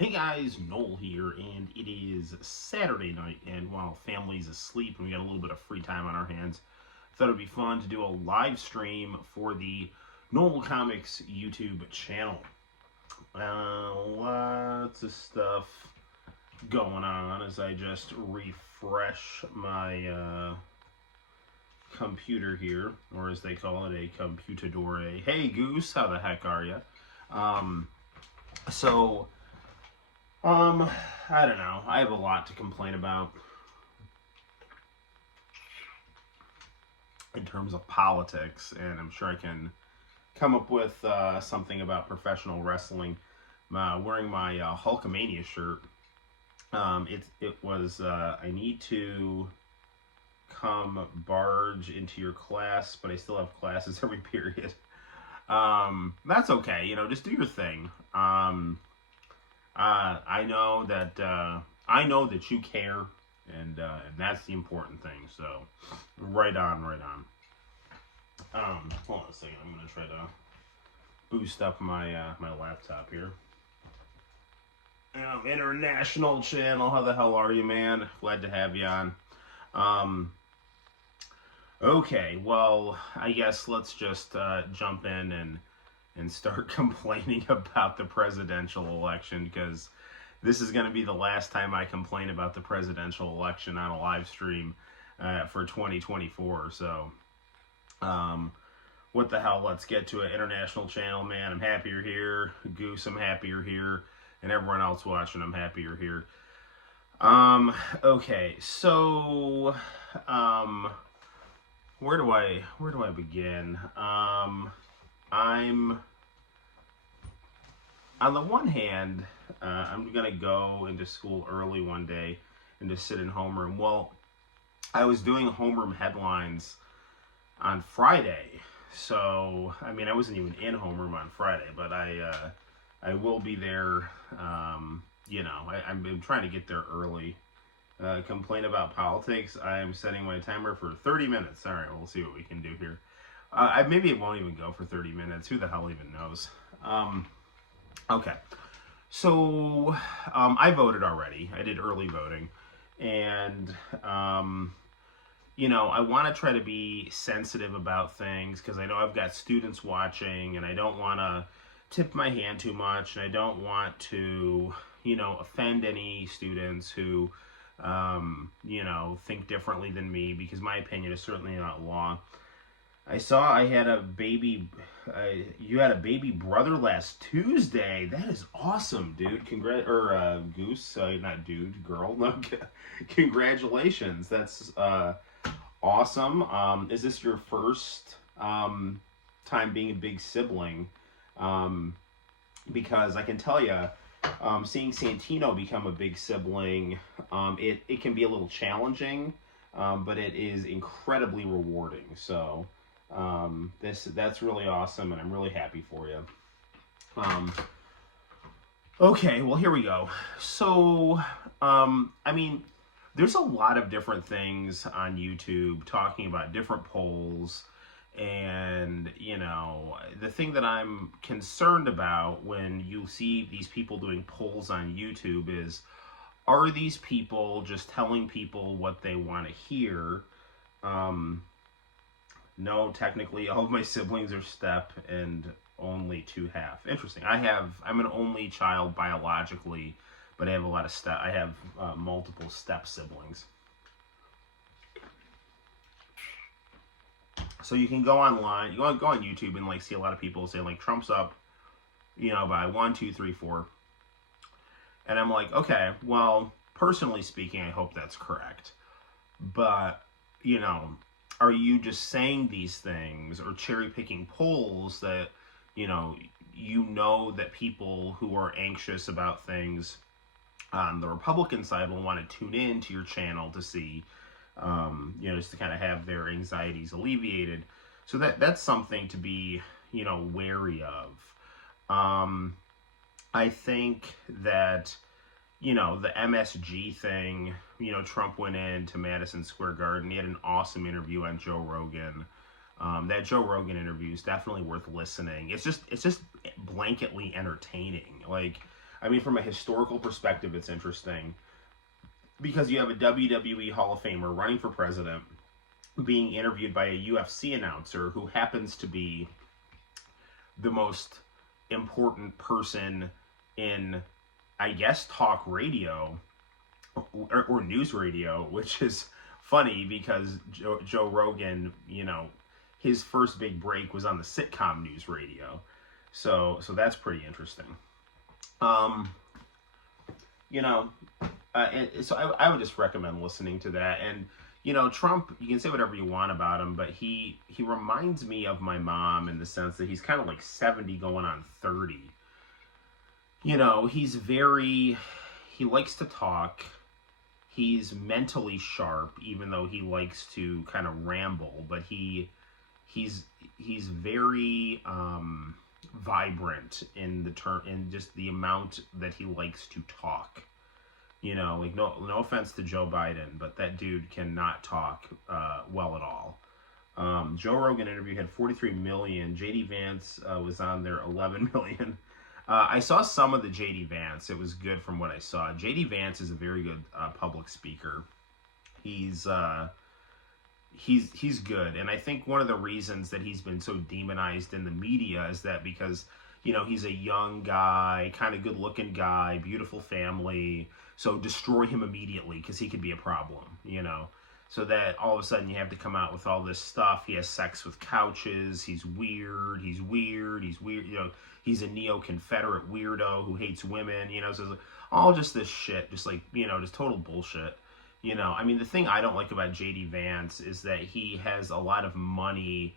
Hey guys, Noel here, and it is Saturday night, and while family's asleep and we got a little bit of free time on our hands, I thought it'd be fun to do a live stream for the Noel ComiX YouTube channel. Lots of stuff going on as I just refresh my computer here, or as they call it, a computadore. Hey Goose, how the heck are you? So I don't know. I have a lot to complain about in terms of politics, and I'm sure I can come up with something about professional wrestling. Wearing my Hulkamania shirt. It was I need to come barge into your class, but I still have classes every period. That's okay. You know, just do your thing. I know that you care, and that's the important thing. So, right on, right on. Hold on a second. I'm gonna try to boost up my my laptop here. International channel. How the hell are you, man? Glad to have you on. Okay. Well, I guess let's just jump in and start complaining about the presidential election, because this is going to be the last time I complain about the presidential election on a live stream for 2024. So, what the hell? Let's get to it. International channel, man. I'm happy you're here. Goose, I'm happy you're here. And everyone else watching, I'm happy you're here. Okay, so, where do I begin? I'm on the one hand, I'm gonna go into school early one day and just sit in homeroom. Well, I was doing homeroom headlines on Friday, so I mean I wasn't even in homeroom on Friday, but I will be there. You know, I'm trying to get there early. Complain about politics. I'm setting my timer for 30 minutes. All right, we'll see what we can do here. Maybe it won't even go for 30 minutes. Who the hell even knows? Okay. So, I voted already. I did early voting. And, you know, I want to try to be sensitive about things, because I know I've got students watching, and I don't want to tip my hand too much, and I don't want to, you know, offend any students who, you know, think differently than me, because my opinion is certainly not law. I saw I had a baby, you had a baby brother last Tuesday. That is awesome, dude. Goose, not dude, girl. No, congratulations. That's awesome. Is this your first time being a big sibling? Because I can tell you, seeing Santino become a big sibling, it can be a little challenging, but it is incredibly rewarding. So, that's really awesome, and I'm really happy for you. Okay, well, here we go. So, I mean, there's a lot of different things on YouTube talking about different polls, and, you know, the thing that I'm concerned about when you see these people doing polls on YouTube is, are these people just telling people what they want to hear? No, technically, all of my siblings are step and only two half. Interesting. I'm an only child biologically, but I have a lot of step. I have multiple step siblings. So you can go online, go on YouTube and like see a lot of people say like Trump's up, you know, by 1, 2, 3, 4. And I'm like, okay, well, personally speaking, I hope that's correct. But, you know, are you just saying these things or cherry picking polls that, you know that people who are anxious about things on the Republican side will want to tune in to your channel to see, you know, just to kind of have their anxieties alleviated. So that's something to be, you know, wary of. I think that, you know, the MSG thing, you know, Trump went into Madison Square Garden. He had an awesome interview on Joe Rogan. That Joe Rogan interview is definitely worth listening. It's just blanketly entertaining. Like, I mean, from a historical perspective, it's interesting because you have a WWE Hall of Famer running for president being interviewed by a UFC announcer who happens to be the most important person in, I guess, talk radio or news radio, which is funny because Joe Rogan, you know, his first big break was on the sitcom news radio. So that's pretty interesting. You know, so I would just recommend listening to that. And, you know, Trump, you can say whatever you want about him, but he reminds me of my mom in the sense that he's kind of like 70 going on 30. You know, he likes to talk. He's mentally sharp, even though he likes to kind of ramble, but he's very vibrant in just the amount that he likes to talk. You know, like no offense to Joe Biden, but that dude cannot talk well at all. Joe Rogan interview had 43 million. JD Vance was on there, 11 million. I saw some of the JD Vance. It was good from what I saw. JD Vance is a very good public speaker. He's good, and I think one of the reasons that he's been so demonized in the media is that because, you know, he's a young guy, kind of good-looking guy, beautiful family, so destroy him immediately because he could be a problem, you know. So that all of a sudden you have to come out with all this stuff. He has sex with couches. He's weird, you know. He's a neo-Confederate weirdo who hates women, you know. So it's like, all just this shit, just like, you know, just total bullshit. You know, I mean, the thing I don't like about JD Vance is that he has a lot of money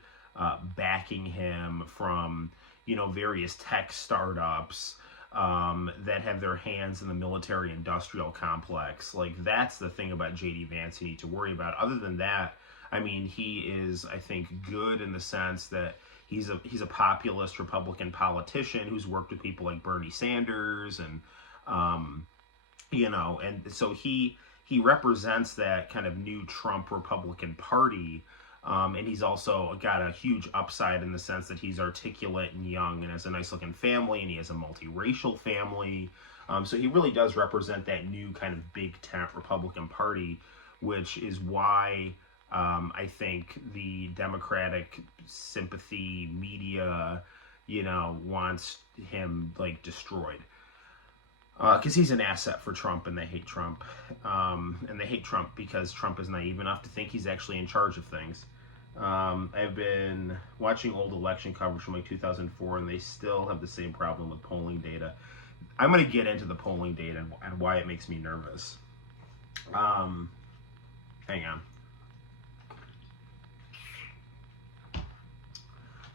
backing him from, you know, various tech startups that have their hands in the military-industrial complex. Like, that's the thing about JD Vance you need to worry about. Other than that, I mean, he is, I think, good in the sense that he's a populist Republican politician who's worked with people like Bernie Sanders and, you know, and so he represents that kind of new Trump Republican Party, and he's also got a huge upside in the sense that he's articulate and young and has a nice-looking family, and he has a multiracial family. So he really does represent that new kind of big tent Republican Party, which is why I think the Democratic sympathy media, you know, wants him, like, destroyed. Because he's an asset for Trump, and they hate Trump. And they hate Trump because Trump is naive enough to think he's actually in charge of things. I've been watching old election coverage from like 2004, and they still have the same problem with polling data. I'm going to get into the polling data and why it makes me nervous. Hang on.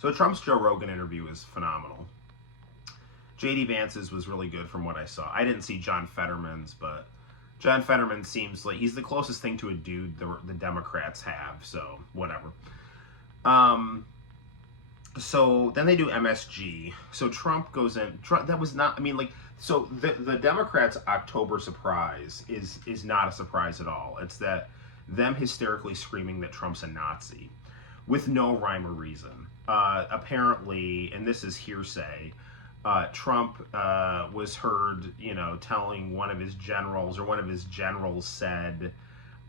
So Trump's Joe Rogan interview is phenomenal. JD Vance's was really good from what I saw. I didn't see John Fetterman's, but John Fetterman seems like he's the closest thing to a dude the Democrats have, so whatever. So then they do MSG. So Trump goes in. That was not, I mean, like, so the Democrats' October surprise is not a surprise at all. It's that them hysterically screaming that Trump's a Nazi with no rhyme or reason. Apparently, and this is hearsay, Trump was heard, you know, telling one of his generals, or one of his generals said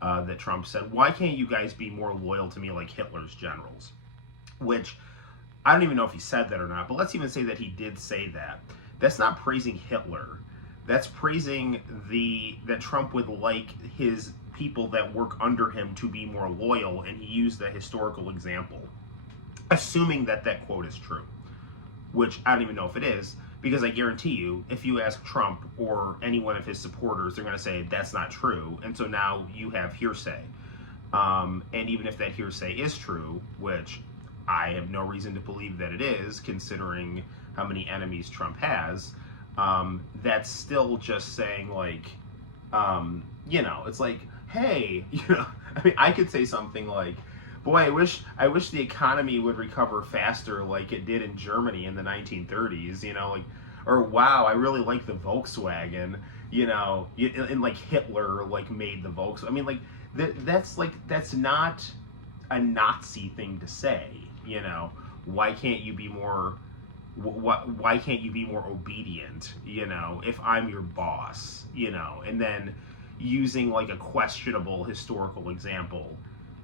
that Trump said, "Why can't you guys be more loyal to me like Hitler's generals?" Which, I don't even know if he said that or not, but let's even say that he did say that. That's not praising Hitler. That's praising that Trump would like his people that work under him to be more loyal, and he used a historical example, assuming that that quote is true. Which I don't even know if it is, because I guarantee you, if you ask Trump or any one of his supporters, they're going to say that's not true. And so now you have hearsay. And even if that hearsay is true, which I have no reason to believe that it is, considering how many enemies Trump has, that's still just saying, like, you know, it's like, hey, you know, I mean, I could say something like, boy, I wish the economy would recover faster like it did in Germany in the 1930s, you know, like, or wow, I really like the Volkswagen, you know, and like Hitler like made the Volkswagen. I mean, like that's not a Nazi thing to say, you know. Why can't you be more why can't you be more obedient, if I'm your boss, and then using like a questionable historical example,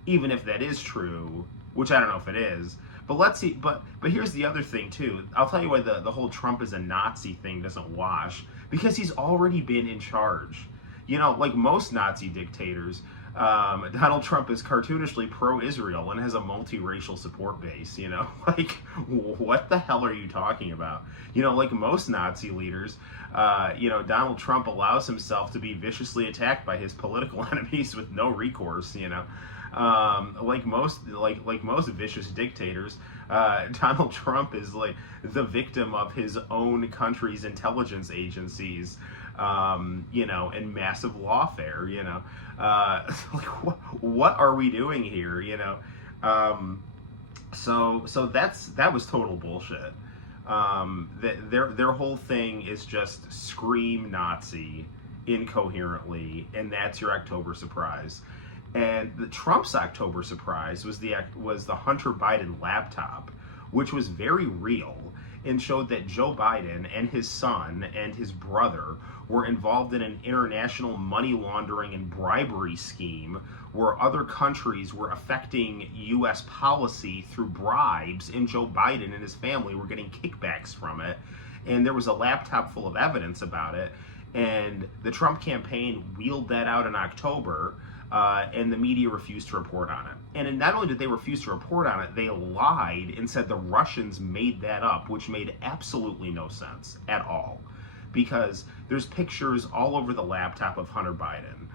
even if that is true, which I don't know if it is. But let's see. But here's the other thing too. I'll tell you why the whole Trump is a Nazi thing doesn't wash, because he's already been in charge. Like most Nazi dictators, Donald Trump is cartoonishly pro-Israel and has a multiracial support base. Like what the hell are you talking about? Like most Nazi leaders, Donald Trump allows himself to be viciously attacked by his political enemies with no recourse. Like most vicious dictators, Donald Trump is like the victim of his own country's intelligence agencies, and massive lawfare. Like what are we doing here? So that was total bullshit. Their whole thing is just scream Nazi incoherently, and that's your October surprise. And the Trump's October surprise was the Hunter Biden laptop, which was very real and showed that Joe Biden and his son and his brother were involved in an international money laundering and bribery scheme where other countries were affecting U.S. policy through bribes, and Joe Biden and his family were getting kickbacks from it. And there was a laptop full of evidence about it. And the Trump campaign wheeled that out in October, and the media refused to report on it. And not only did they refuse to report on it, they lied and said the Russians made that up, which made absolutely no sense at all. Because there's pictures all over the laptop of Hunter Biden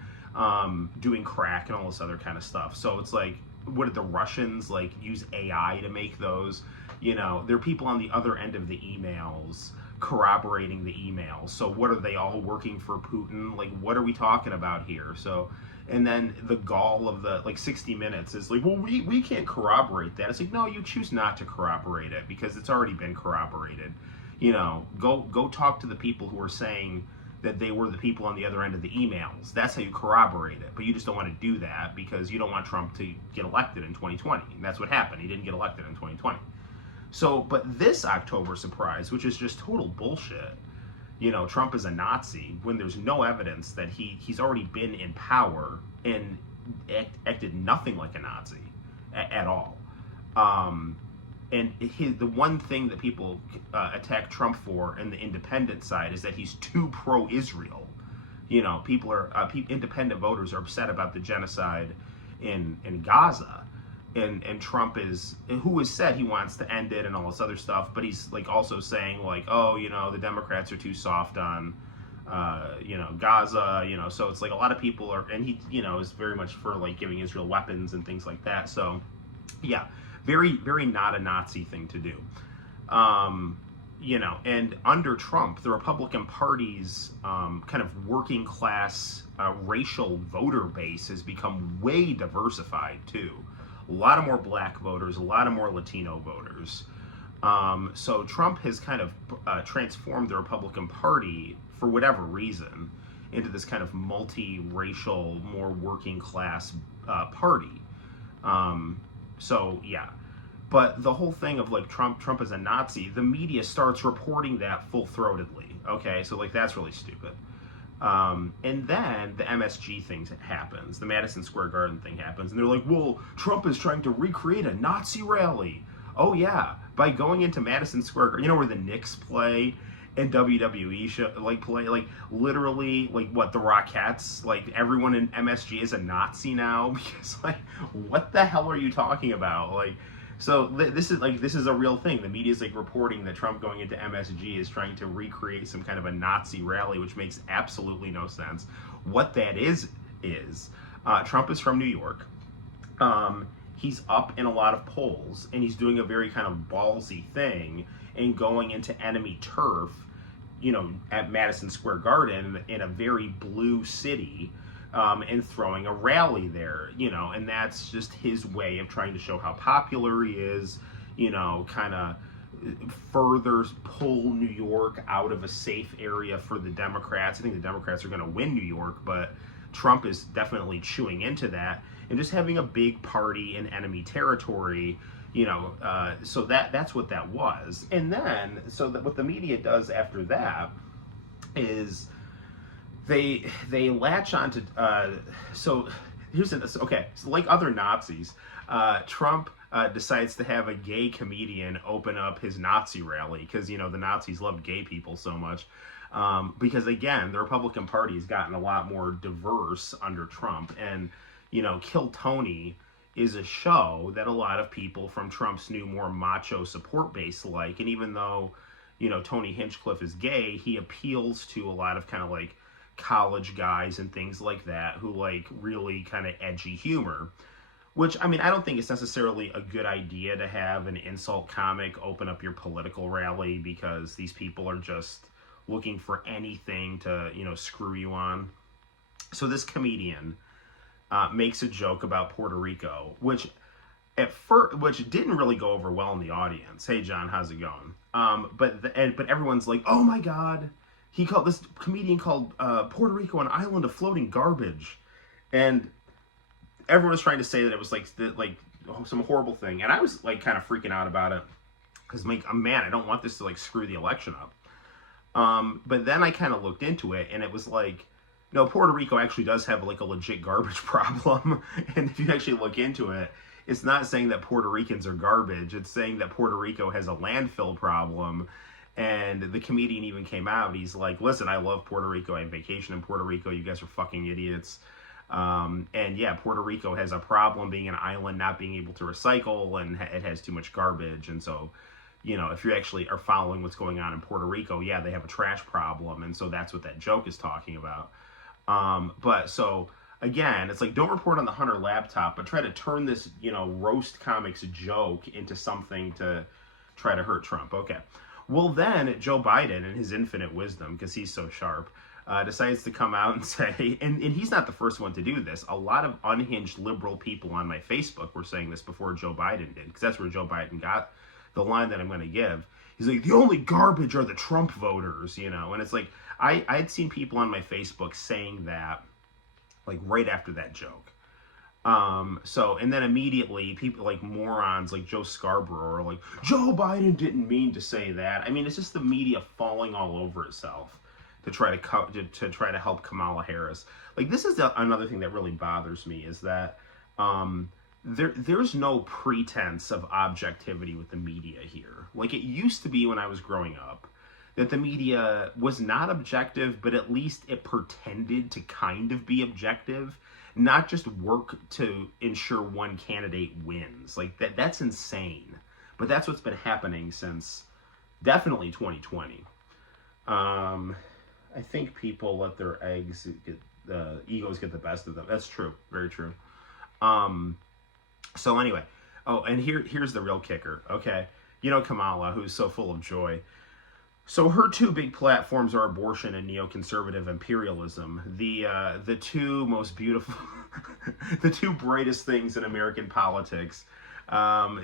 doing crack and all this other kind of stuff. So it's like, what did the Russians like use AI to make those? There are people on the other end of the emails corroborating the emails. So what are they all working for Putin? Like, what are we talking about here? So, and then the gall of the 60 Minutes is like, well, we can't corroborate that. It's like, no, you choose not to corroborate it because it's already been corroborated. Go talk to the people who are saying that they were the people on the other end of the emails. That's how you corroborate it. But you just don't want to do that because you don't want Trump to get elected in 2020. And that's what happened. He didn't get elected in 2020. So, but this October surprise, which is just total bullshit, Trump is a Nazi, when there's no evidence that he's already been in power and acted nothing like a Nazi at all. And the one thing that people attack Trump for in the independent side is that he's too pro-Israel. People are independent voters are upset about the genocide in Gaza, and Trump who has said he wants to end it and all this other stuff, but he's like also saying like, oh, the Democrats are too soft on Gaza, so it's like a lot of people are, and he is very much for like giving Israel weapons and things like that. So yeah, very, very not a Nazi thing to do. And under Trump, the Republican Party's kind of working class racial voter base has become way diversified too. A lot of more black voters, a lot of more Latino voters. So Trump has kind of transformed the Republican Party, for whatever reason, into this kind of multi-racial, more working class party. So yeah. But the whole thing of like Trump is a Nazi, the media starts reporting that full-throatedly. Okay, so like that's really stupid. And then the MSG thing happens, the Madison Square Garden thing happens, and they're like, well, Trump is trying to recreate a Nazi rally. Oh yeah, by going into Madison Square Garden, where the Knicks play and WWE play, like literally, like what, the Rockettes, like everyone in MSG is a Nazi now, because like, what the hell are you talking about? Like, so this is a real thing. The media is like reporting that Trump going into MSG is trying to recreate some kind of a Nazi rally, which makes absolutely no sense. What that is Trump is from New York. He's up in a lot of polls, and he's doing a very kind of ballsy thing and going into enemy turf, at Madison Square Garden in a very blue city. And throwing a rally there, and that's just his way of trying to show how popular he is, kind of further pull New York out of a safe area for the Democrats. I think the Democrats are going to win New York, but Trump is definitely chewing into that and just having a big party in enemy territory So that's what that was. And then, so that what the media does after that is they latch onto so here's an okay, so like other Nazis, Trump decides to have a gay comedian open up his Nazi rally because the Nazis loved gay people so much. Because again, the Republican Party has gotten a lot more diverse under Trump, and Kill Tony is a show that a lot of people from Trump's new, more macho support base like. And even though Tony Hinchcliffe is gay, he appeals to a lot of kind of like college guys and things like that who like really kind of edgy humor. Which, I mean, I don't think it's necessarily a good idea to have an insult comic open up your political rally, because these people are just looking for anything to screw you on. So this comedian makes a joke about Puerto Rico, which didn't really go over well in the audience. Hey John, how's it going? But everyone's like, oh my God, this comedian called Puerto Rico an island of floating garbage, and everyone was trying to say that it was like some horrible thing, and I was like kind of freaking out about it because I'm mad. I don't want this to like screw the election up. But then I kind of looked into it, and it was like, no, Puerto Rico actually does have like a legit garbage problem. And if you actually look into it, it's not saying that Puerto Ricans are garbage. It's saying that Puerto Rico has a landfill problem. And the comedian even came out. He's like, listen, I love Puerto Rico. I vacation in Puerto Rico. You guys are fucking idiots. And yeah, Puerto Rico has a problem being an island, not being able to recycle, and it has too much garbage. And so, if you actually are following what's going on in Puerto Rico, yeah, they have a trash problem. And so that's what that joke is talking about. But so again, it's like, don't report on the Hunter laptop, but try to turn this, roast comics joke into something to try to hurt Trump. Okay. Well, then Joe Biden, in his infinite wisdom, because he's so sharp, decides to come out and say, and he's not the first one to do this. A lot of unhinged liberal people on my Facebook were saying this before Joe Biden did, because that's where Joe Biden got the line that I'm going to give. He's like, the only garbage are the Trump voters, and it's like, I'd seen people on my Facebook saying that, like, right after that joke. And then immediately people like morons like Joe Scarborough are like, Joe Biden didn't mean to say that. I mean, it's just the media falling all over itself to try to try to help Kamala Harris. Like, this is another thing that really bothers me, is that there's no pretense of objectivity with the media here. Like it used to be when I was growing up, that the media was not objective, but at least it pretended to kind of be objective, not just work to ensure one candidate wins. Like that's insane. But that's what's been happening since definitely 2020. I think people let their egos get the best of them. That's true. Very true. So anyway, and here's the real kicker. Okay. Kamala, who's so full of joy. So her two big platforms are abortion and neoconservative imperialism. The two most beautiful, the two brightest things in American politics,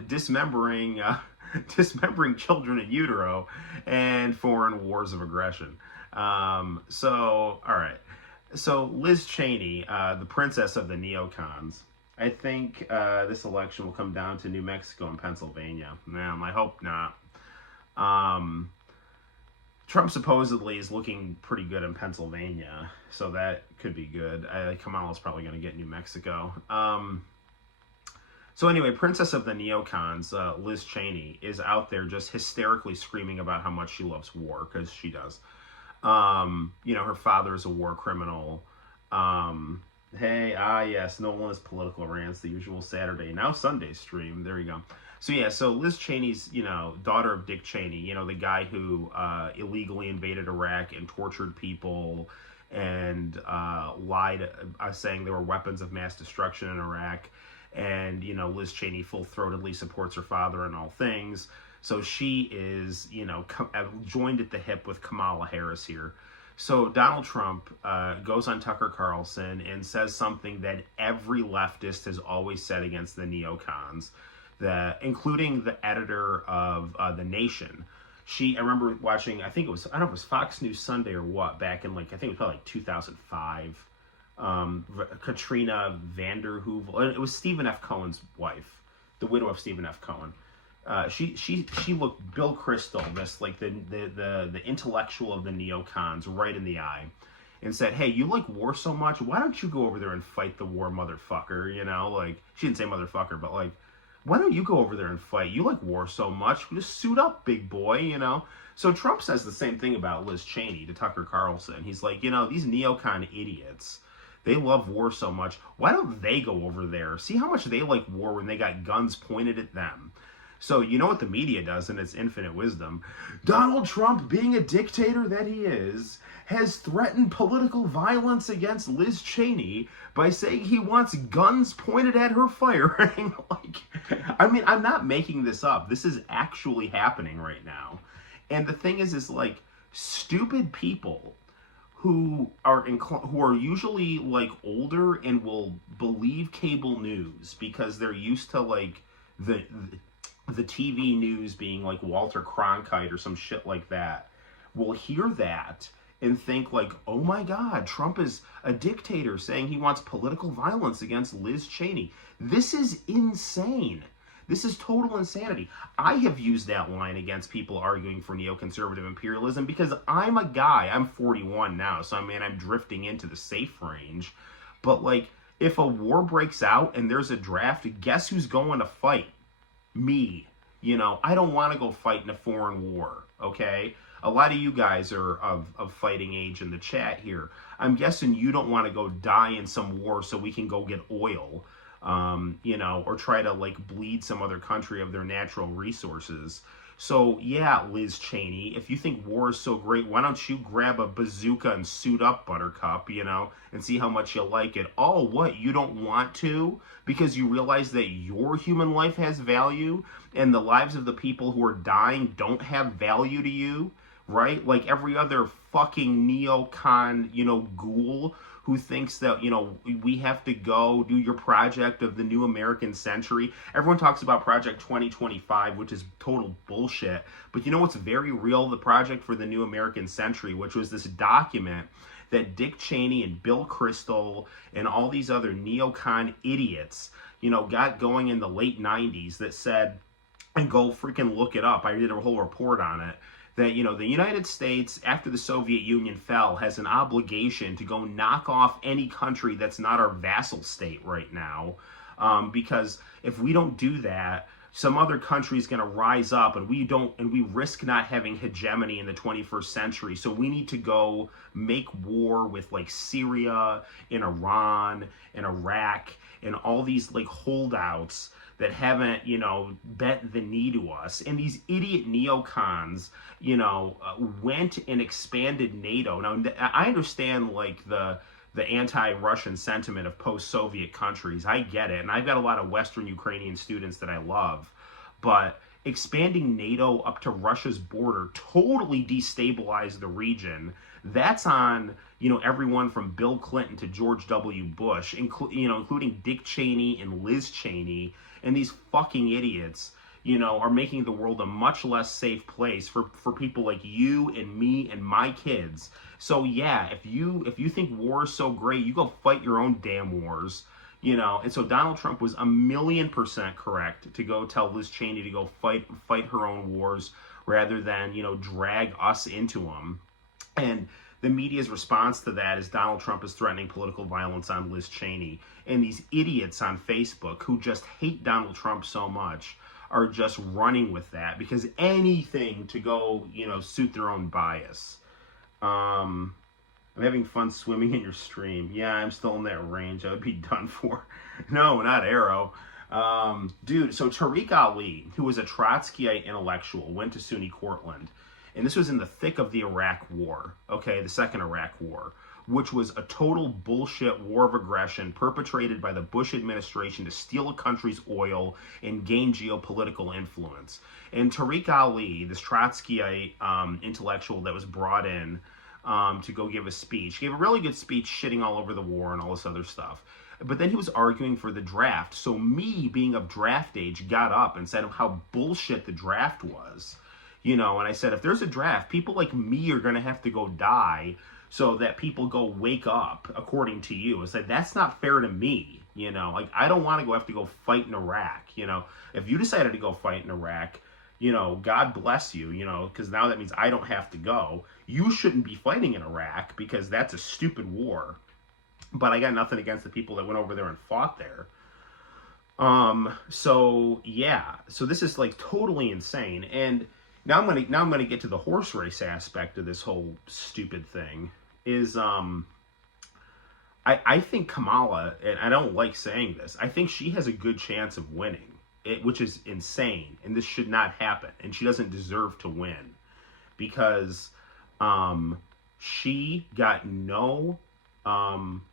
dismembering children in utero and foreign wars of aggression. All right. So Liz Cheney, the princess of the neocons. I think this election will come down to New Mexico and Pennsylvania. I hope not. Trump supposedly is looking pretty good in Pennsylvania, so that could be good. Kamala's probably going to get New Mexico. So anyway, Princess of the Neocons, Liz Cheney, is out there just hysterically screaming about how much she loves war, because she does. Her father is a war criminal. Yes, Nolan's political rants, the usual Saturday, now Sunday stream. There you go. So Liz Cheney's, daughter of Dick Cheney, the guy who illegally invaded Iraq and tortured people and lied, saying there were weapons of mass destruction in Iraq. And, Liz Cheney full-throatedly supports her father in all things. So she is, joined at the hip with Kamala Harris here. So Donald Trump goes on Tucker Carlson and says something that every leftist has always said against the neocons, including the editor of The Nation. I remember watching, I don't know if it was Fox News Sunday or what, back in I think it was probably 2005. Katrina Vanderhoovel. It was Stephen F. Cohen's wife. the widow of Stephen F. Cohen. She looked Bill Kristol, this like the intellectual of the neocons, right in the eye, and said, "Hey, you like war so much? Why don't you go over there and fight the war, motherfucker?" You know, like she didn't say motherfucker, but like, why don't you go over there and fight? You like war so much, just suit up, big boy. You know. So Trump says the same thing about Liz Cheney to Tucker Carlson. He's like, you know, these neocon idiots. They love war so much. Why don't they go over there? See how much they like war when they got guns pointed at them. So you know what the media does in its infinite wisdom? Donald Trump, being a dictator that he is, has threatened political violence against Liz Cheney by saying he wants guns pointed at her firing. Like, I mean, I'm not making this up. This is actually happening right now. And the thing is like, stupid people who are usually like older and will believe cable news because they're used to like the TV news being like Walter Cronkite or some shit like that, will hear that and think like, oh my God, Trump is a dictator saying he wants political violence against Liz Cheney. This is insane. This is total insanity. I have used that line against people arguing for neoconservative imperialism because I'm a guy. I'm 41 now, so I mean, I'm drifting into the safe range. But like, if a war breaks out and there's a draft, guess who's going to fight? Me. You know, I don't want to go fight in a foreign war, okay? A lot of you guys are of fighting age in the chat here. I'm guessing you don't want to go die in some war so we can go get oil, you know, or try to like bleed some other country of their natural resources. So yeah, Liz Cheney, if you think war is so great, why don't you grab a bazooka and suit up, Buttercup, you know, and see how much you like it. Oh, what, you don't want to? Because you realize that your human life has value and the lives of the people who are dying don't have value to you, right? Like every other fucking neocon, you know, ghoul who thinks that, you know, we have to go do your project of the new American century. Everyone talks about Project 2025, which is total bullshit. But you know what's very real? The project for the new American century, which was this document that Dick Cheney and Bill Kristol and all these other neocon idiots, you know, got going in the late 90s that said, and go freaking look it up. I did a whole report on it. That, you know, the United States, after the Soviet Union fell, has an obligation to go knock off any country that's not our vassal state right now. Because if we don't do that, some other country is going to rise up and we risk not having hegemony in the 21st century. So we need to go make war with like Syria and Iran and Iraq and all these like holdouts that haven't, you know, bent the knee to us. And these idiot neocons, you know, went and expanded NATO. Now, I understand, like, the anti-Russian sentiment of post-Soviet countries. I get it. And I've got a lot of Western Ukrainian students that I love. But expanding NATO up to Russia's border totally destabilized the region. That's on, you know, everyone from Bill Clinton to George W. Bush, including Dick Cheney and Liz Cheney. And these fucking idiots, you know, are making the world a much less safe place for people like you and me and my kids. So yeah, if you think war is so great, you go fight your own damn wars, you know. And so Donald Trump was 1,000,000% correct to go tell Liz Cheney to go fight her own wars rather than, you know, drag us into them. And the media's response to that is Donald Trump is threatening political violence on Liz Cheney. And these idiots on Facebook who just hate Donald Trump so much are just running with that because anything to go, you know, suit their own bias. I'm having fun swimming in your stream. Yeah, I'm still in that range. I would be done for. No, not Arrow. Dude, so Tariq Ali, who was a Trotskyite intellectual, went to SUNY Cortland. And this was in the thick of the Iraq War, okay, the second Iraq War, which was a total bullshit war of aggression perpetrated by the Bush administration to steal a country's oil and gain geopolitical influence. And Tariq Ali, this Trotskyite intellectual that was brought in to go give a speech, gave a really good speech shitting all over the war and all this other stuff. But then he was arguing for the draft. So me, being of draft age, got up and said how bullshit the draft was. You know, and I said, if there's a draft, people like me are going to have to go die so that people go wake up, according to you. I said, that's not fair to me. You know, like, I don't want to have to go fight in Iraq. You know, if you decided to go fight in Iraq, you know, God bless you, you know, because now that means I don't have to go. You shouldn't be fighting in Iraq because that's a stupid war. But I got nothing against the people that went over there and fought there. So yeah, so this is like totally insane. And now I'm gonna get to the horse race aspect of this whole stupid thing. Is I think Kamala, and I don't like saying this, I think she has a good chance of winning, which is insane, and this should not happen, and she doesn't deserve to win, because she got no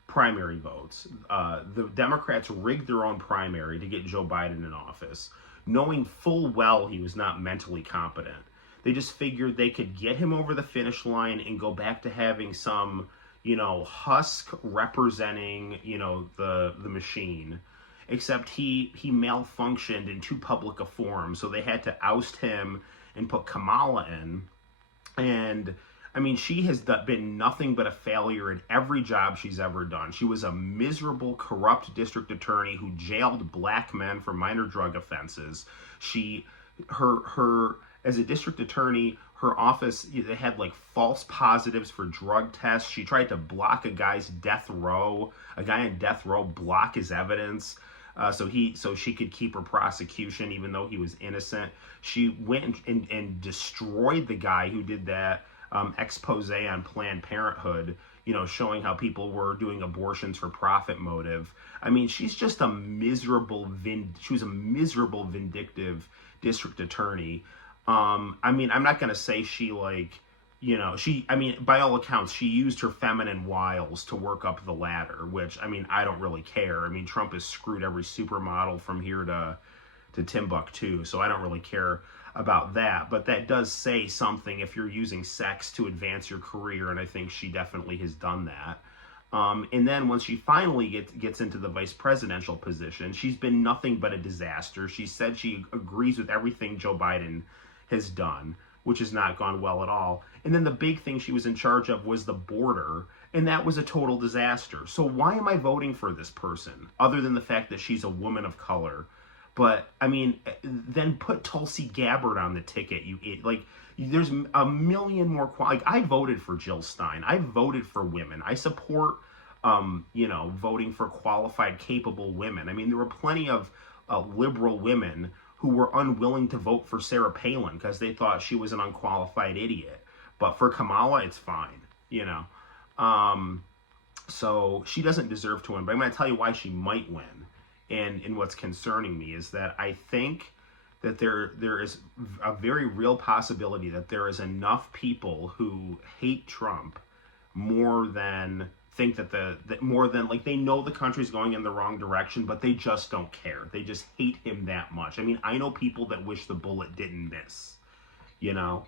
primary votes. The Democrats rigged their own primary to get Joe Biden in office, knowing full well he was not mentally competent. They just figured they could get him over the finish line and go back to having some, you know, husk representing, you know, the machine. Except he malfunctioned in too public a forum, so they had to oust him and put Kamala in. And I mean, she has been nothing but a failure in every job she's ever done. She was a miserable, corrupt district attorney who jailed black men for minor drug offenses. Her as a district attorney, her office had like false positives for drug tests. She tried to block a guy in death row, block his evidence, so she could keep her prosecution even though he was innocent. She went and destroyed the guy who did that expose on Planned Parenthood, you know, showing how people were doing abortions for profit motive. I mean, she's just a miserable, she was a miserable, vindictive district attorney. I mean, I'm not going to say she, like, you know, I mean, by all accounts, she used her feminine wiles to work up the ladder, which, I mean, I don't really care. I mean, Trump has screwed every supermodel from here to Timbuktu, so I don't really care about that. But that does say something if you're using sex to advance your career, and I think she definitely has done that. And then once she finally gets into the vice presidential position, she's been nothing but a disaster. She said she agrees with everything Joe Biden has done, which has not gone well at all. And then the big thing she was in charge of was the border, and that was a total disaster. So why am I voting for this person, other than the fact that she's a woman of color? But, I mean, then put Tulsi Gabbard on the ticket. There's a million more, like, I voted for Jill Stein. I voted for women. I support, you know, voting for qualified, capable women. I mean, there were plenty of liberal women who were unwilling to vote for Sarah Palin because they thought she was an unqualified idiot. But for Kamala, it's fine, you know. So she doesn't deserve to win. But I'm going to tell you why she might win. And what's concerning me is that I think that there is a very real possibility that there is enough people who hate Trump more than think like they know the country's going in the wrong direction, but they just don't care. They just hate him that much. I mean, I know people that wish the bullet didn't miss, you know.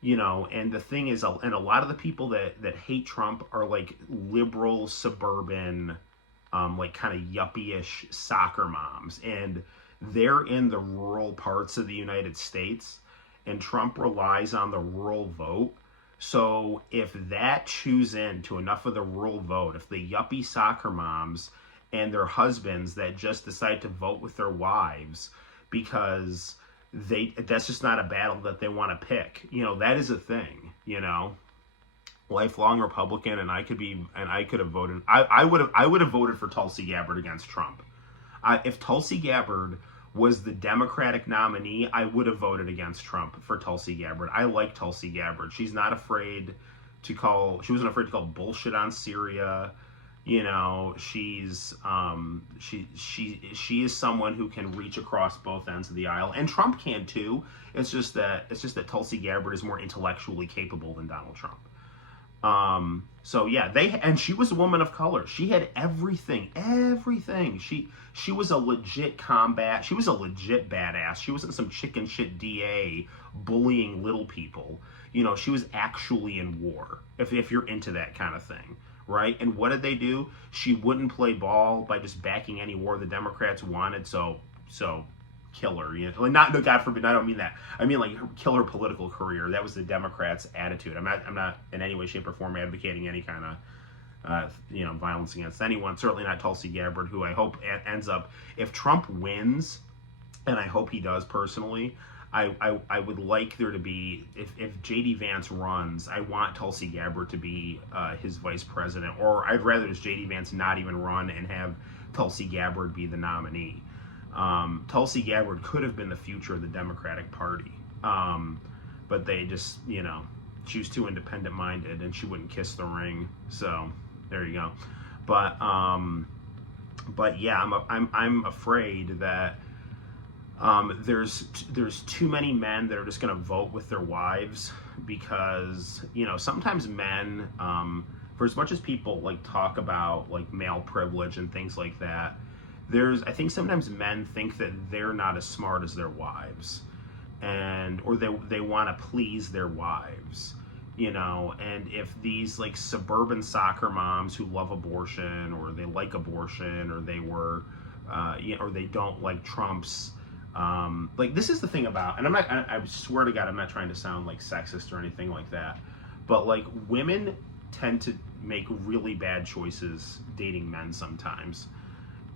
You know, and the thing is, and a lot of the people that hate Trump are like liberal, suburban, like kind of yuppie-ish soccer moms, and they're in the rural parts of the United States, and Trump relies on the rural vote. So if that chews into enough of the rural vote, if the yuppie soccer moms and their husbands that just decide to vote with their wives because that's just not a battle that they want to pick, you know, that is a thing, you know. Lifelong Republican, and I could have voted. I would have voted for Tulsi Gabbard against Trump. If Tulsi Gabbard was the Democratic nominee, I would have voted against Trump for Tulsi Gabbard. I like Tulsi Gabbard. She wasn't afraid to call bullshit on Syria. You know, she is someone who can reach across both ends of the aisle, and Trump can too. It's just that Tulsi Gabbard is more intellectually capable than Donald Trump. So yeah, she was a woman of color. She had everything. She was a legit she was a legit badass. She wasn't some chicken shit DA bullying little people. You know, she was actually in war, if you're into that kind of thing, right? And what did they do? She wouldn't play ball by just backing any war the Democrats wanted, so kill her, you know, like, not, no, God forbid, I don't mean that. I mean, like, kill her political career. That was the Democrats' attitude. I'm not in any way, shape, or form advocating any kind of violence against anyone. Certainly not Tulsi Gabbard, who I hope ends up, if Trump wins, and I hope he does personally, I would like there to be, if J.D. Vance runs, I want Tulsi Gabbard to be his vice president, or I'd rather just J.D. Vance not even run and have Tulsi Gabbard be the nominee. Tulsi Gabbard could have been the future of the Democratic Party, but they just, she was too independent-minded, and she wouldn't kiss the ring. So there you go. But yeah, I'm afraid that there's too many men that are just going to vote with their wives, because sometimes men, for as much as people like talk about like male privilege and things like that, I think sometimes men think that they're not as smart as their wives, or they want to please their wives, and if these like suburban soccer moms who love abortion, or they like abortion, or they were or they don't like Trump's, like, this is the thing about, and I swear to God, I'm not trying to sound like sexist or anything like that, but like, women tend to make really bad choices dating men sometimes.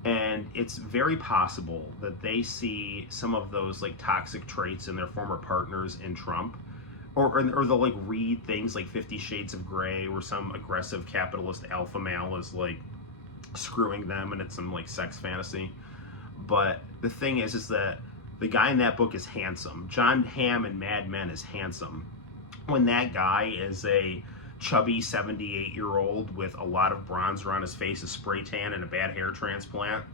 And it's very possible that they see some of those like toxic traits in their former partners in Trump, or they'll like read things like 50 Shades of Grey, where some aggressive capitalist alpha male is like screwing them, and it's some like sex fantasy. But the thing is that the guy in that book is handsome. John Hamm in Mad Men is handsome. When that guy is a chubby 78-year-old with a lot of bronzer on his face, a spray tan, and a bad hair transplant,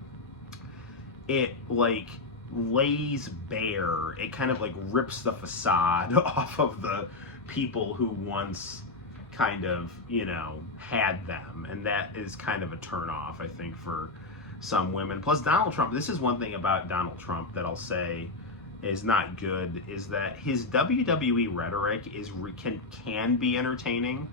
it like lays bare, it kind of like rips the facade off of the people who once kind of, had them. And that is kind of a turnoff, I think, for some women. Plus, Donald Trump, this is one thing about Donald Trump that I'll say is not good, is that his WWE rhetoric can be entertaining,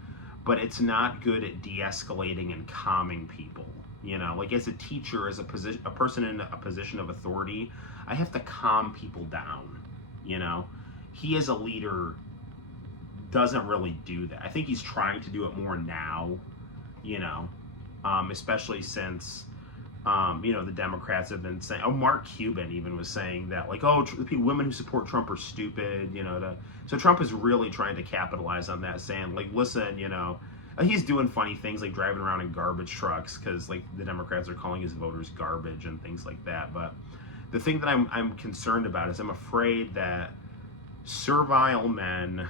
but it's not good at de-escalating and calming people. Like, as a teacher, as a person in a position of authority, I have to calm people down. He as a leader doesn't really do that. I think he's trying to do it more now, especially since the Democrats have been saying, Mark Cuban even was saying that, like, women who support Trump are stupid, so Trump is really trying to capitalize on that, saying, like, listen, he's doing funny things like driving around in garbage trucks, because like the Democrats are calling his voters garbage and things like that. But the thing that I'm concerned about is I'm afraid that servile men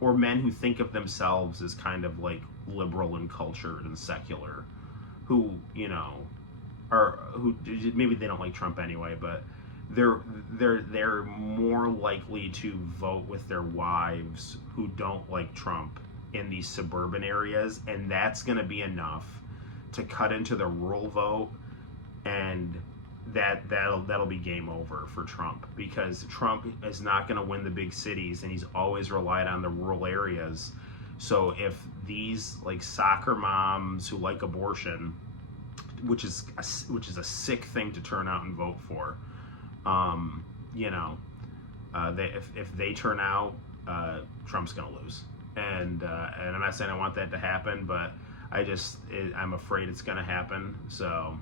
or men who think of themselves as kind of like liberal and cultured and secular, who maybe they don't like Trump anyway, but they're more likely to vote with their wives who don't like Trump in these suburban areas, and that's going to be enough to cut into the rural vote, and that'll be game over for Trump, because Trump is not going to win the big cities, and he's always relied on the rural areas. So if these like soccer moms who like abortion, which is a sick thing to turn out and vote for, if they turn out, Trump's gonna lose. And I'm not saying I want that to happen, but I'm afraid it's gonna happen. So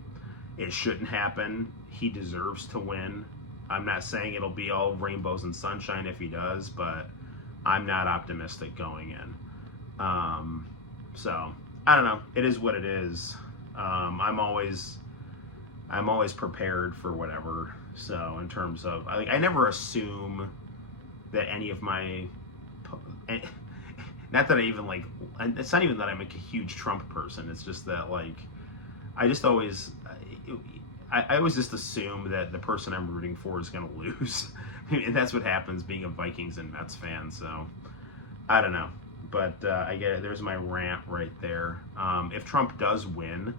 it shouldn't happen. He deserves to win. I'm not saying it'll be all rainbows and sunshine if he does, but I'm not optimistic going in. So I don't know. It is what it is. I'm always prepared for whatever. So in terms of, I never assume that any of my, not that I even like, it's not even that I'm like a huge Trump person. It's just that like, I always just assume that the person I'm rooting for is going to lose. And that's what happens being a Vikings and Mets fan. So I don't know. But I get it. There's my rant right there. If Trump does win,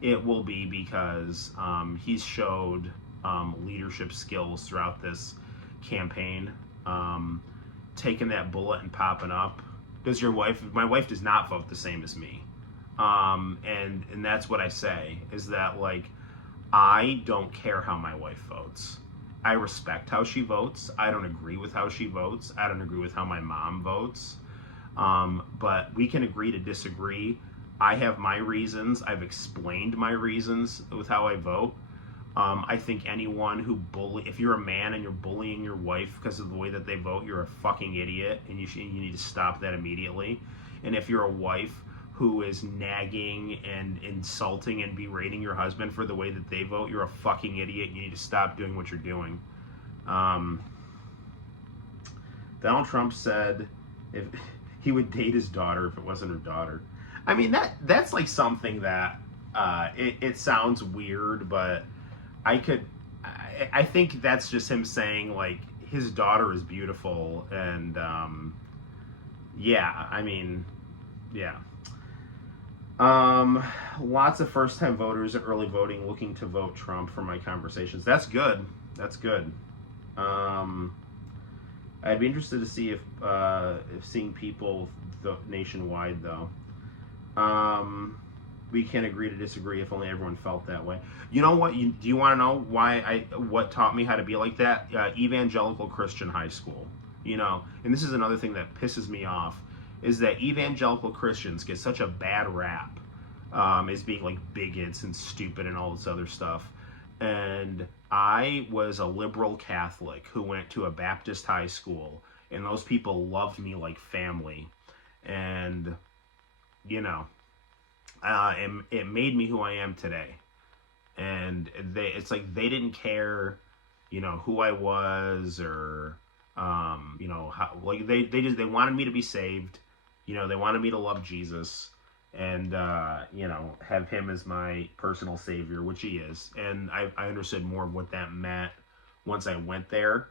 it will be because he's showed leadership skills throughout this campaign. Taking that bullet and popping up. Does your wife? My wife does not vote the same as me. And that's what I say, is that like, I don't care how my wife votes. I respect how she votes. I don't agree with how she votes. I don't agree with how my mom votes. But we can agree to disagree I have my reasons. I've explained my reasons with how I vote. I think anyone who if you're a man and you're bullying your wife because of the way that they vote, you're a fucking idiot, and you need to stop that immediately. And if you're a wife who is nagging and insulting and berating your husband for the way that they vote, you're a fucking idiot. You need to stop doing what you're doing. Donald Trump said if he would date his daughter if it wasn't her daughter. I mean, that's like something that it sounds weird, but I think that's just him saying like his daughter is beautiful, and yeah, I mean, yeah. Lots of first-time voters at early voting looking to vote Trump from my conversations. That's good. That's good. I'd be interested to see if seeing people nationwide though. We can't agree to disagree if only everyone felt that way. You know what? Do you want to know what taught me how to be like that? Evangelical Christian high school. You know, and this is another thing that pisses me off, is that evangelical Christians get such a bad rap as being like bigots and stupid and all this other stuff. And I was a liberal Catholic who went to a Baptist high school, and those people loved me like family. And, you know, it made me who I am today. And it's like they didn't care, you know, who I was or, you know, how, like they wanted me to be saved. You know, they wanted me to love Jesus and, you know, have him as my personal savior, which he is. And I understood more of what that meant once I went there.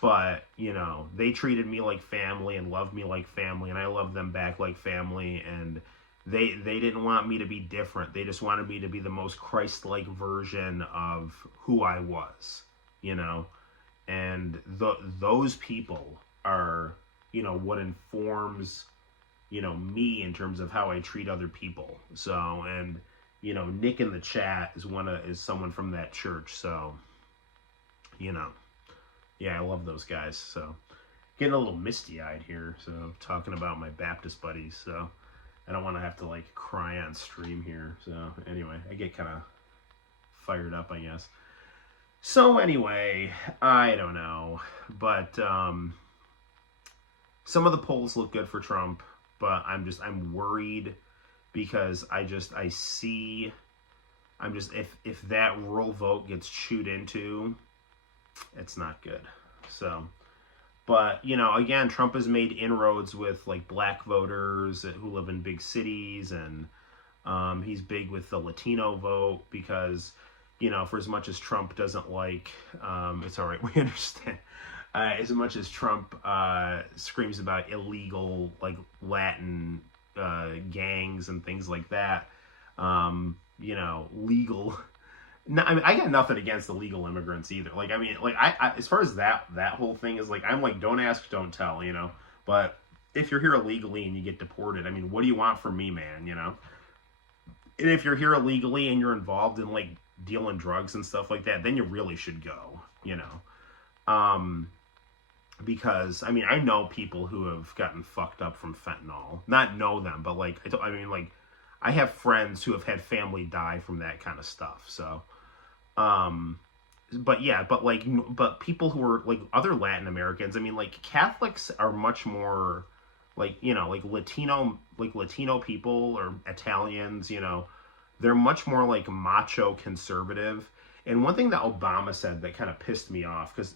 But, you know, they treated me like family and loved me like family, and I loved them back like family. And they didn't want me to be different. They just wanted me to be the most Christ-like version of who I was, you know. And those people are, you know, what informs, you know, me in terms of how I treat other people. So, and, you know, Nick in the chat is someone from that church. So, you know, yeah, I love those guys. So, getting a little misty-eyed here. So, talking about my Baptist buddies. So, I don't want to have to, like, cry on stream here. So, anyway, I get kind of fired up, I guess. So, anyway, I don't know. But, some of the polls look good for Trump. But I'm worried because if that rural vote gets chewed into, it's not good. So, but, you know, again, Trump has made inroads with, like, black voters who live in big cities, and he's big with the Latino vote because, you know, for as much as Trump doesn't like, it's all right, we understand. As much as Trump screams about illegal, like, Latin gangs and things like that, you know, legal. No, I mean, I got nothing against the legal immigrants either. Like, I mean, like, I as far as that whole thing is, like, I'm like, don't ask, don't tell, you know. But if you're here illegally and you get deported, I mean, what do you want from me, man, you know? And if you're here illegally and you're involved in, like, dealing drugs and stuff like that, then you really should go, you know. Because, I mean, I know people who have gotten fucked up from fentanyl. Not know them, but, like, I mean, like, I have friends who have had family die from that kind of stuff, so. But, yeah, but people who are, like, other Latin Americans, I mean, like, Catholics are much more, like, you know, like, Latino people or Italians, you know, they're much more, like, macho conservative. And one thing that Obama said that kind of pissed me off, because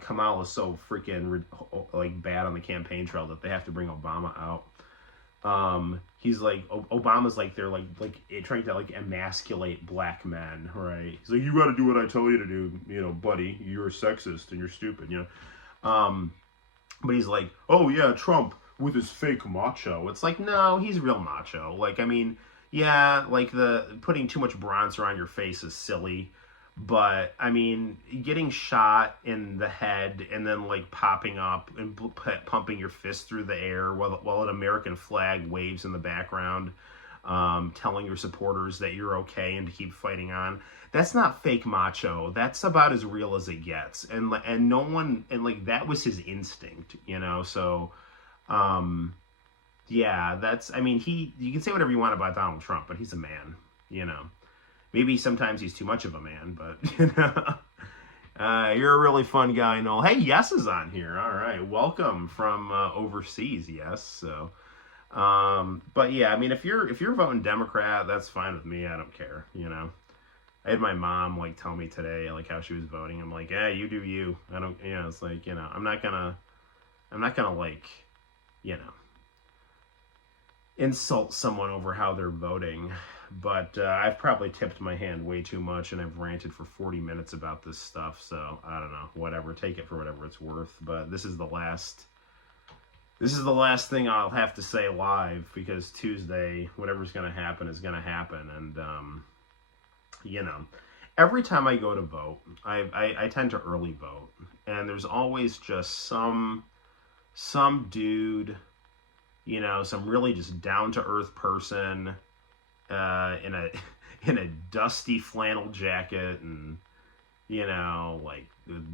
Kamala is so freaking like bad on the campaign trail that they have to bring Obama out. He's like, Obama's like, they're like trying to like emasculate black men, right? He's like, you got to do what I tell you to do, you know, buddy. You're a sexist and you're stupid, you know. But he's like, oh yeah, Trump with his fake macho. It's like, no, he's real macho. Like, I mean. Yeah, like the putting too much bronzer on your face is silly, but I mean, getting shot in the head and then like popping up and pumping your fist through the air while an American flag waves in the background, telling your supporters that you're okay and to keep fighting on. That's not fake macho. That's about as real as it gets. And no one, and like that was his instinct, you know. So, yeah, that's, I mean, you can say whatever you want about Donald Trump, but he's a man, you know. Maybe sometimes he's too much of a man, but, you know. You're a really fun guy, Noel. Hey, Yes is on here. All right, welcome from overseas, Yes. So, but yeah, I mean, if you're voting Democrat, that's fine with me. I don't care, you know. I had my mom like tell me today like how she was voting. I'm like, yeah, you do you. I don't, you know. It's like, you know, I'm not gonna like, you know, insult someone over how they're voting. But I've probably tipped my hand way too much, and I've ranted for 40 minutes about this stuff. So I don't know, whatever. Take it for whatever it's worth. But this is the last thing I'll have to say live, because Tuesday, whatever's going to happen is going to happen. And you know, every time I go to vote, I tend to early vote, and there's always just some dude, you know, some really just down to earth person in a dusty flannel jacket, and you know, like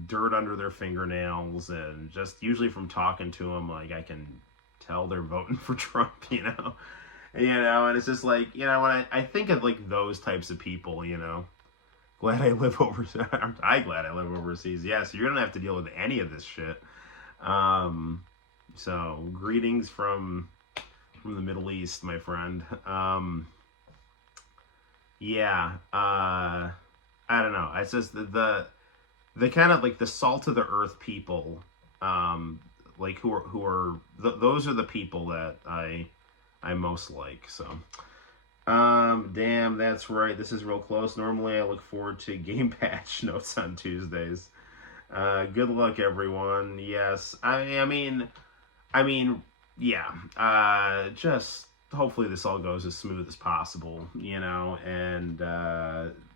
dirt under their fingernails, and just usually from talking to them, like I can tell they're voting for Trump, you know. And it's just like, you know, when I think of like those types of people, you know, glad I live overseas. I'm glad I live overseas. Yeah, so you're gonna have to deal with any of this shit. So greetings from the Middle East, my friend. Yeah, I don't know. It's just the kind of like the salt of the earth people, like those are the people that I most like. So, damn, that's right. This is real close. Normally, I look forward to game patch notes on Tuesdays. Good luck, everyone. Yes, I mean, yeah. Just hopefully this all goes as smooth as possible, you know, and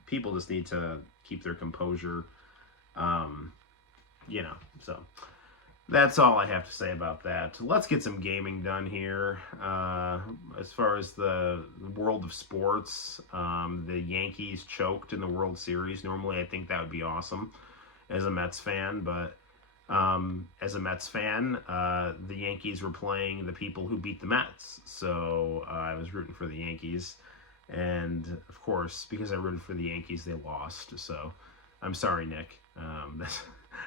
people just need to keep their composure, you know. So that's all I have to say about that. Let's get some gaming done here. As far as the world of sports, the Yankees choked in the World Series. Normally, I think that would be awesome as a Mets fan, but as a Mets fan, the Yankees were playing the people who beat the Mets, so I was rooting for the Yankees, and of course, because I rooted for the Yankees, they lost. So I'm sorry, Nick.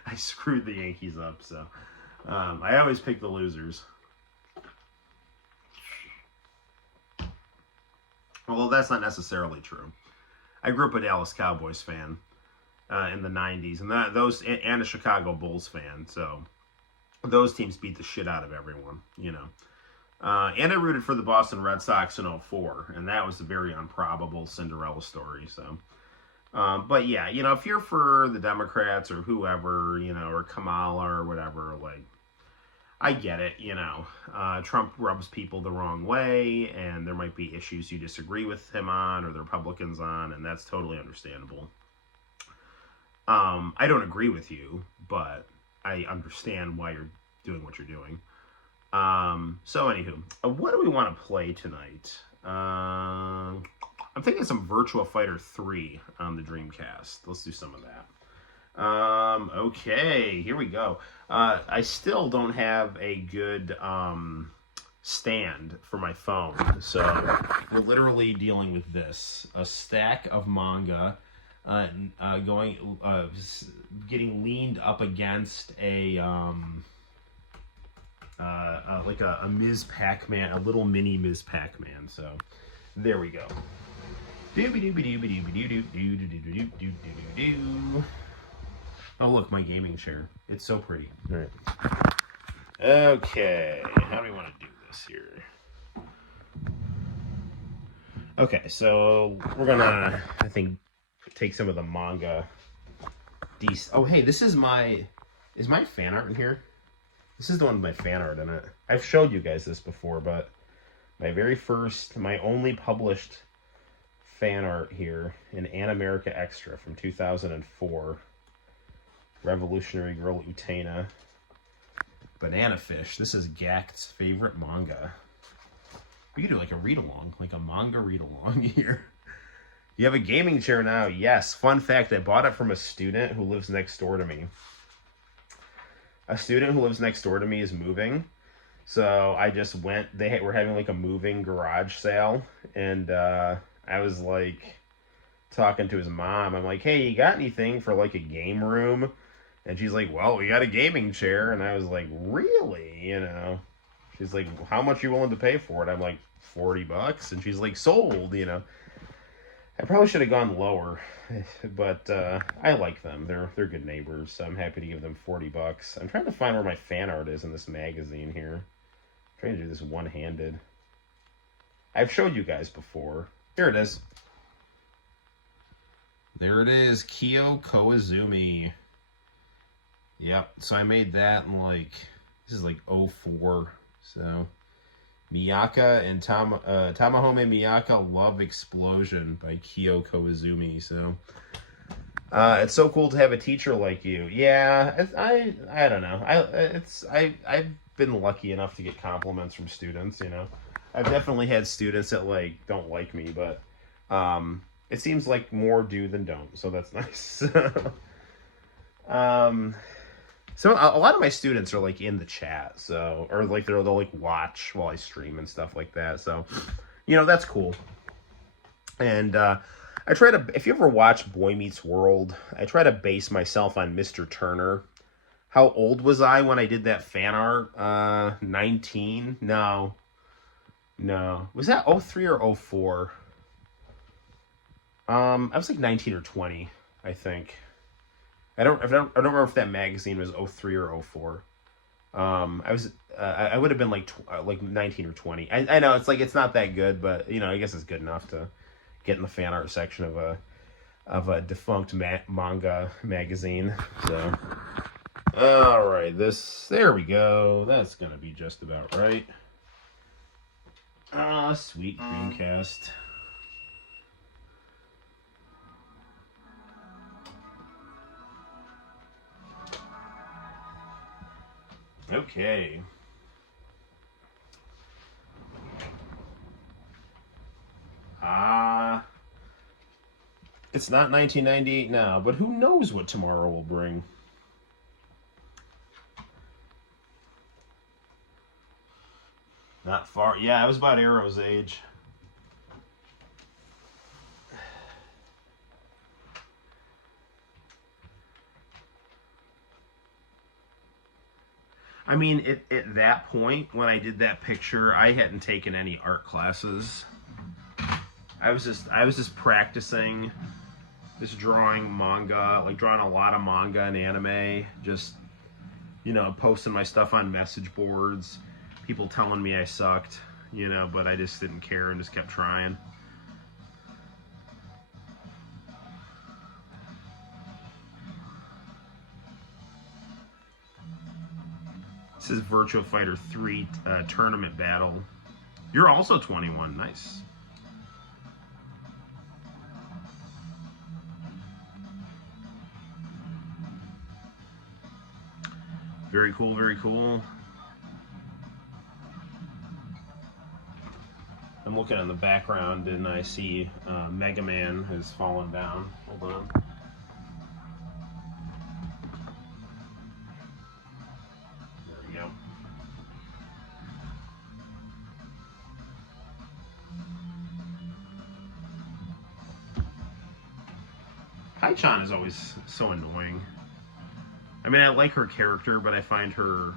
I screwed the Yankees up. So I always pick the losers. Although that's not necessarily true. I grew up a Dallas Cowboys fan in the 90s, and and a Chicago Bulls fan, so those teams beat the shit out of everyone, you know. And I rooted for the Boston Red Sox in 2004, and that was a very improbable Cinderella story. So, but yeah, you know, if you're for the Democrats or whoever, you know, or Kamala or whatever, like, I get it, you know. Trump rubs people the wrong way, and there might be issues you disagree with him on, or the Republicans on, and that's totally understandable. I don't agree with you, but I understand why you're doing what you're doing. So anywho, what do we want to play tonight? I'm thinking some Virtua Fighter 3 on the Dreamcast. Let's do some of that. Okay, here we go. I still don't have a good stand for my phone, so we're literally dealing with this. A stack of manga getting leaned up against a like a Ms. Pac-Man, a little mini Ms. Pac-Man. So there we go. Oh look, my gaming chair. It's so pretty. All right. Okay, how do we want to do this here? Okay, so we're gonna, I think, take some of the manga. Oh, hey, this is my fan art in here? This is the one with my fan art in it. I've showed you guys this before, but my only published fan art here in An America Extra from 2004. Revolutionary Girl Utena. Banana Fish. This is Gakt's favorite manga. We could do like a read-along, like a manga read-along here. You have a gaming chair now? Yes. Fun fact, I bought it from a student who lives next door to me. A student who lives next door to me is moving, So I just went. They were having like a moving garage sale, and I was like talking to his mom. I'm like, "Hey, you got anything for like a game room?" And she's like, "Well, we got a gaming chair." And I was like, "Really?" You know. She's like, "How much are you willing to pay for it?" I'm like, $40. And she's like, "Sold." You know. I probably should have gone lower, but I like them. They're good neighbors, so I'm happy to give them $40. I'm trying to find where my fan art is in this magazine here. I'm trying to do this one-handed. I've showed you guys before. Here it is. There it is, Kyo Koizumi. Yep, so I made that in like, this is like '04, so Miyaka and Tamahome Miyaka Love Explosion by Kyo Koizumi. So it's so cool to have a teacher like you. Yeah, I don't know. I've been lucky enough to get compliments from students. You know, I've definitely had students that like don't like me, but it seems like more do than don't. So that's nice. So a lot of my students are like in the chat, so or like they'll like watch while I stream and stuff like that. So, you know, that's cool. And I try to, if you ever watch Boy Meets World, I try to base myself on Mr. Turner. How old was I when I did that fan art? 19? No. Was that '03 or '04? I was like 19 or 20, I think. I don't remember if that magazine was '03 or '04. I would have been like 19 or 20. I know it's like it's not that good, but you know, I guess it's good enough to get in the fan art section of a defunct manga magazine. So, all right, there we go. That's gonna be just about right. Ah, sweet Dreamcast. Okay. It's not 1998 now, but who knows what tomorrow will bring. Not far. Yeah, I was about Arrow's age. I mean, at that point, when I did that picture, I hadn't taken any art classes. I was just practicing, just drawing manga, like drawing a lot of manga and anime, just, you know, posting my stuff on message boards, people telling me I sucked, you know, but I just didn't care and just kept trying. This is Virtua Fighter 3 tournament battle. You're also 21. Nice. Very cool, very cool. I'm looking in the background and I see Mega Man has fallen down. Hold on. There we go. Kai-chan is always so annoying. I mean, I like her character, but I find her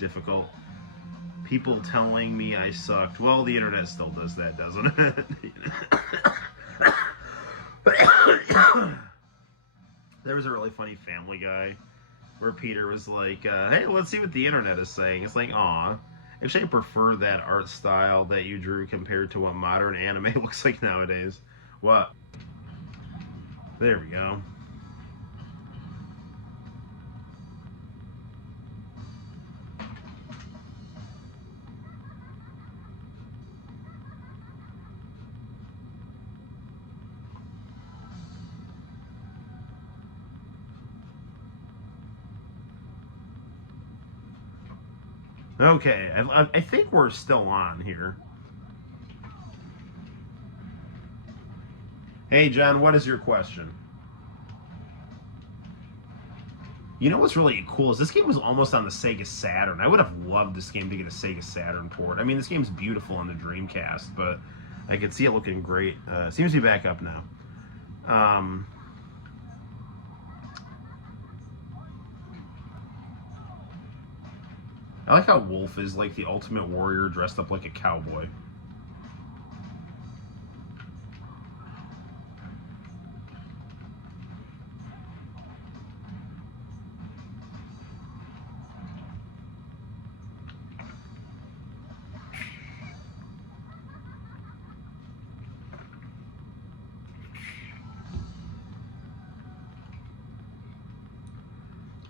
difficult. People telling me I sucked. Well, the internet still does that, doesn't it? There was a really funny Family Guy where Peter was like, hey, let's see what the internet is saying. It's like, aw. Actually, I prefer that art style that you drew compared to what modern anime looks like nowadays. What? There we go. Okay, I think we're still on here. Hey, John, what is your question? You know what's really cool is this game was almost on the Sega Saturn. I would have loved this game to get a Sega Saturn port. I mean, this game's beautiful on the Dreamcast, but I could see it looking great. Seems to be back up now. I like how Wolf is like the ultimate warrior dressed up like a cowboy.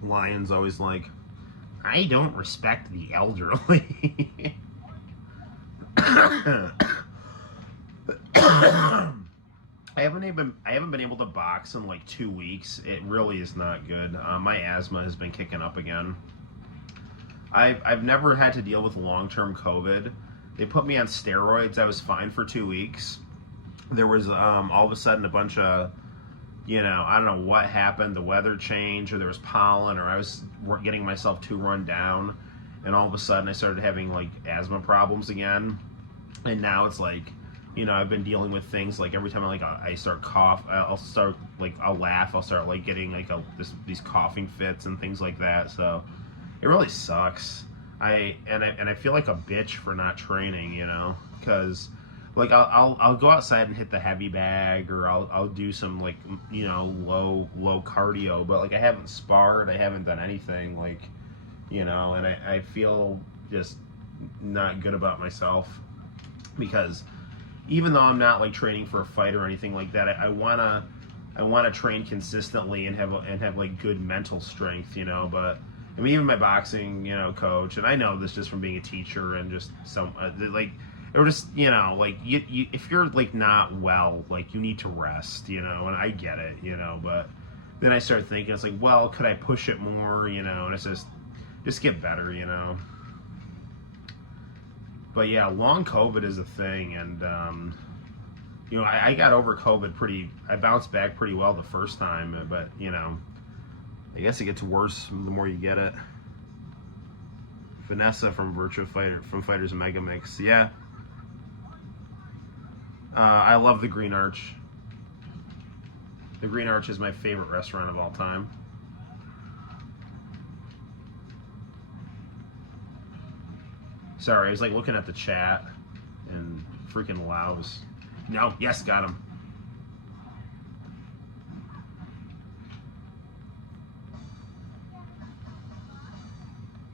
Lion's always like, I don't respect the elderly. I haven't been able to box in like 2 weeks. It really is not good. My asthma has been kicking up again. I've never had to deal with long-term COVID. They put me on steroids. I was fine for 2 weeks. There was all of a sudden a bunch of, I don't know what happened. The weather changed, or there was pollen, or I was getting myself too run down, and all of a sudden I started having like asthma problems again. And now it's like, I've been dealing with things like every time I start cough, I'll laugh, I'll start like getting like these coughing fits and things like that. So it really sucks. I feel like a bitch for not training, because like I'll go outside and hit the heavy bag, or I'll do some like low cardio, but like I haven't sparred, I haven't done anything like and I feel just not good about myself, because even though I'm not like training for a fight or anything like that, I wanna train consistently and have like good mental strength, but I mean, even my boxing coach, and I know this just from being a teacher and just some or just like you if you're like not well, like you need to rest, and I get it, but then I start thinking, it's like, well, could I push it more, and it's just get better, But yeah, long COVID is a thing, and I got over COVID I bounced back pretty well the first time, but I guess it gets worse the more you get it. Vanessa from Virtua Fighter, from Fighters Mega Mix, yeah. I love the Green Arch. The Green Arch is my favorite restaurant of all time. Sorry, I was like looking at the chat and freaking Laos. No, yes, got him.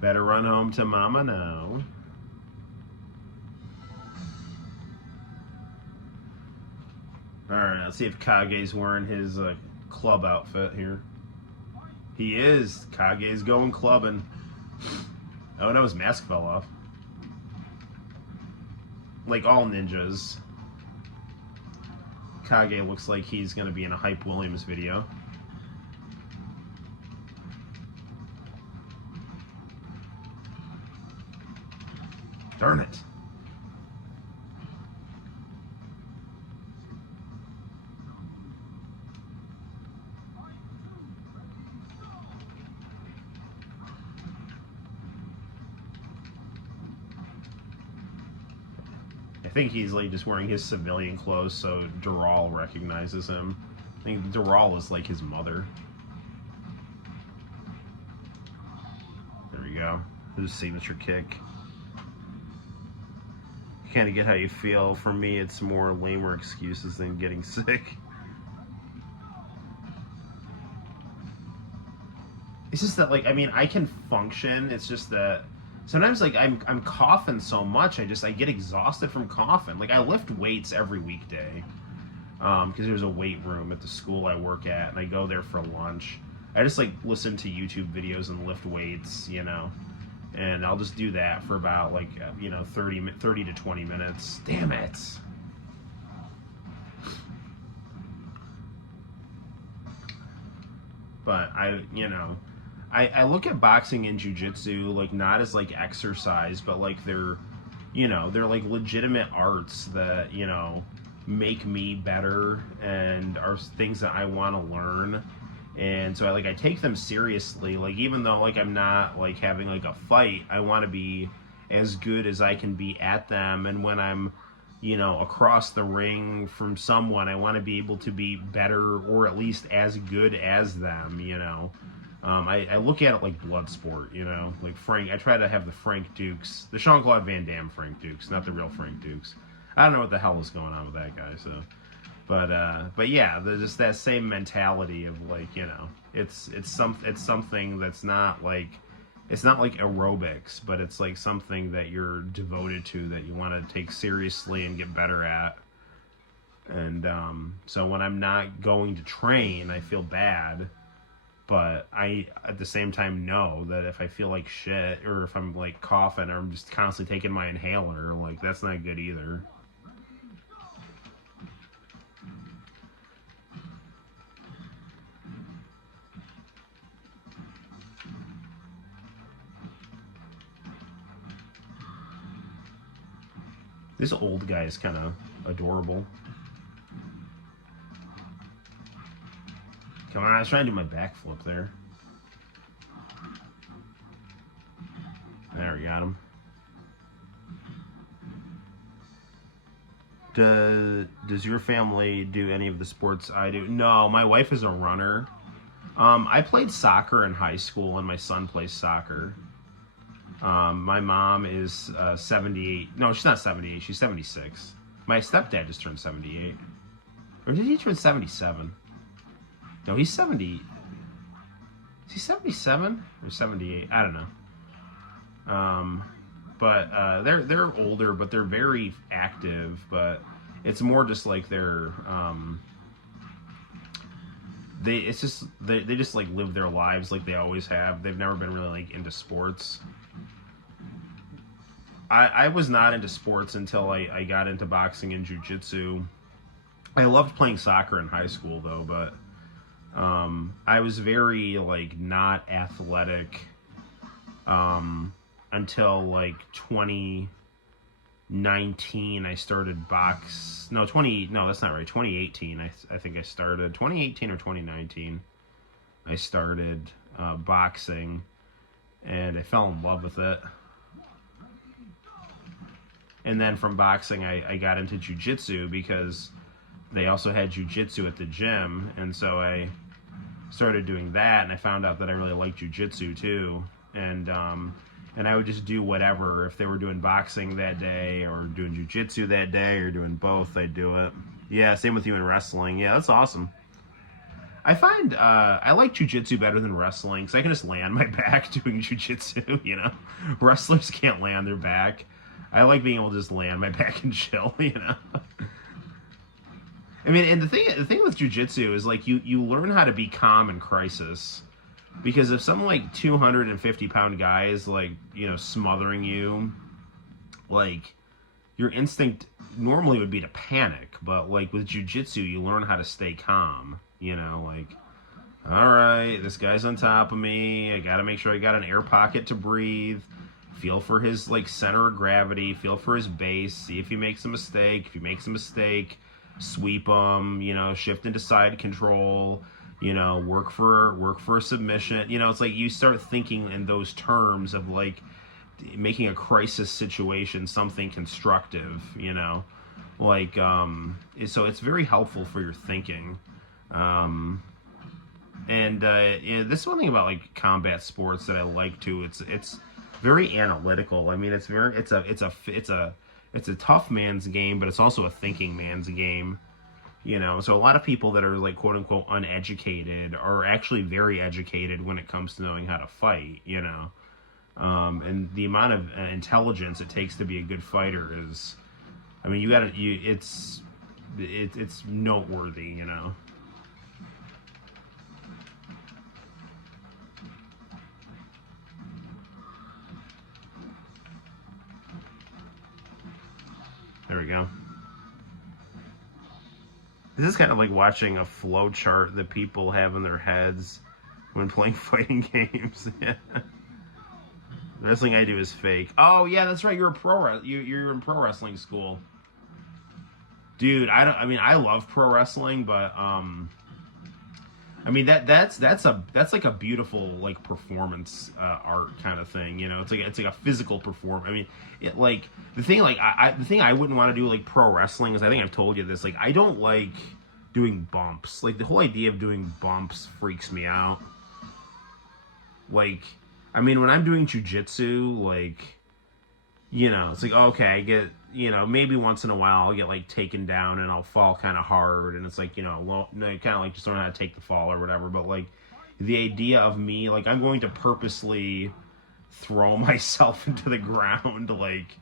Better run home to mama now. Alright, let's see if Kage's wearing his club outfit here. He is. Kage's going clubbing. Oh no, his mask fell off. Like all ninjas, Kage looks like he's going to be in a Hype Williams video. Darn it. I think he's like just wearing his civilian clothes so Dural recognizes him. I think Dural is like his mother. There we go. His signature kick. Kind of get how you feel. For me, it's more lamer excuses than getting sick. It's just that, like, I mean, I can function. It's just that sometimes, like, I'm coughing so much, I get exhausted from coughing. Like, I lift weights every weekday because there's a weight room at the school I work at, and I go there for lunch. I just like listen to YouTube videos and lift weights, and I'll just do that for about like 30 to 20 minutes. Damn it. But I look at boxing and jiu-jitsu like not as like exercise, but like they're like legitimate arts that make me better and are things that I want to learn. And so I take them seriously. Like, even though like I'm not like having like a fight, I want to be as good as I can be at them. And when I'm, you know, across the ring from someone, I want to be able to be better or at least as good as them, you know. I look at it like blood sport, you know, like Frank. I try to have the Frank Dukes, the Jean-Claude Van Damme Frank Dukes, not the real Frank Dukes. I don't know what the hell is going on with that guy. So, but yeah, there's just that same mentality of like, you know, it's something that's not like, it's not like aerobics, but it's like something that you're devoted to, that you want to take seriously and get better at. And so when I'm not going to train, I feel bad. But I, at the same time, know that if I feel like shit, or if I'm, like, coughing, or I'm just constantly taking my inhaler, like, that's not good either. This old guy is kind of adorable. Come on, I was trying to do my backflip there. There, we got him. Does your family do any of the sports I do? No, my wife is a runner. I played soccer in high school, and my son plays soccer. My mom is 78. No, she's not 78. She's 76. My stepdad just turned 78. Or did he turn 77? No, he's 70. Is he 77 or 78? I don't know. But they're older, but they're very active. But it's more just like they're they just like live their lives like they always have. They've never been really like into sports. I was not into sports until I got into boxing and jiu-jitsu. I loved playing soccer in high school though, but I was very like not athletic until like 2019. I started no, that's not right. 2018. I think I started 2018 or 2019. I started boxing, and I fell in love with it. And then from boxing, I got into jiu-jitsu because they also had jiu-jitsu at the gym, and so I started doing that, and I found out that I really liked jiu-jitsu too. And I would just do whatever. If they were doing boxing that day, or doing jiu-jitsu that day, or doing both, I'd do it. Yeah, same with you in wrestling. Yeah, that's awesome. I find I like jiu-jitsu better than wrestling, because I can just lay on my back doing jiu-jitsu, you know? Wrestlers can't lay on their back. I like being able to just lay on my back and chill, you know? I mean, and the thing with jiu-jitsu is, like, you learn how to be calm in crisis. Because if some, like, 250-pound guy is, like, you know, smothering you, like, your instinct normally would be to panic. But, like, with jiu-jitsu, you learn how to stay calm, you know? Like, all right, this guy's on top of me. I gotta make sure I got an air pocket to breathe. Feel for his, like, center of gravity. Feel for his base. See if he makes a mistake. If he makes a mistake, sweep him, you know, shift into side control, you know, work for a submission. You know, it's like you start thinking in those terms of, like, making a crisis situation something constructive, you know? Like, so it's very helpful for your thinking. Yeah, this is one thing about, like, combat sports that I like too. It's very analytical. I mean, it's a tough man's game, but it's also a thinking man's game. You know, so a lot of people that are, like, quote unquote uneducated are actually very educated when it comes to knowing how to fight, you know. And the amount of intelligence it takes to be a good fighter is, I mean, it's noteworthy, you know. There we go. This is kind of like watching a flow chart that people have in their heads when playing fighting games. The wrestling I do is fake. Oh yeah, that's right. You're in pro wrestling school, dude. I love pro wrestling, but I I mean that's like a beautiful like performance art kind of thing, you know. It's like a physical perform. I mean, it like the thing like the thing I wouldn't want to do like pro wrestling is, I think I've told you this, like I don't like doing bumps. Like the whole idea of doing bumps freaks me out. Like, I mean, when I'm doing jujitsu, like, you know, it's like, okay, I get, you know, maybe once in a while I'll get like taken down and I'll fall kind of hard, and it's like, you know, kind of like just learn how to take the fall or whatever. But like the idea of me, like, I'm going to purposely throw myself into the ground, like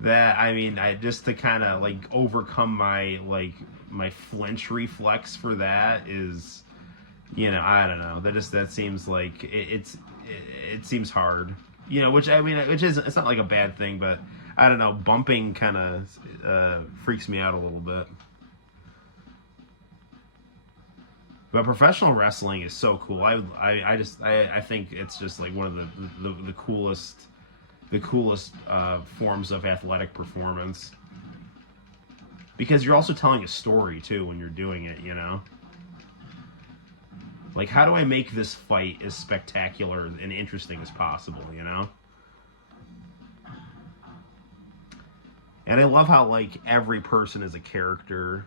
that. I mean, I just to kind of like overcome my my flinch reflex for that is, you know, I don't know. That seems like it seems hard. You know, which I mean, it's not like a bad thing, but I don't know. Bumping kind of freaks me out a little bit. But professional wrestling is so cool. I think it's just like one of the coolest forms of athletic performance, because you're also telling a story too when you're doing it. You know. Like, how do I make this fight as spectacular and interesting as possible, you know? And I love how, like, every person is a character.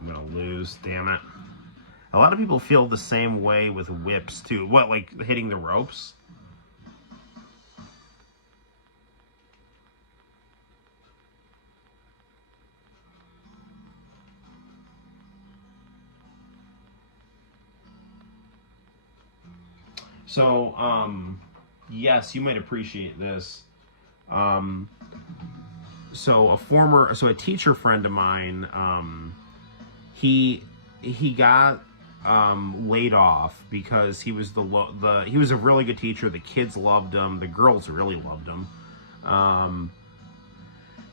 I'm gonna lose, damn it. A lot of people feel the same way with whips, too. What, like hitting the ropes? So, yes, you might appreciate this. So a teacher friend of mine, he got laid off because he was he was a really good teacher. The kids loved him. The girls really loved him.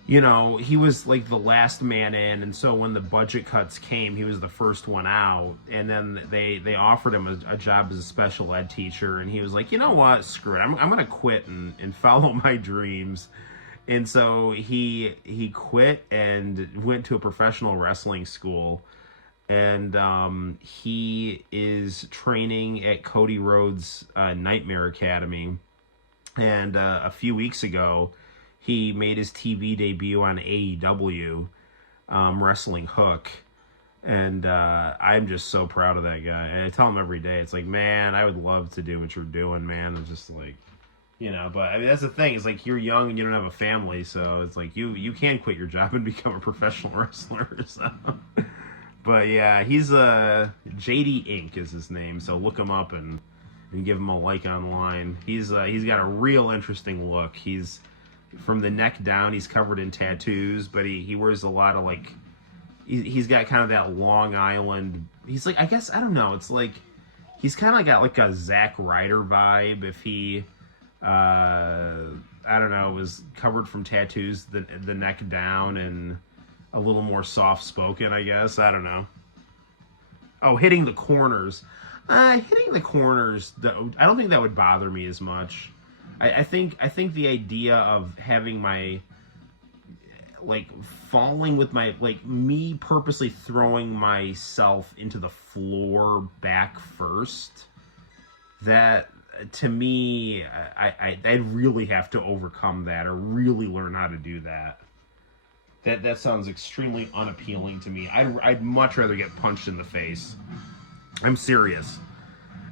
You know, he was like the last man in, and so when the budget cuts came, he was the first one out. And then they offered him a job as a special ed teacher, and he was like, you know what, screw it, I'm gonna quit and follow my dreams. And so he quit and went to a professional wrestling school. And he is training at Cody Rhodes' Nightmare Academy. And a few weeks ago, he made his TV debut on AEW, Wrestling Hook. And I'm just so proud of that guy. And I tell him every day, it's like, man, I would love to do what you're doing, man. It's just like, you know, but I mean, that's the thing. It's like, you're young and you don't have a family, so it's like you can quit your job and become a professional wrestler. So. But yeah, he's JD Inc. is his name, so look him up and give him a like online. He's got a real interesting look. He's from the neck down, he's covered in tattoos, but he wears a lot of like, he's got kind of that Long Island. He's like, I guess, I don't know. It's like he's kind of got like a Zack Ryder vibe if he, I don't know, was covered from tattoos, the neck down, and a little more soft-spoken, I guess. I don't know. Oh, hitting the corners. Hitting the corners, I don't think that would bother me as much. I think the idea of having my, like, falling with my, like, me purposely throwing myself into the floor back first, that, to me, I'd really have to overcome that or really learn how to do that. That sounds extremely unappealing to me. I'd much rather get punched in the face. I'm serious.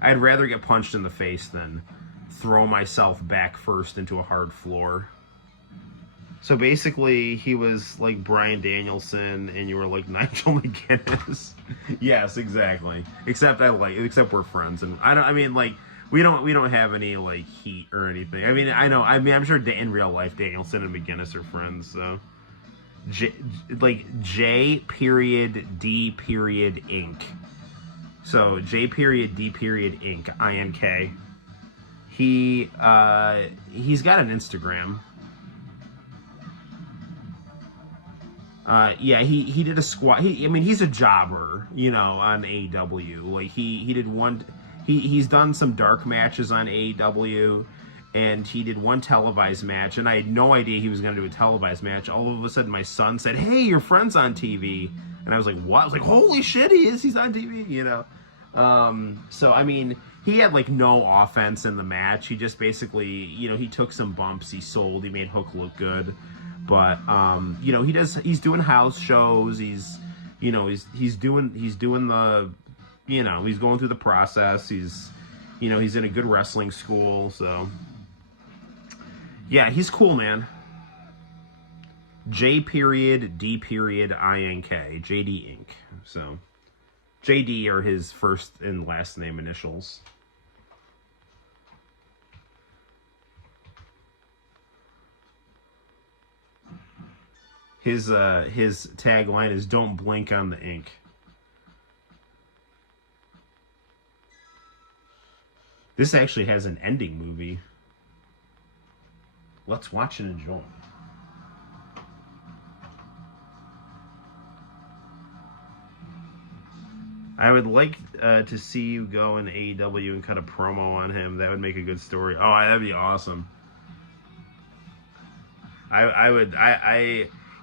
I'd rather get punched in the face than throw myself back first into a hard floor. So basically, he was like Bryan Danielson, and you were like Nigel McGuinness. Yes, exactly. Except we're friends, and we don't have any like heat or anything. I mean, I'm sure in real life Danielson and McGuinness are friends. So. J period D period Inc. So J period D period Inc. INK. He's got an Instagram. Yeah, he did a squat. I mean, he's a jobber, you know, on AEW. Like he did one. He's done some dark matches on AEW, and he did one televised match. And I had no idea he was going to do a televised match. All of a sudden, my son said, "Hey, your friend's on TV," and I was like, "What?" I was like, "Holy shit, he is! He's on TV!" You know. So I mean, he had like no offense in the match. He just basically, you know, he took some bumps. He sold. He made Hook look good. But you know, he's doing house shows. He's doing the, you know, he's going through the process. He's in a good wrestling school. So yeah, he's cool, man. J period D period INK JD Inc. So JD are his first and last name initials. His tagline is "Don't blink on the ink." This actually has an ending movie. Let's watch and enjoy. I would like to see you go in AEW and cut a promo on him. That would make a good story. Oh, that'd be awesome.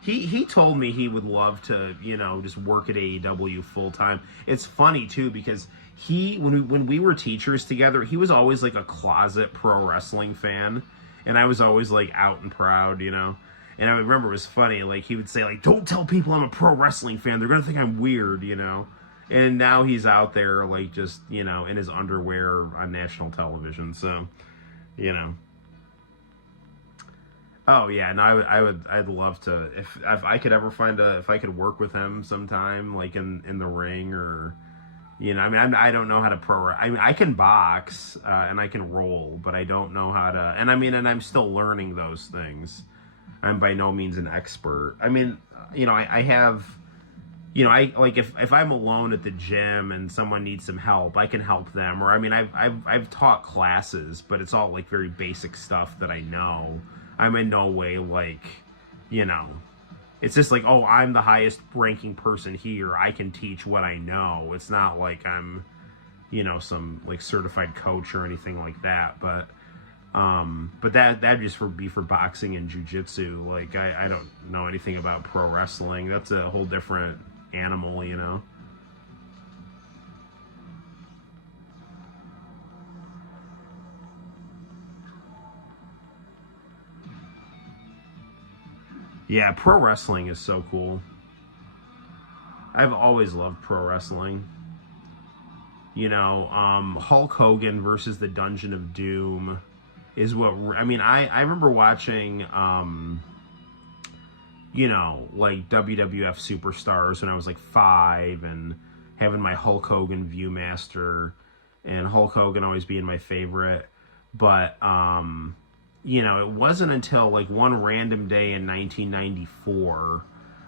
He told me he would love to, you know, just work at AEW full time. It's funny too because when we were teachers together, he was always like a closet pro wrestling fan, and I was always like out and proud, you know. And I remember it was funny, like he would say like, "Don't tell people I'm a pro wrestling fan; they're gonna think I'm weird," you know. And now he's out there like just, you know, in his underwear on national television. So, you know. Oh yeah, no, I'd love to if I could ever if I could work with him sometime, like in the ring, or, you know, I mean, I don't know how to I mean, I can box and I can roll, but I don't know how to. And I mean, and I'm still learning those things. I'm by no means an expert. I mean, you know, I have, you know, I like if I'm alone at the gym and someone needs some help, I can help them. Or I mean, I've taught classes, but it's all like very basic stuff that I know. I'm in no way like, you know, it's just like, oh, I'm the highest ranking person here. I can teach what I know. It's not like I'm, you know, some like certified coach or anything like that. But that'd just be for boxing and jiu-jitsu. Like I don't know anything about pro wrestling. That's a whole different animal, you know. Yeah, pro wrestling is so cool. I've always loved pro wrestling. You know, Hulk Hogan versus the Dungeon of Doom is what I mean. I remember watching, you know, like WWF Superstars when I was like 5, and having my Hulk Hogan Viewmaster, and Hulk Hogan always being my favorite. But you know, it wasn't until like one random day in 1994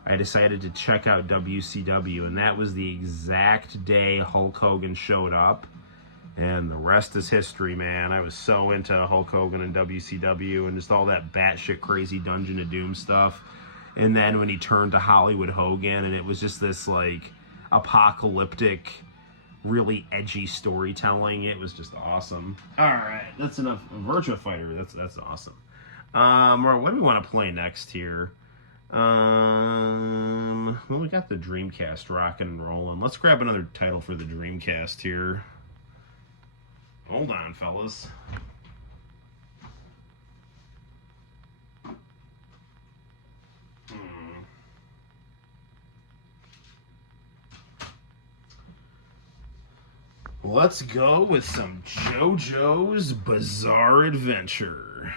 I decided to check out WCW, and that was the exact day Hulk Hogan showed up, and the rest is history, man. I was so into Hulk Hogan and WCW and just all that batshit crazy Dungeon of Doom stuff. And then when he turned to Hollywood Hogan, and it was just this like apocalyptic, really edgy storytelling. It was just awesome. All right, that's enough. Virtua Fighter, that's awesome. What do we want to play next here? Well, we got the Dreamcast rocking and rolling. Let's grab another title for the Dreamcast here. Hold on, fellas. Let's go with some JoJo's Bizarre Adventure.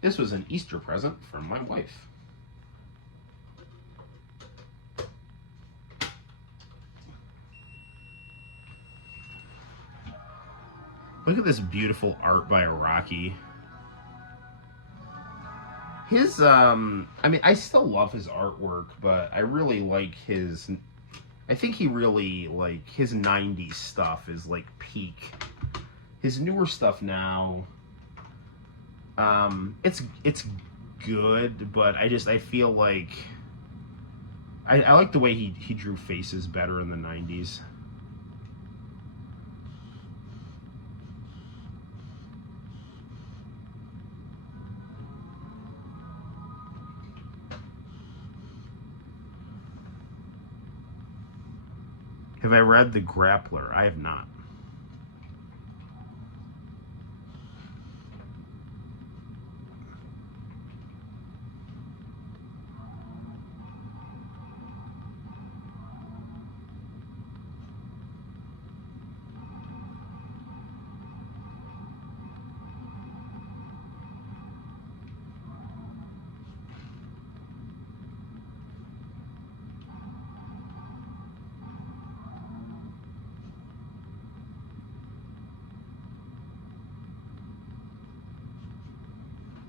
This was an Easter present from my wife. Look at this beautiful art by Rocky. His, I mean, I still love his artwork, but I really like his, I think he really, like, his 90s stuff is, like, peak his newer stuff now, it's good, but I feel like I like the way he drew faces better in the 90s. Have I read The Grappler? I have not.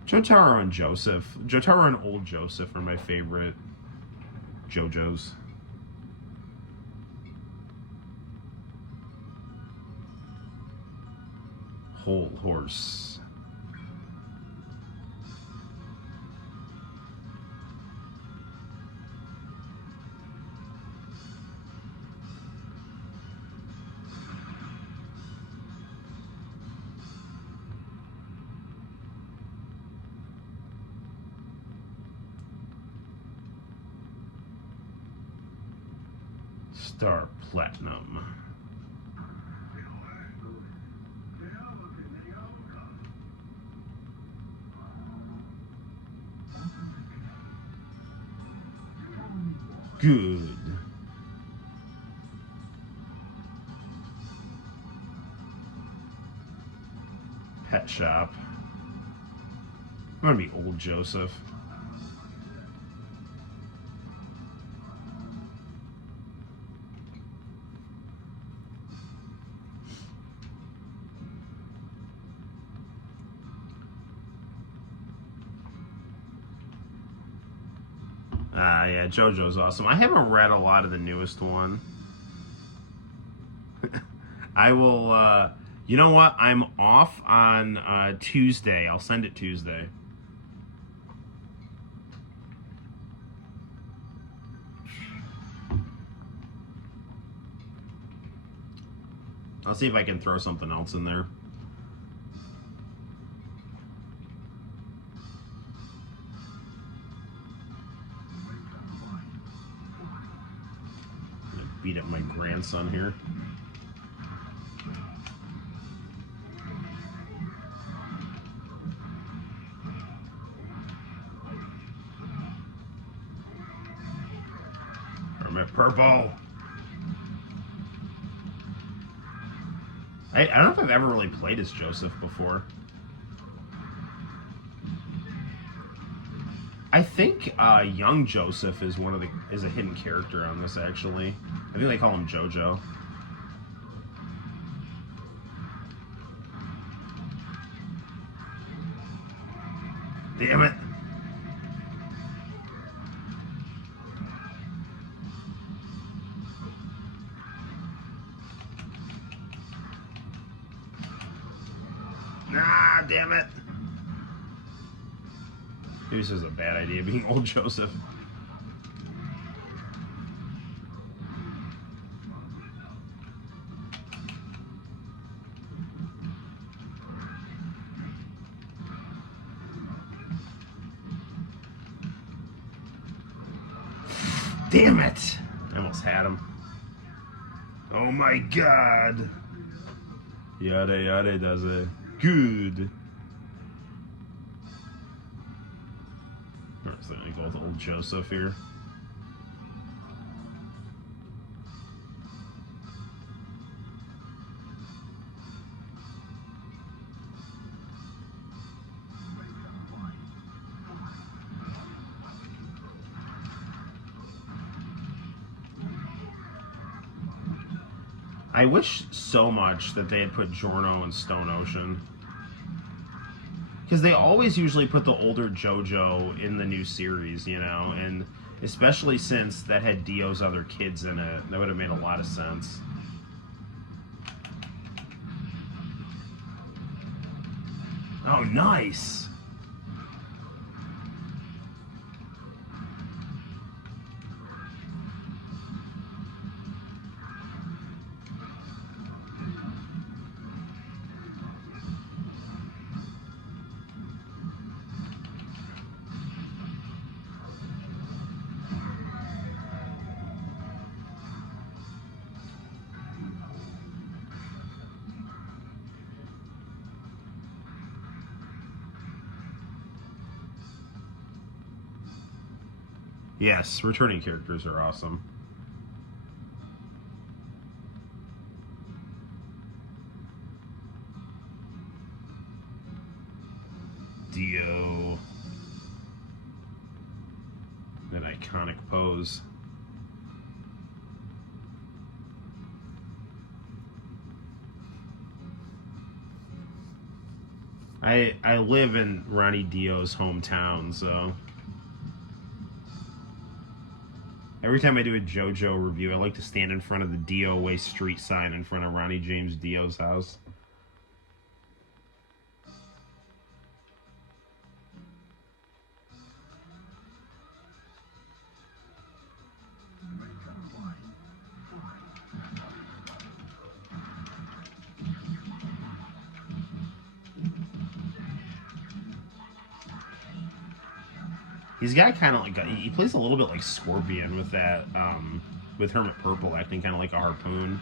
Jotaro and Joseph. Jotaro and Old Joseph are my favorite JoJos. Whole horse. Star Platinum. Good. Pet Shop. I'm gonna be Old Joseph. Yeah, JoJo's awesome. I haven't read a lot of the newest one. I will, you know what? I'm off on Tuesday. I'll send it Tuesday. I'll see if I can throw something else in there. Beat up my grandson here. I'm at purple. I don't know if I've ever really played as Joseph before. I think young Joseph is is a hidden character on this, actually. I think they call him JoJo. Damn it. Ah, damn it. Maybe this is a bad idea, being Old Joseph. Damn it! I almost had him. Oh my god! Yada yada does it. Good. Alright, so I'm gonna go with Old Joseph here. I wish so much that they had put Giorno in Stone Ocean. Because they always usually put the older JoJo in the new series, you know, and especially since that had Dio's other kids in it, that would have made a lot of sense. Oh, nice. Yes, returning characters are awesome. Dio. That iconic pose. I live in Ronnie Dio's hometown, so every time I do a JoJo review, I like to stand in front of the Dio Way street sign in front of Ronnie James Dio's house. He's got kind of like he plays a little bit like Scorpion with that, with Hermit Purple acting kind of like a harpoon.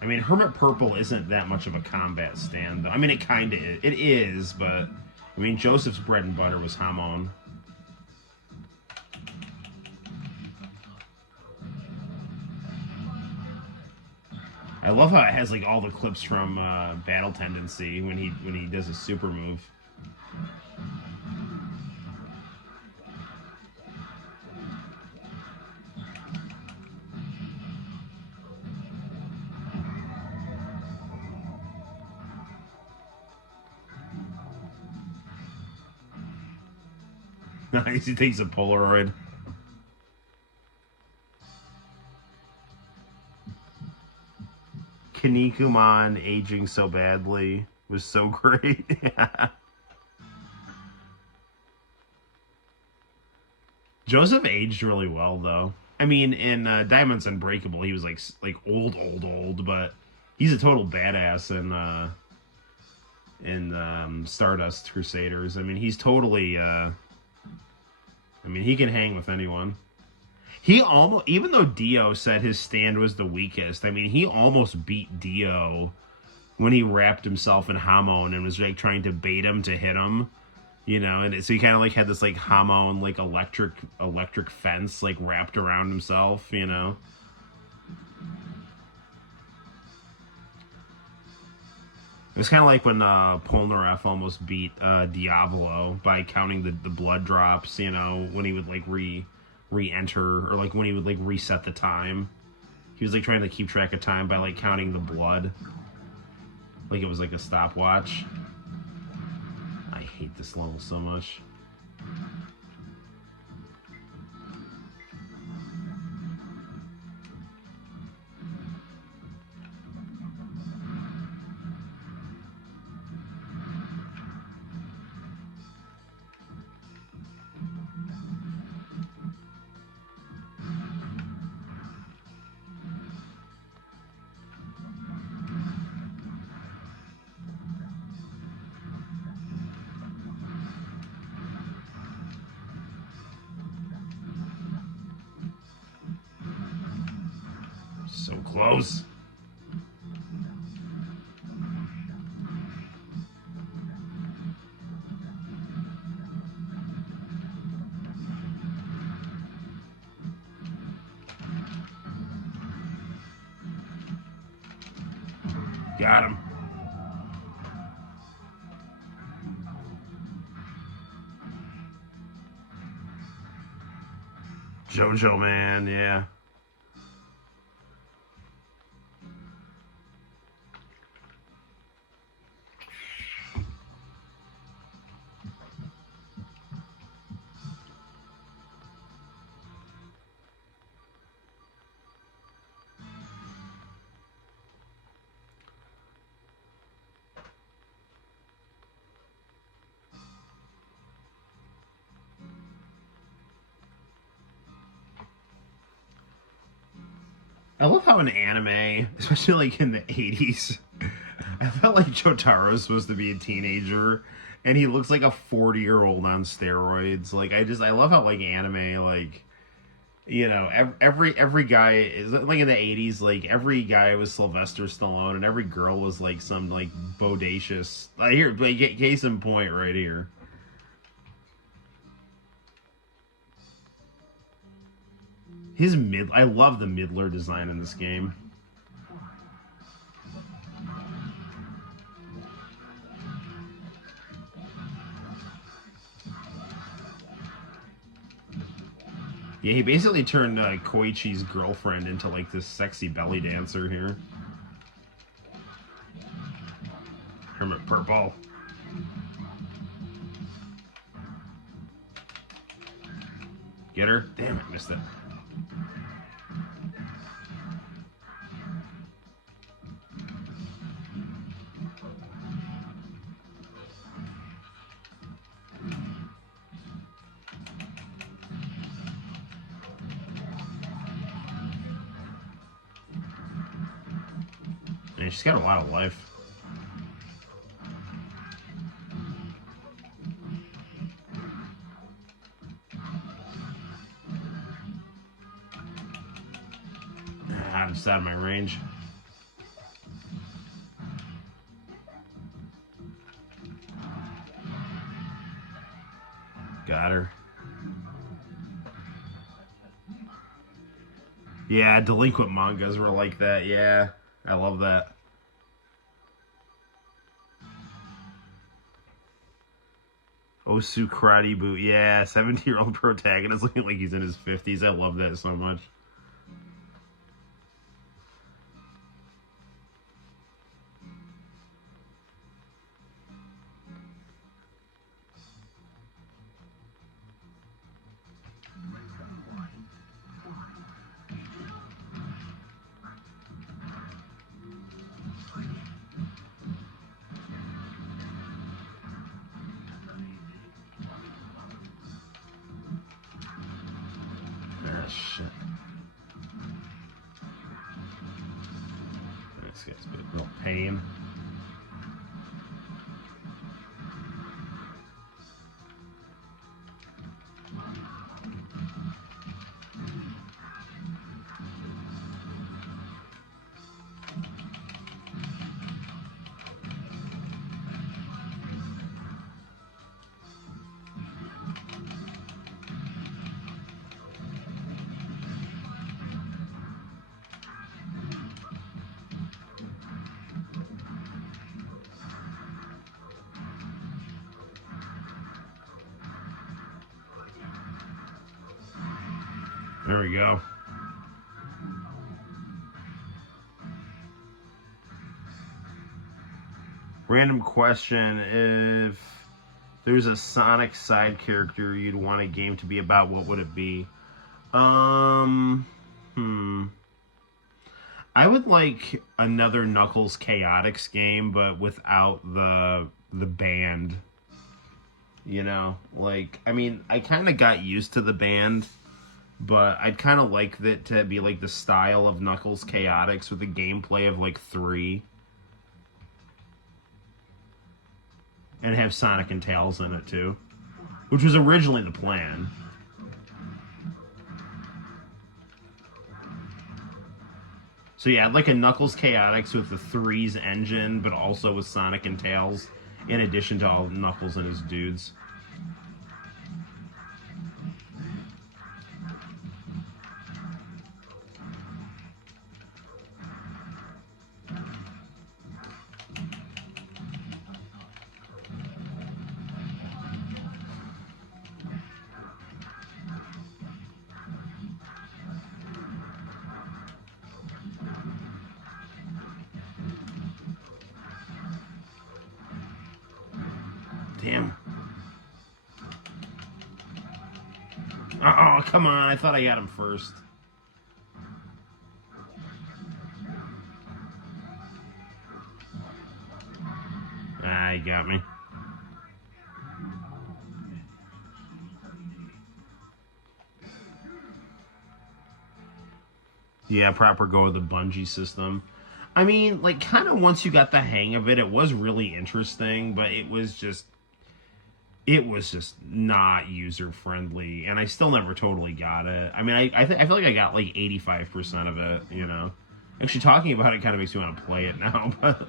I mean, Hermit Purple isn't that much of a combat stand, though. I mean, it kind of is. It is, but I mean, Joseph's bread and butter was Hamon. I love how it has like all the clips from Battle Tendency when he does his super move. Nice, he takes a Polaroid. Kinnikuman aging so badly was so great. Joseph aged really well, though. I mean, in Diamonds Unbreakable, he was like old, but he's a total badass in Stardust Crusaders. I mean, he's totally. I mean, he can hang with anyone. He almost, even though Dio said his stand was the weakest, I mean, he almost beat Dio when he wrapped himself in Hamon and was like trying to bait him to hit him, you know. And so he kind of like had this like Hamon like electric fence like wrapped around himself, you know. It was kind of like when Polnareff almost beat Diavolo by counting the blood drops, you know, when he would like re-enter, or like when he would like reset the time. He was like trying to keep track of time by like counting the blood, like it was like a stopwatch. I hate this level so much. So close. Got him. JoJo, man, yeah. I love how in anime, especially like in the 80s, I felt like Jotaro was supposed to be a teenager, and he looks like a 40-year-old on steroids. Like I love how like anime, like, you know, every guy is like in the 80s, like every guy was Sylvester Stallone, and every girl was like some like bodacious. Here, like, case in point, right here. I love the Midler design in this game. Yeah, he basically turned Koichi's girlfriend into like this sexy belly dancer here. Hermit Purple. Get her? Damn it, missed it. Man, she's got a lot of life. I'm just out of my range. Got her. Yeah, delinquent mangas were like that. Yeah, I love that. Osu Karate Boot. Yeah, 17-year-old protagonist looking like he's in his 50s. I love that so much. Ah, shit. This guy's a real pain. There we go. Random question. If there's a Sonic side character you'd want a game to be about, what would it be? I would like another Knuckles Chaotix game, but without the band. You know, like, I mean, I kind of got used to the band, but I'd kind of like that to be like the style of Knuckles Chaotix with a gameplay of like 3. And have Sonic and Tails in it too, which was originally the plan. So yeah, I'd like a Knuckles Chaotix with the 3's engine, but also with Sonic and Tails, in addition to all Knuckles and his dudes. Damn. Oh, come on. I thought I got him first. Ah, he got me. Yeah, proper go of the bungee system. I mean, like, kind of once you got the hang of it, it was really interesting, but it was just not user friendly, and I still never totally got it. I mean, I feel like I got like 85% of it. You know, actually talking about it kind of makes me want to play it now. But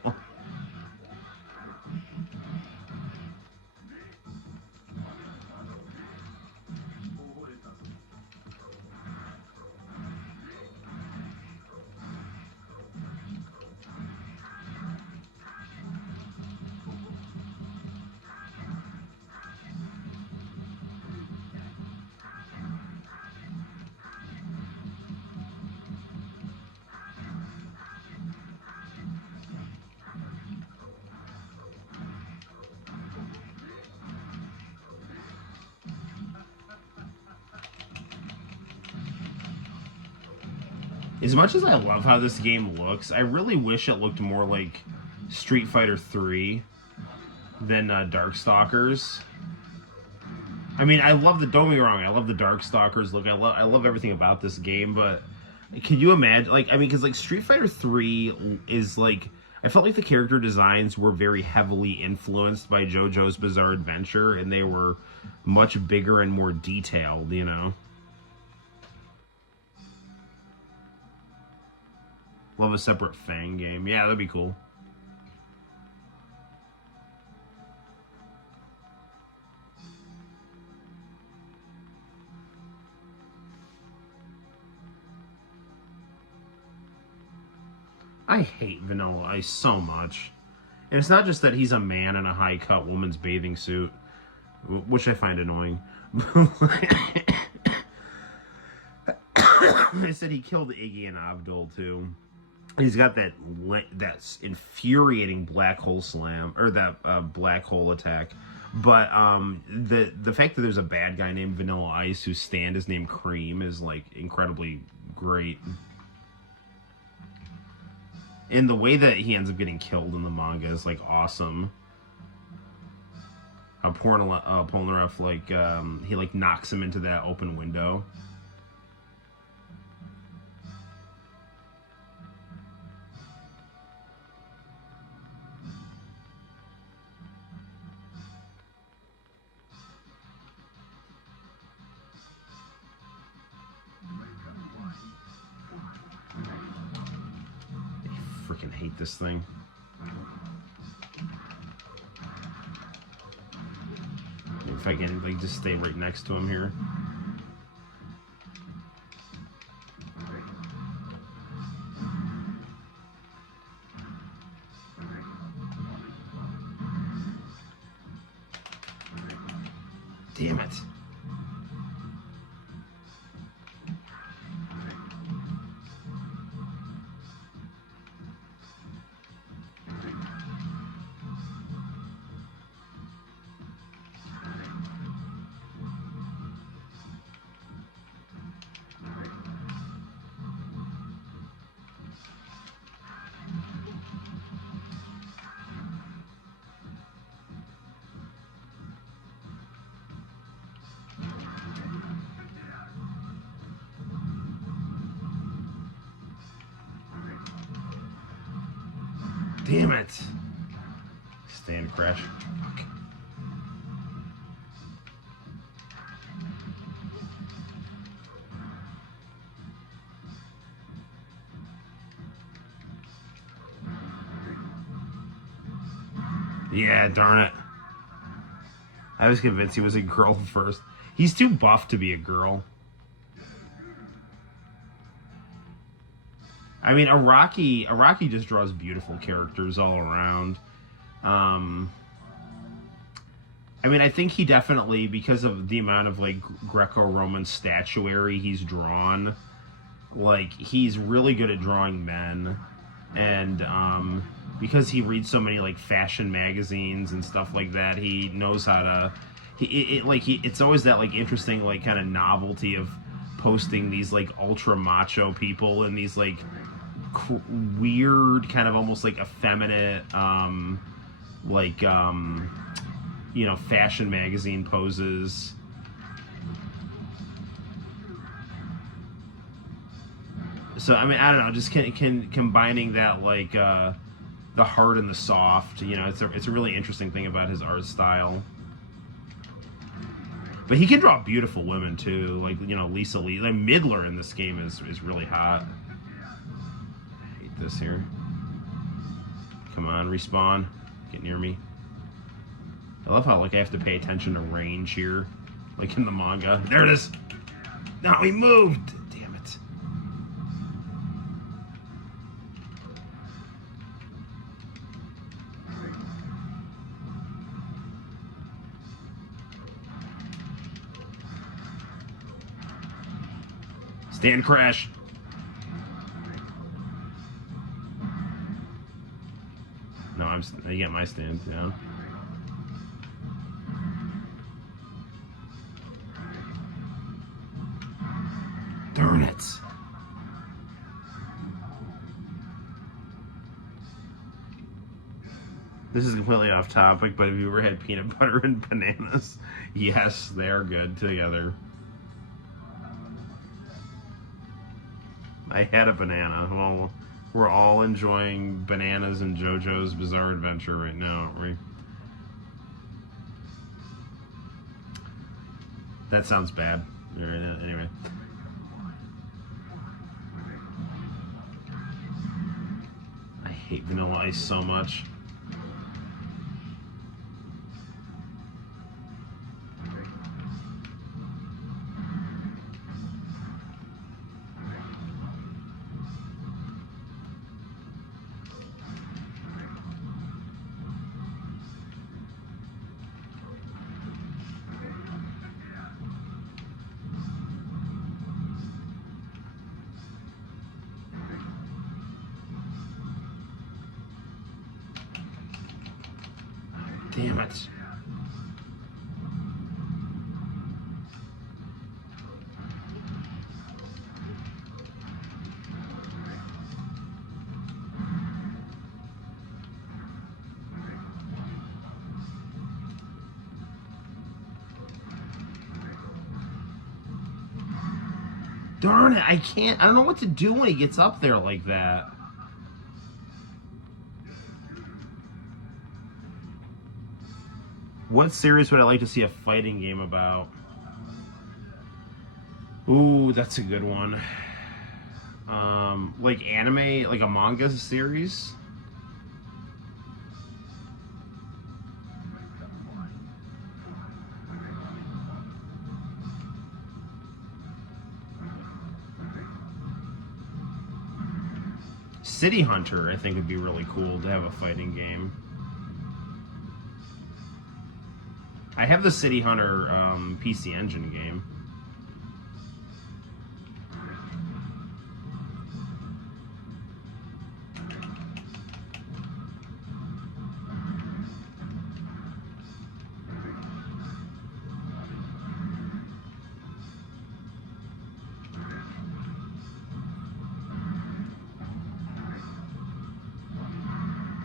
as much as I love how this game looks, I really wish it looked more like Street Fighter 3 than Darkstalkers. I mean, I love the. Don't get me wrong, I love the Darkstalkers look. I love everything about this game, but can you imagine? Like, I mean, because like Street Fighter 3 is like, I felt like the character designs were very heavily influenced by JoJo's Bizarre Adventure, and they were much bigger and more detailed. You know. Love a separate Fang game. Yeah, that'd be cool. I hate Vanilla Ice so much. And it's not just that he's a man in a high-cut woman's bathing suit, which I find annoying. I said he killed Iggy and Abdul, too. He's got that infuriating black hole slam, or that black hole attack. But the fact that there's a bad guy named Vanilla Ice whose stand is named Cream is like incredibly great. And the way that he ends up getting killed in the manga is like awesome. How Polnareff like he like knocks him into that open window. Freaking hate this thing. If I can like just stay right next to him here. Damn it. Damn it. Stand crash. Fuck. Yeah, darn it. I was convinced he was a girl first. He's too buff to be a girl. I mean, Araki just draws beautiful characters all around. I mean, I think he definitely, because of the amount of like Greco-Roman statuary he's drawn, like he's really good at drawing men, and because he reads so many like fashion magazines and stuff like that, he knows how to. It's always that like interesting like kind of novelty of posting these like ultra macho people and these like weird kind of almost like effeminate you know, fashion magazine poses. So I mean, I don't know, just can combining that like the hard and the soft. You know, it's a really interesting thing about his art style. But he can draw beautiful women too, like you know Lisa Lee. Like Midler in this game is really hot. I hate this here. Come on, respawn. Get near me. I love how like I have to pay attention to range here, like in the manga. There it is. No, he moved. Damn it. Stand crash. No, I get my stand down. Darn it. This is completely off topic, but have you ever had peanut butter and bananas? Yes, they are good together. I had a banana. Well, we're all enjoying bananas and JoJo's Bizarre Adventure right now, aren't we? That sounds bad. Anyway. I hate Vanilla Ice so much. Damn it. Darn it, I can't. I don't know what to do when he gets up there like that. What series would I like to see a fighting game about? Ooh, that's a good one. Like anime, like a manga series? City Hunter, I think, would be really cool to have a fighting game. I have the City Hunter PC Engine game.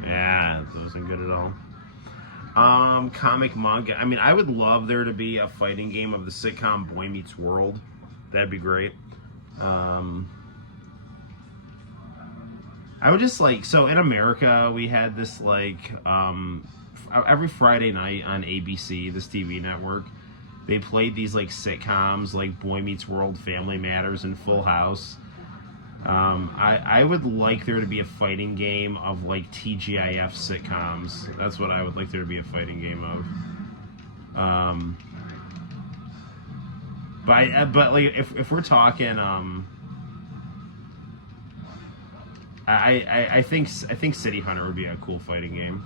Yeah, that wasn't good at all. Comic manga. I mean, I would love there to be a fighting game of the sitcom Boy Meets World. That'd be great. I would just like, so in America, we had this like, every Friday night on ABC, this TV network, they played these like sitcoms like Boy Meets World, Family Matters, and Full House. I would like there to be a fighting game of like TGIF sitcoms. That's what I would like there to be a fighting game of. But like if we're talking, I think City Hunter would be a cool fighting game.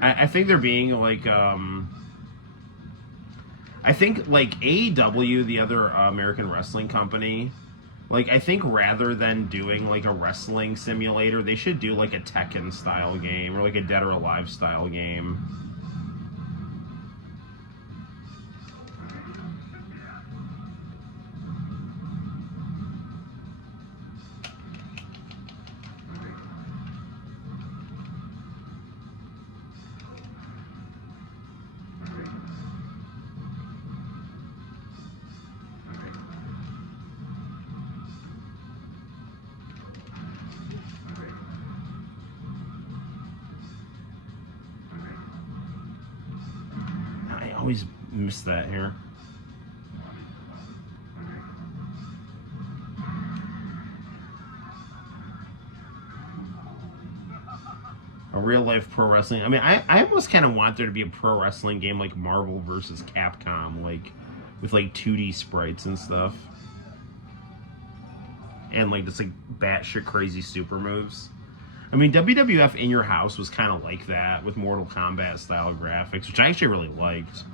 I think they're being like I think like AEW, the other American wrestling company, like I think rather than doing like a wrestling simulator, they should do like a Tekken style game or like a Dead or Alive style game. always miss that here. A real life pro wrestling. I mean, I almost kind of want there to be a pro wrestling game like Marvel versus Capcom, like with like 2D sprites and stuff, and like just like batshit crazy super moves. I mean, WWF In Your House was kind of like that with Mortal Kombat style graphics, which I actually really liked.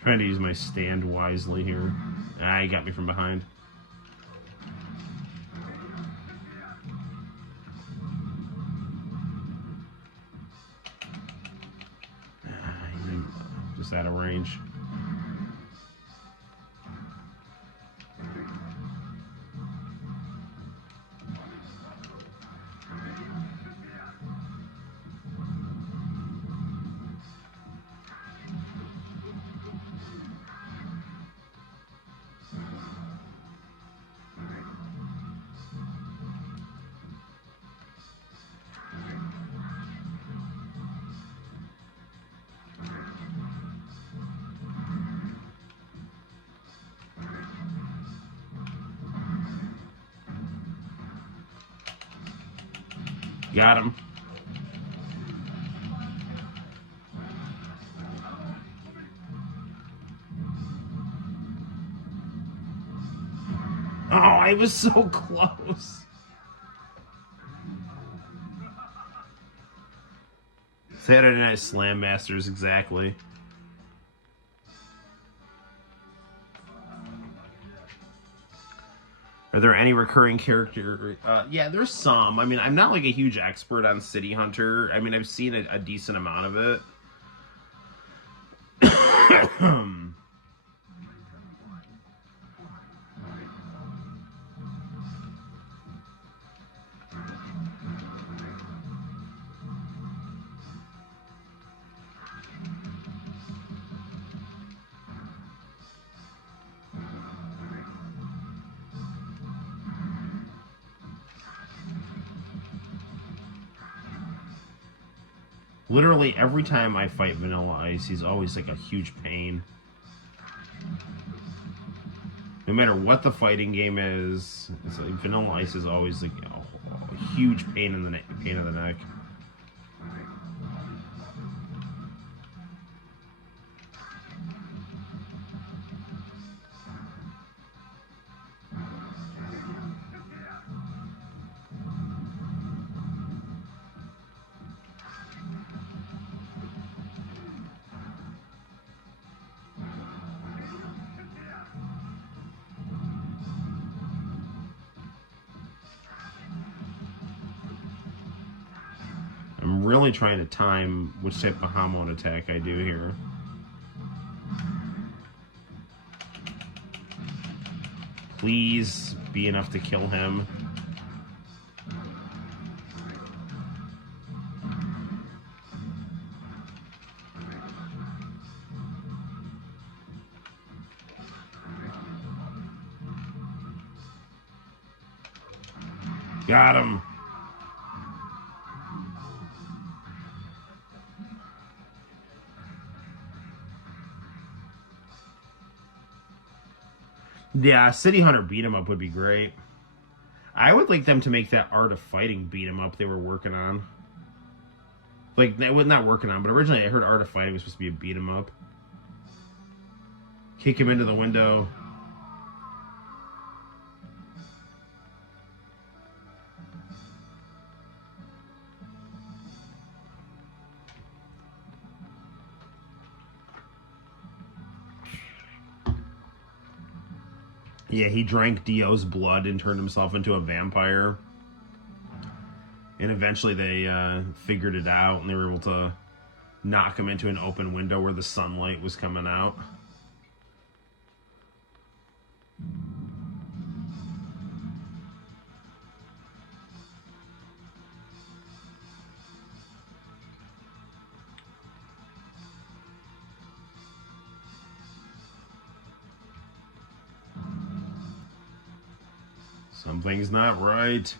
Trying to use my stand wisely here. Ah, he got me from behind. Just out of range. Got him. Oh, I was so close. Saturday Night Slam Masters, exactly. Are there any recurring character? Yeah, there's some. I mean, I'm not like a huge expert on City Hunter. I mean, I've seen a decent amount of it. Literally every time I fight Vanilla Ice, he's always like a huge pain. No matter what the fighting game is, it's like Vanilla Ice is always like a huge pain in the pain of the neck. I'm really trying to time which type of Hamon attack I do here. Please be enough to kill him. Got him. Yeah, City Hunter beat 'em up would be great. I would like them to make that Art of Fighting beat 'em up they were working on. Like, they were not working on, but originally I heard Art of Fighting was supposed to be a beat 'em up. Kick him into the window. Yeah, he drank Dio's blood and turned himself into a vampire. And eventually they figured it out and they were able to knock him into an open window where the sunlight was coming out. Something's not right.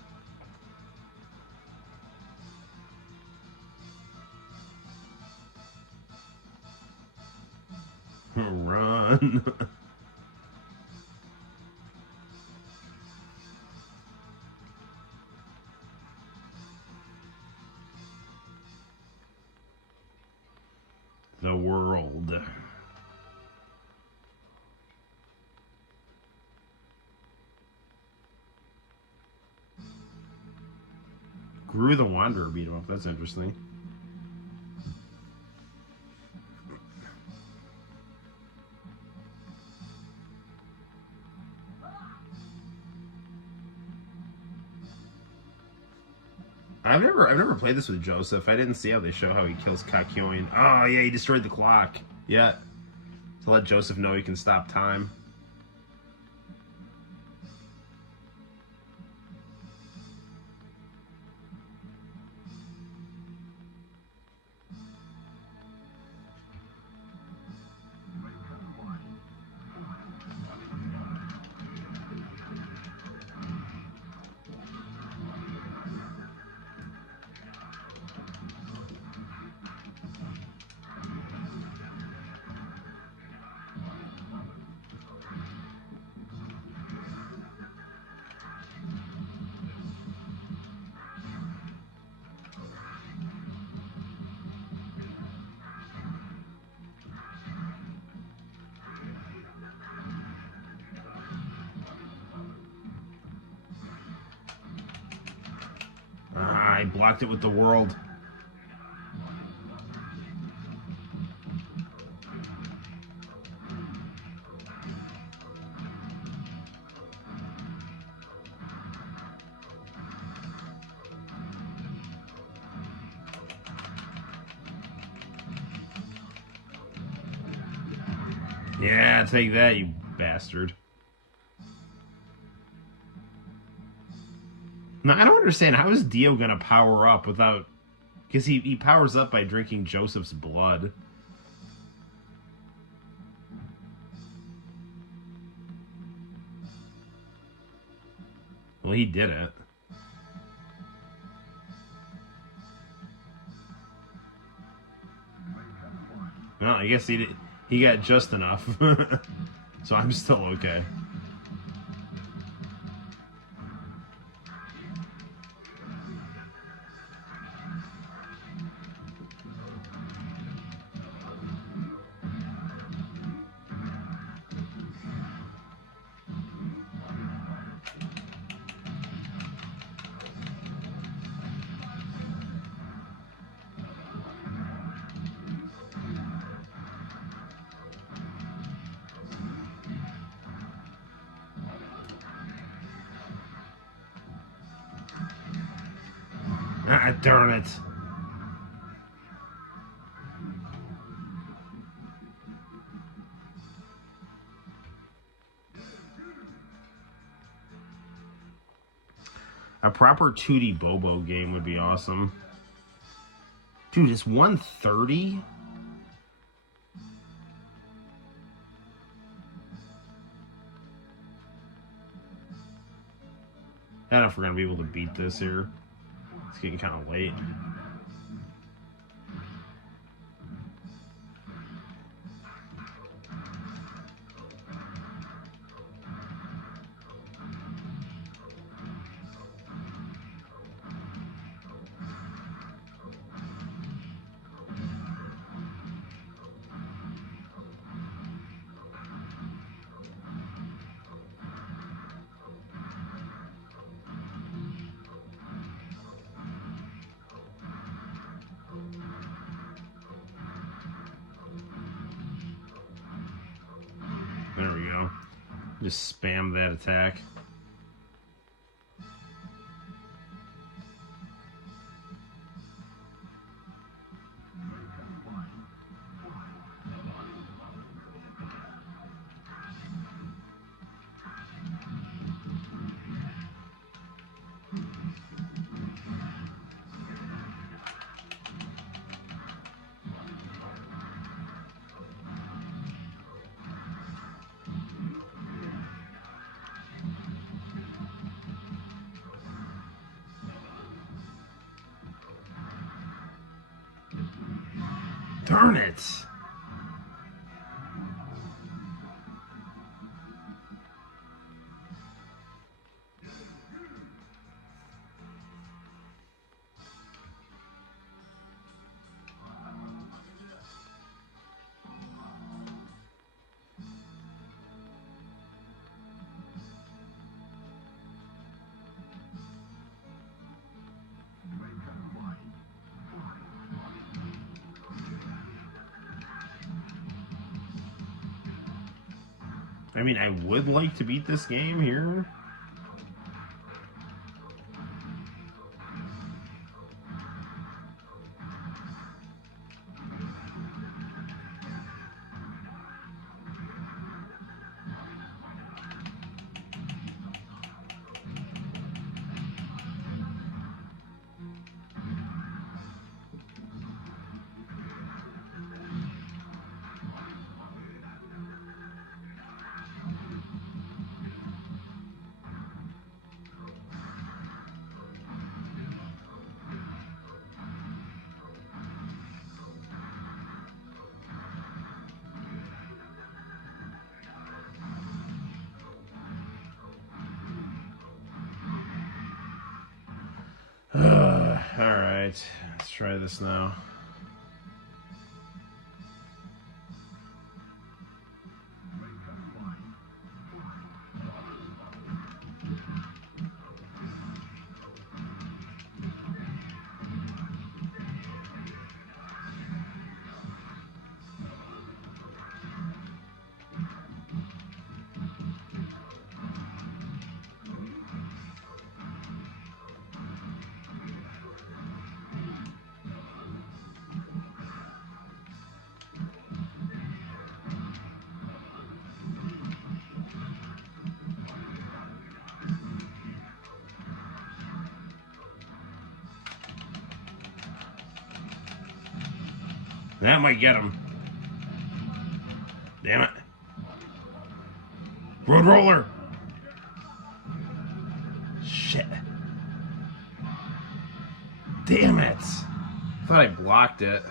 Run. The world. Gru the Wanderer beat him up. That's interesting. I've never played this with Joseph. I didn't see how they show how he kills Kakyoin. Oh yeah, he destroyed the clock. Yeah. To let Joseph know he can stop time. I blocked it with the world. Yeah, take that, you bastard. Now, I don't understand. How is Dio going to power up without... Because he powers up by drinking Joseph's blood. Well, he did it. Well, I guess he got just enough. So I'm still okay. Ah, darn it. A proper 2D Bobo game would be awesome. Dude, it's 130? I don't know if we're going to be able to beat this here. It's getting kind of late. There we go. Just spam that attack. Darn it. I mean, I would like to beat this game here. Alright, let's try this now. That might get him. Damn it. Road roller. Shit. Damn it. Thought I blocked it.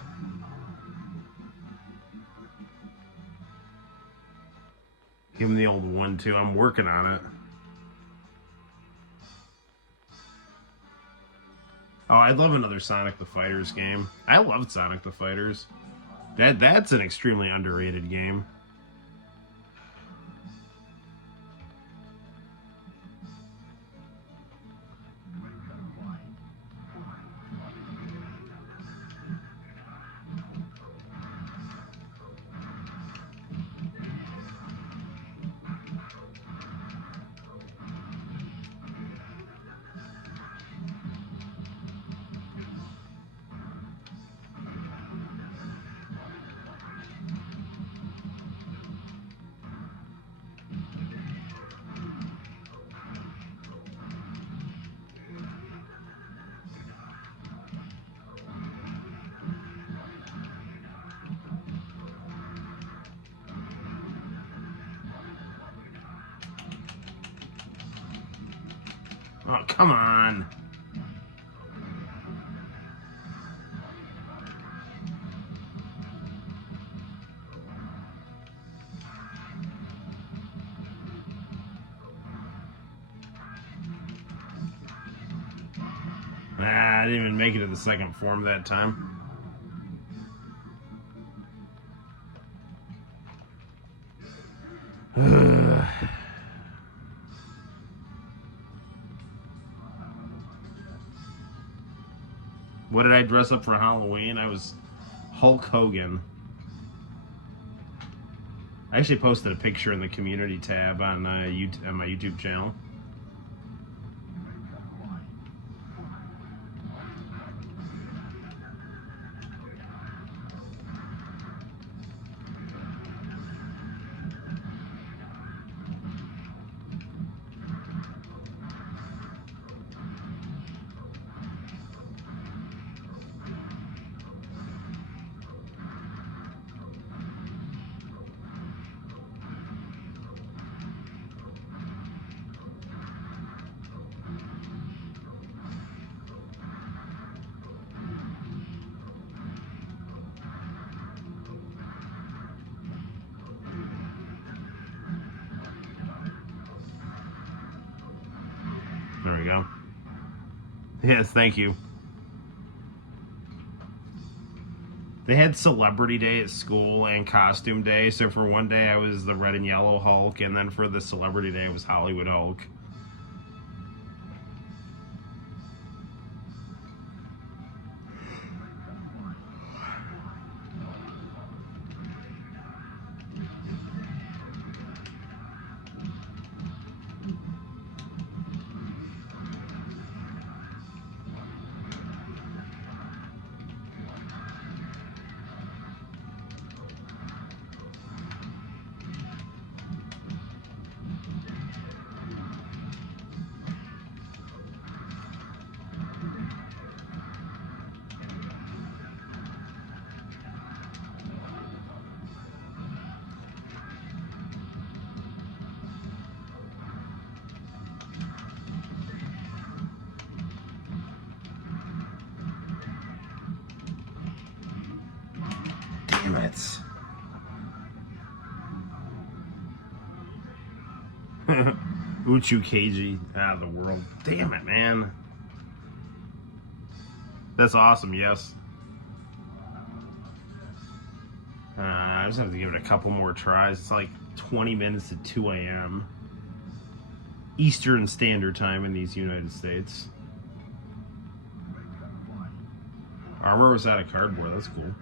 Give him the old 1-2. I'm working on it. Oh, I'd love another Sonic the Fighters game. I loved Sonic the Fighters. That's an extremely underrated game. Oh, come on. I didn't even make it to the second form that time. What did I dress up for Halloween? I was Hulk Hogan. I actually posted a picture in the community tab on my YouTube channel. Yes, thank you. They had Celebrity Day at school and Costume Day. So for one day I was the red and yellow Hulk, and then for the Celebrity Day it was Hollywood Hulk. Damn it. Uchu Keiji out of the world. Damn it, man. That's awesome, yes. I just have to give it a couple more tries. It's like 20 minutes to 2 a.m. Eastern Standard Time in these United States. Armor was out of cardboard. That's cool.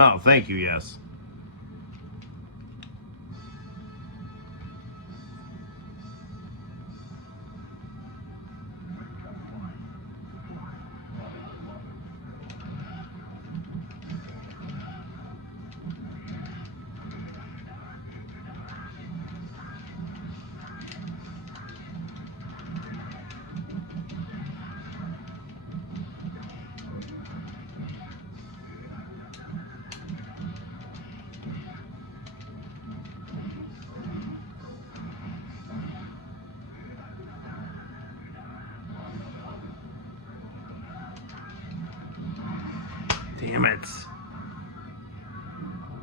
Oh, thank you, yes. Damn it.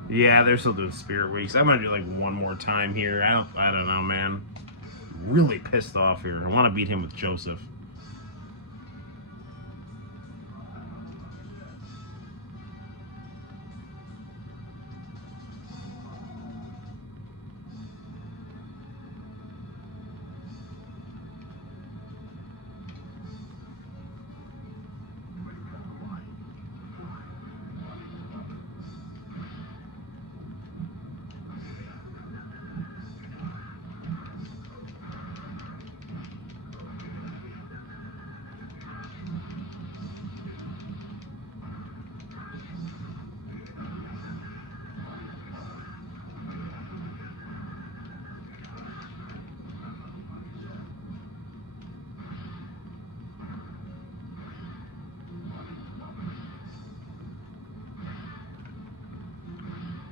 Yeah, they're still doing Spirit Weeks. I'm gonna do like one more time here. I don't know, man. Really pissed off here. I want to beat him with Joseph.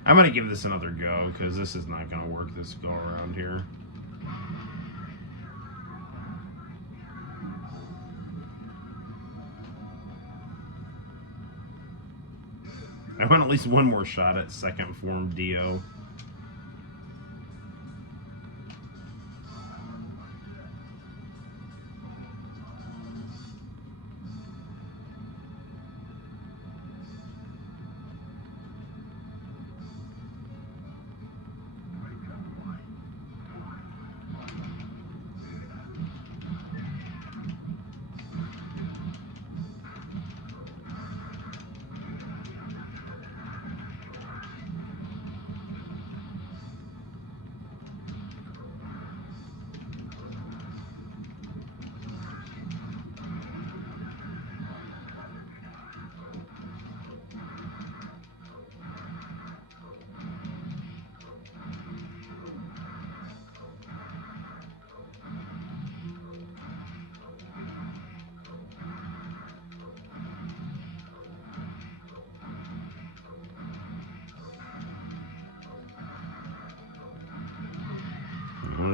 I'm gonna give this another go because this is not gonna work this go around here. I want at least one more shot at second form Dio.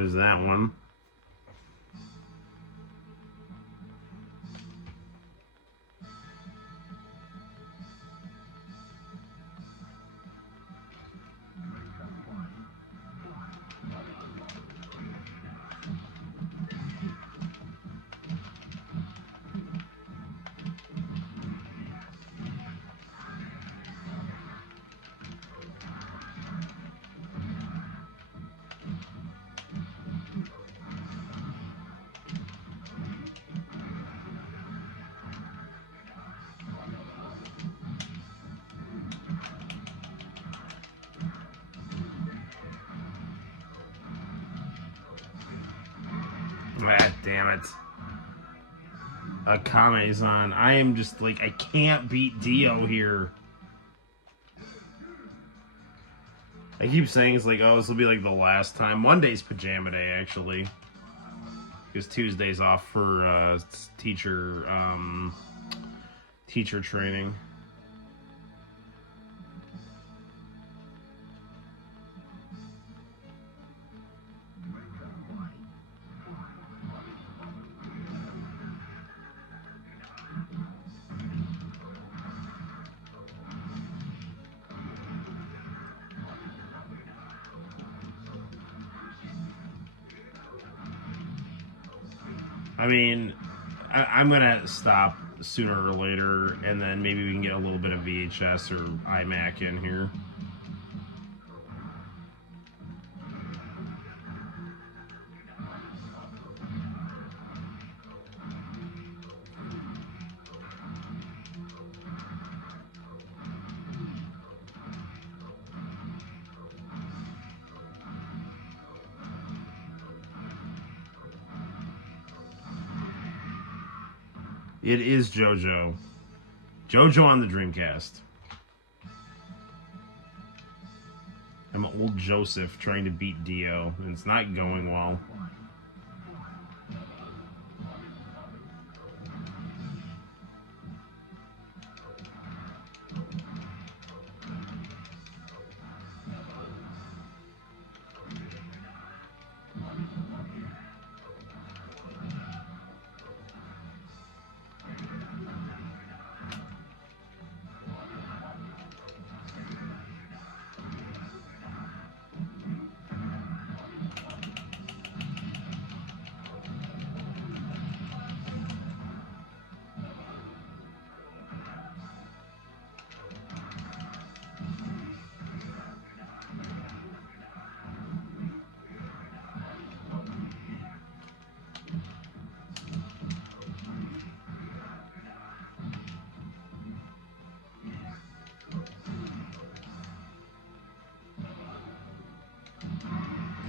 There's that one. Ah, damn it. Akame's on. I am just like, I can't beat Dio here. I keep saying it's like, oh, this will be like the last time. Monday's pajama day, actually. Because Tuesday's off for teacher training. I mean, I'm going to stop sooner or later, and then maybe we can get a little bit of VHS or iMac in here. It is JoJo. JoJo on the Dreamcast. I'm old Joseph trying to beat Dio, and it's not going well.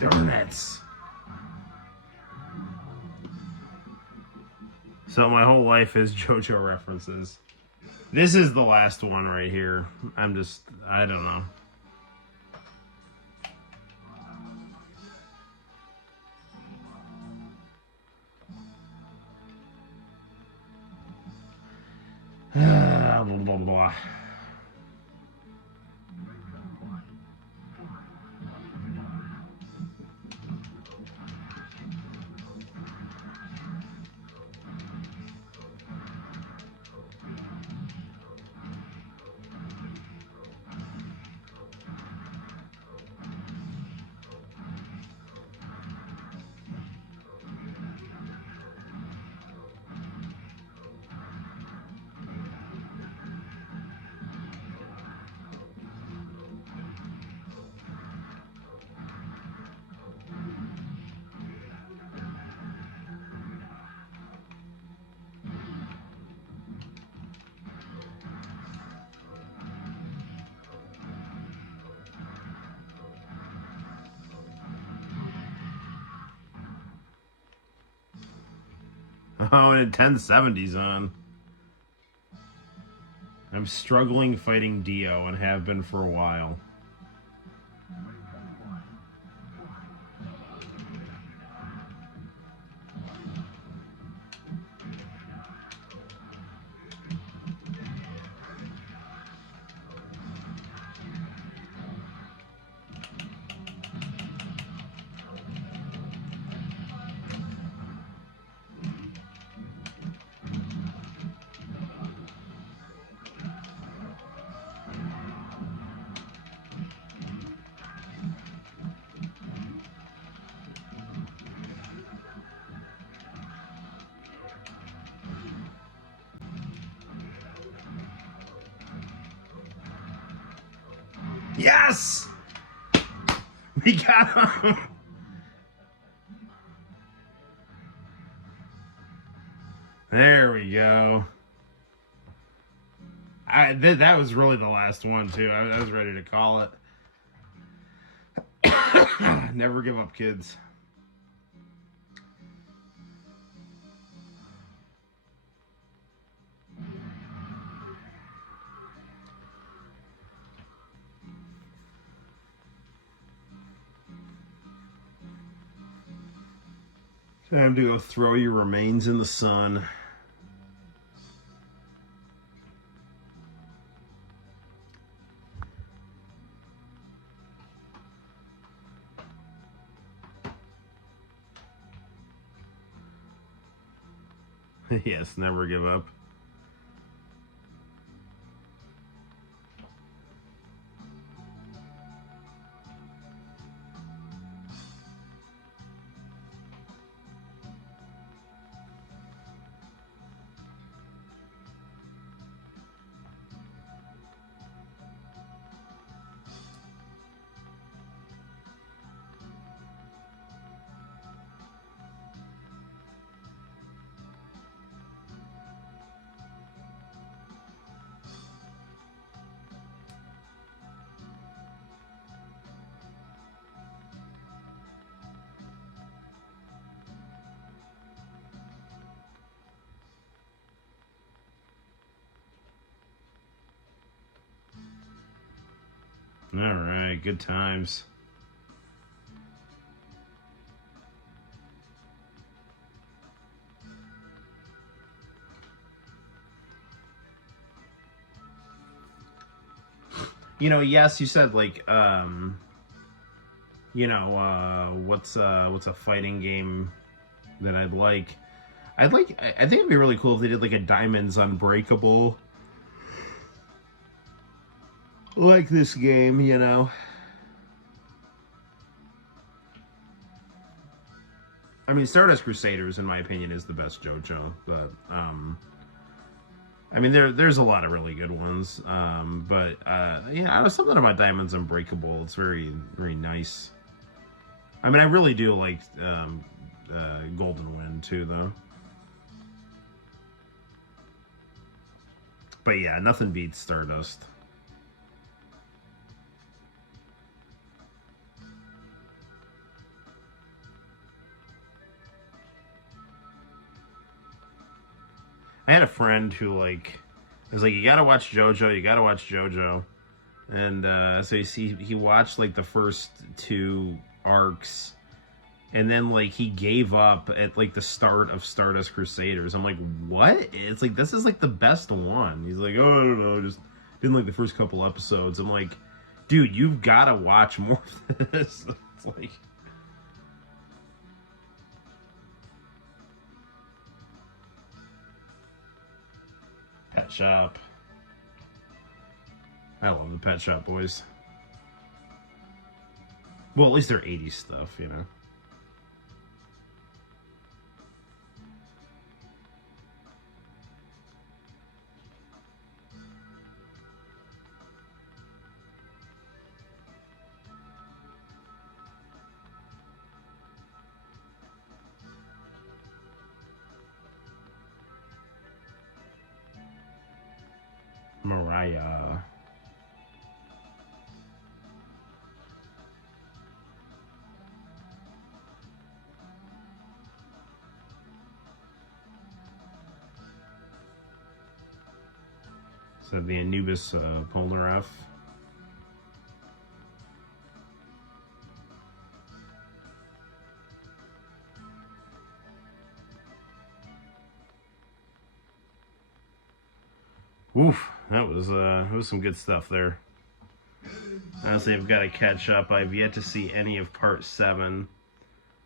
Darn it. So my whole life is JoJo references. This is the last one right here. I don't know. Blah, blah, blah. Oh, and 1070's on. I'm struggling fighting Dio and have been for a while. Yes! We got him! There we go. That was really the last one, too. I was ready to call it. Never give up, kids. Time to go throw your remains in the sun. Yes, never give up. All right, good times. You know, yes, you said like, you know, what's a fighting game that I'd like? I think it'd be really cool if they did like a Diamonds Unbreakable, like this game, you know. I mean, Stardust Crusaders, in my opinion, is the best JoJo, but I mean, there's a lot of really good ones, but yeah, something about Diamonds Unbreakable. It's very, very nice. I mean, I really do like Golden Wind too, though. But yeah, nothing beats Stardust. I had a friend who was like, you gotta watch JoJo, you gotta watch JoJo. And so he watched like the first 2 arcs, and then like he gave up at like the start of Stardust Crusaders. I'm like, what? It's like, this is like the best one. He's like, oh, I don't know, just didn't like the first couple episodes. I'm like, dude, you've gotta watch more of this. It's like, Pet Shop. I love the Pet Shop Boys. Well, at least they're 80s stuff, you know. Mariah. So the Anubis Polnareff. Oof, that was some good stuff there. Honestly, I've got to catch up. I've yet to see any of Part 7,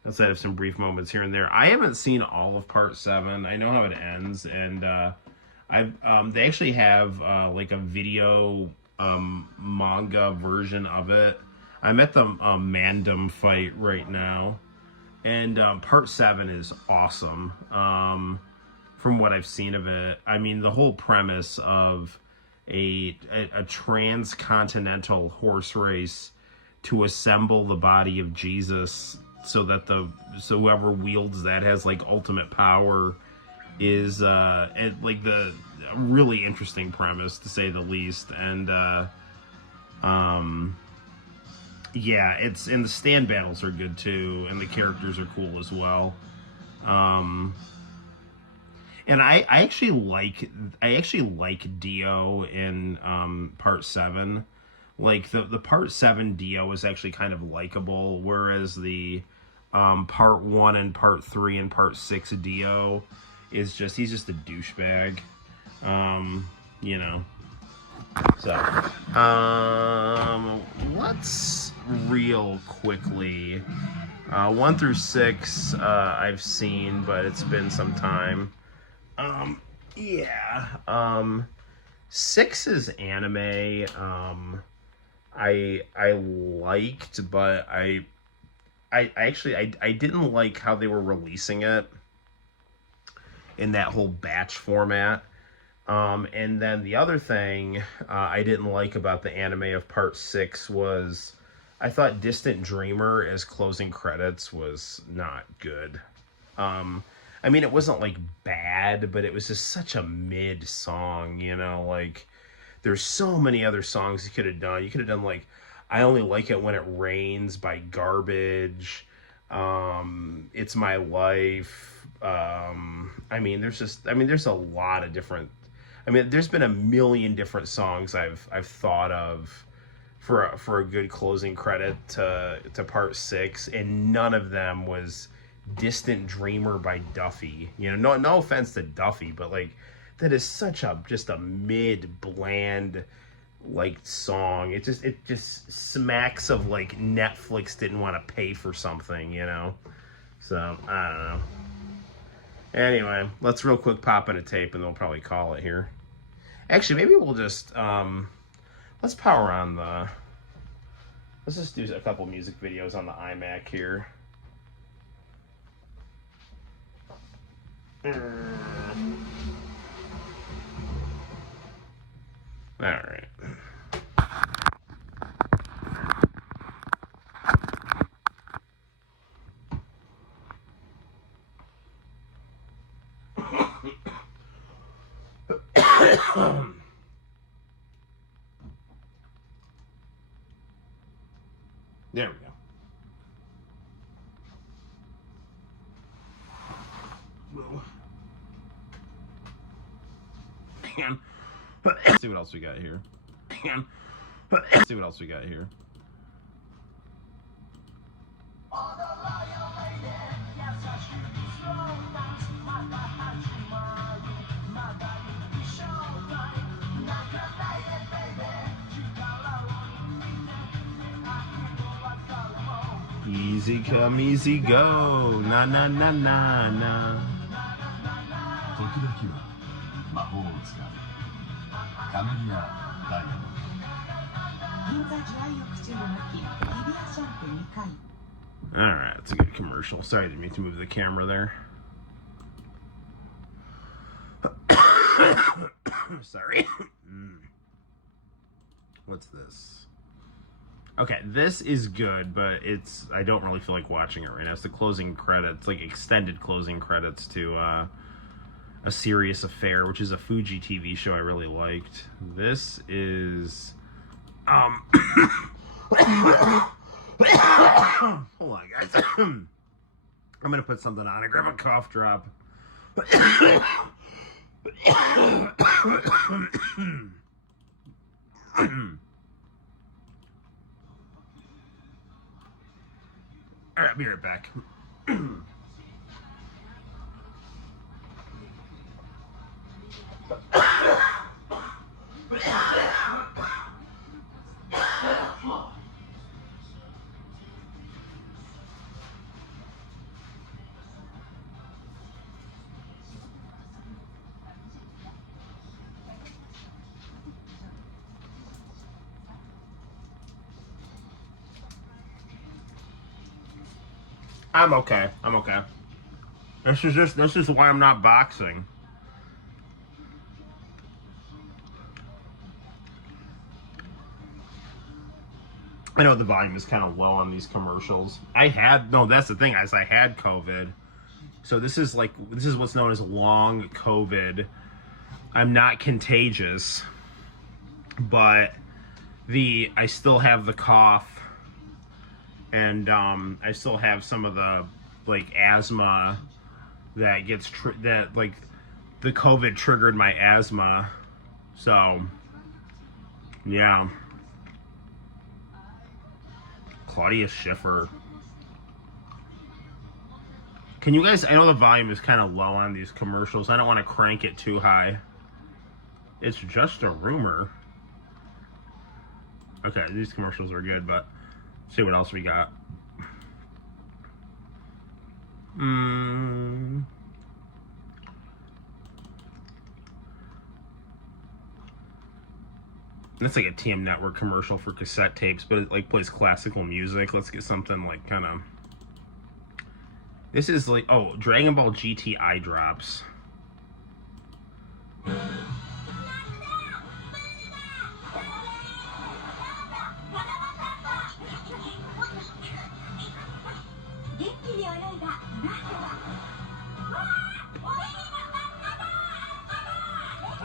outside of some brief moments here and there. I haven't seen all of Part 7. I know how it ends, and they actually have like a video manga version of it. I'm at the Mandem fight right now, and Part 7 is awesome. From what I've seen of it, I mean, the whole premise of a transcontinental horse race to assemble the body of Jesus, so that so whoever wields that has like ultimate power, is like the really interesting premise, to say the least. And yeah, and the stand battles are good too, and the characters are cool as well. And I actually like Dio in part 7. Like the part 7 Dio is actually kind of likable, whereas the part 1 and part 3 and part 6 Dio is he's just a douchebag. You know. So let's real quickly 1 through 6 I've seen, but it's been some time. Yeah. 6 is anime. I liked, but I didn't like how they were releasing it in that whole batch format. And then the other thing I didn't like about the anime of part 6 was I thought Distant Dreamer as closing credits was not good. I mean, it wasn't like bad, but it was just such a mid song, you know, like there's so many other songs you could have done. You could have done like I Only Like It When It Rains by Garbage. It's My Life. I mean, there's a lot of different, there's been a million different songs I've thought of for a good closing credit to part 6, and none of them was Distant Dreamer by Duffy. You know, no offense to Duffy, but like that is such just a mid bland like song. It just smacks of like Netflix didn't want to pay for something, you know. So I don't know. Anyway, let's real quick pop in a tape and they'll probably call it here. Actually, maybe we'll just let's power on let's just do a couple music videos on the iMac here. All right. There we go. Whoa. Hang on. Let's see what else we got here. Hang on. Let's see what else we got here. Easy come, easy go. Na na na na na. 時々は魔法を使うカメリアダイヤモンド。銀座ジュアイ浴中の日、日比谷シャンプー2回。 Alright, it's a good commercial. Sorry, I didn't mean to move the camera there. Sorry. What's this? Okay, this is good, but I don't really feel like watching it right now. It's the closing credits, like extended closing credits to A Serious Affair, which is a Fuji TV show I really liked. This is hold on, guys. I'm gonna put something on. I grab a cough drop. Alright, I'll be right back. I'm okay. I'm okay. This is why I'm not boxing. I know the volume is kind of low on these commercials. No, that's the thing, I had COVID. So this is what's known as long COVID. I'm not contagious, but I still have the cough, and I still have some of the asthma that gets the COVID triggered my asthma. So yeah. Claudia Schiffer. Can you guys, I know the volume is kind of low on these commercials. I don't want to crank it too high. It's just a rumor. Okay, these commercials are good, but let's see what else we got. That's like a TM Network commercial for cassette tapes, but it plays classical music. Let's get something kind of... This is Dragon Ball GT eye drops.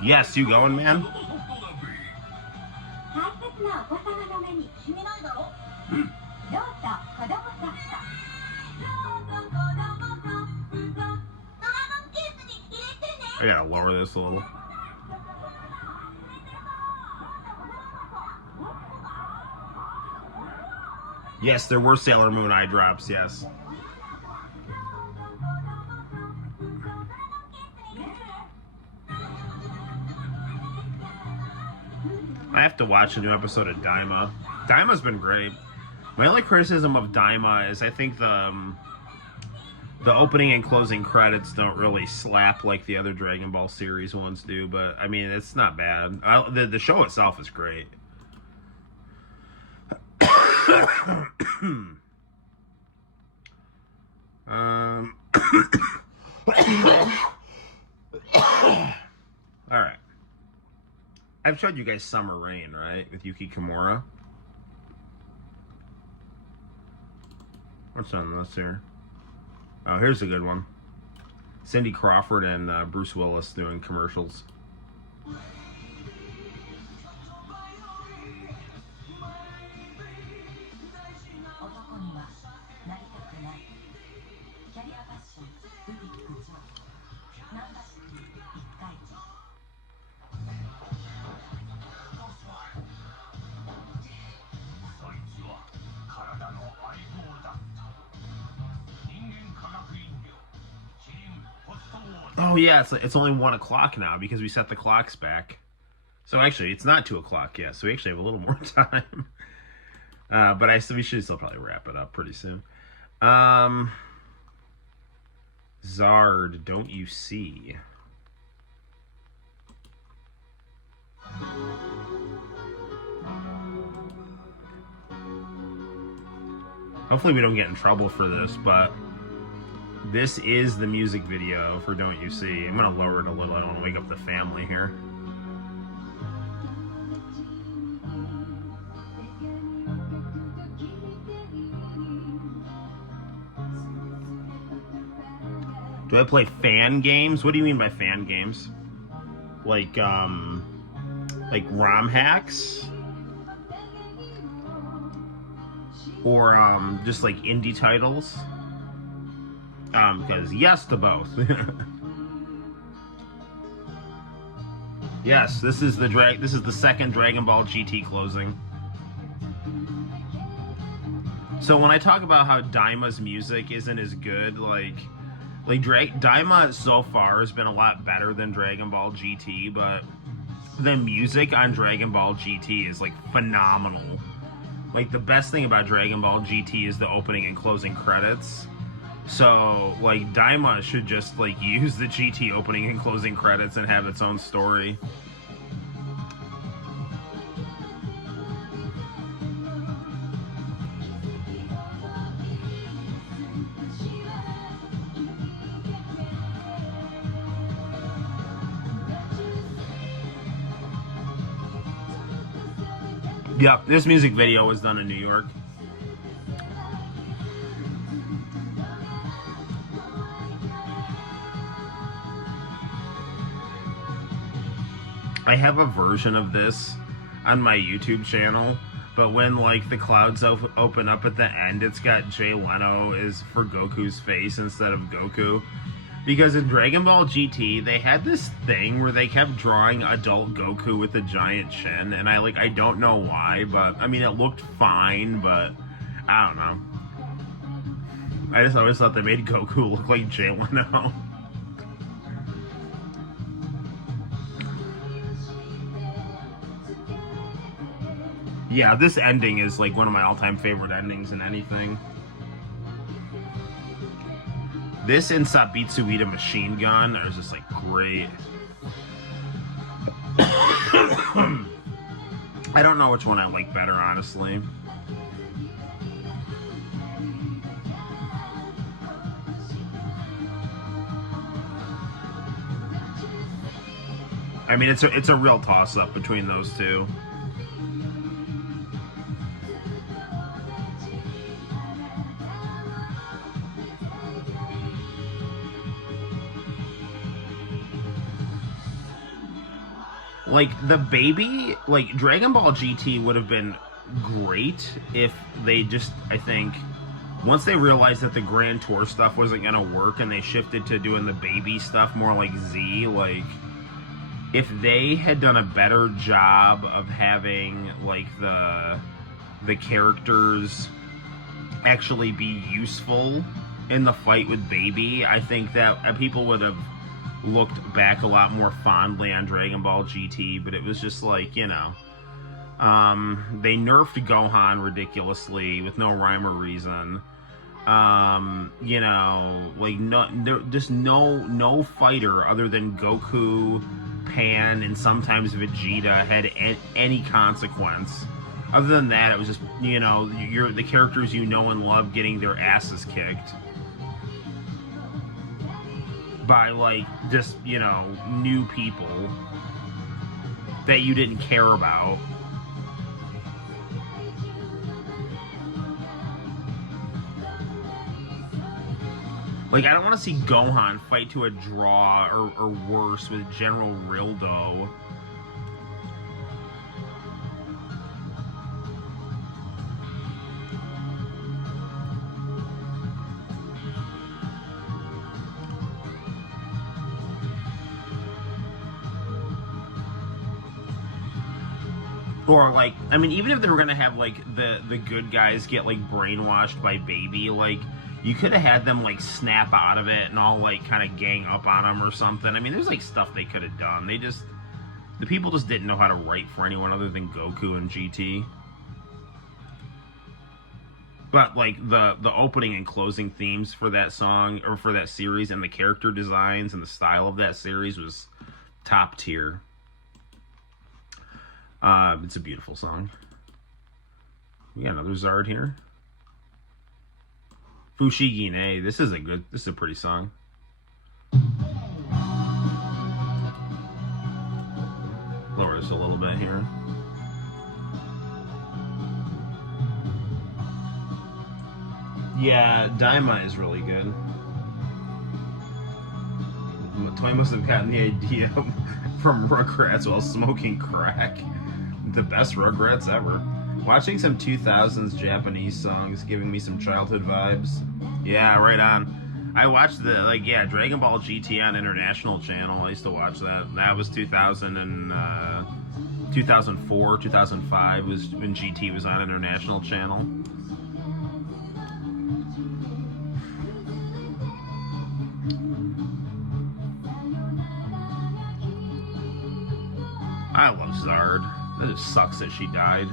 Yes, you going, man? I gotta lower this a little. Yes, there were Sailor Moon eye drops, yes. I have to watch a new episode of Daima. Daima's been great. My only criticism of Daima is I think the opening and closing credits don't really slap like the other Dragon Ball series ones do, but I mean, it's not bad. The show itself is great. Alright. I've showed you guys Summer Rain, right? With Yuki Kimura. What's on this here? Oh, here's a good one. Cindy Crawford and Bruce Willis doing commercials. Oh yeah, it's only 1 o'clock now because we set the clocks back. So actually, it's not 2 o'clock yet. So we actually have a little more time. But we should still probably wrap it up pretty soon. Zard, don't you see? Hopefully we don't get in trouble for this, but this is the music video for Don't You See. I'm gonna lower it a little. I don't want to wake up the family here. Do I play fan games? What do you mean by fan games? Like ROM hacks? Or just like indie titles? Because yes to both. Yes, this is the second Dragon Ball GT closing. So when I talk about how Daima's music isn't as good, Daima so far has been a lot better than Dragon Ball GT, but the music on Dragon Ball GT is phenomenal. The best thing about Dragon Ball GT is the opening and closing credits. So, Daima should just, use the GT opening and closing credits and have its own story. Yep, this music video was done in New York. I have a version of this on my YouTube channel, but when like the clouds open up at the end, it's got Jay Leno is for Goku's face instead of Goku. Because in Dragon Ball GT, they had this thing where they kept drawing adult Goku with a giant chin, and I don't know why, but I mean it looked fine, but I don't know. I just always thought they made Goku look like Jay Leno. Yeah, this ending is like one of my all-time favorite endings in anything. This and Sabitsu Ida Machine Gun are just like great. I don't know which one I like better, honestly. I mean, it's a real toss-up between those two. Like, the baby, like, Dragon Ball GT would have been great if they just, I think, once they realized that the Grand Tour stuff wasn't going to work and they shifted to doing the baby stuff more like Z, like, if they had done a better job of having, like, the characters actually be useful in the fight with Baby, I think that people would have looked back a lot more fondly on Dragon Ball GT, but it was just like, you know, they nerfed Gohan ridiculously with no rhyme or reason. You know, like no fighter other than Goku, Pan, and sometimes Vegeta had any consequence. Other than that, it was just, you know, the characters you know and love getting their asses kicked by, like, just, you know, new people that you didn't care about. Like, I don't want to see Gohan fight to a draw or worse with General Rildo. Or, like, I mean, even if they were gonna have, like, the good guys get, like, brainwashed by Baby, like, you could have had them, like, snap out of it and all, like, kind of gang up on them or something. I mean, there's, like, stuff they could have done. The people just didn't know how to write for anyone other than Goku and GT. But, like, the opening and closing themes for that song, or for that series, and the character designs and the style of that series was top tier. It's a beautiful song. We got another Zard here. Fushigine. This is a pretty song. Lower this a little bit here. Yeah, Daima is really good. Toy must have gotten the idea from Rugrats while smoking crack. The best Rugrats ever. Watching some 2000s Japanese songs giving me some childhood vibes. Yeah, right on. I watched Dragon Ball GT on International Channel. I used to watch that. That was 2000 and 2004, 2005 was when GT was on International Channel. I love Zard. That just sucks that she died.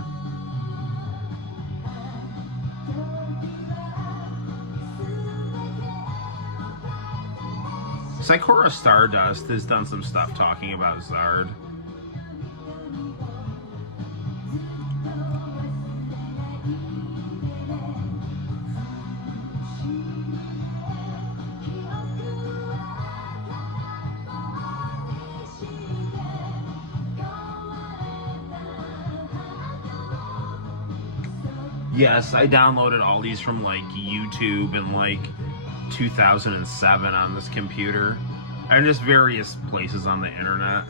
Sakura Stardust has done some stuff talking about Zard. Yes, I downloaded all these from like YouTube in like 2007 on this computer, and just various places on the internet.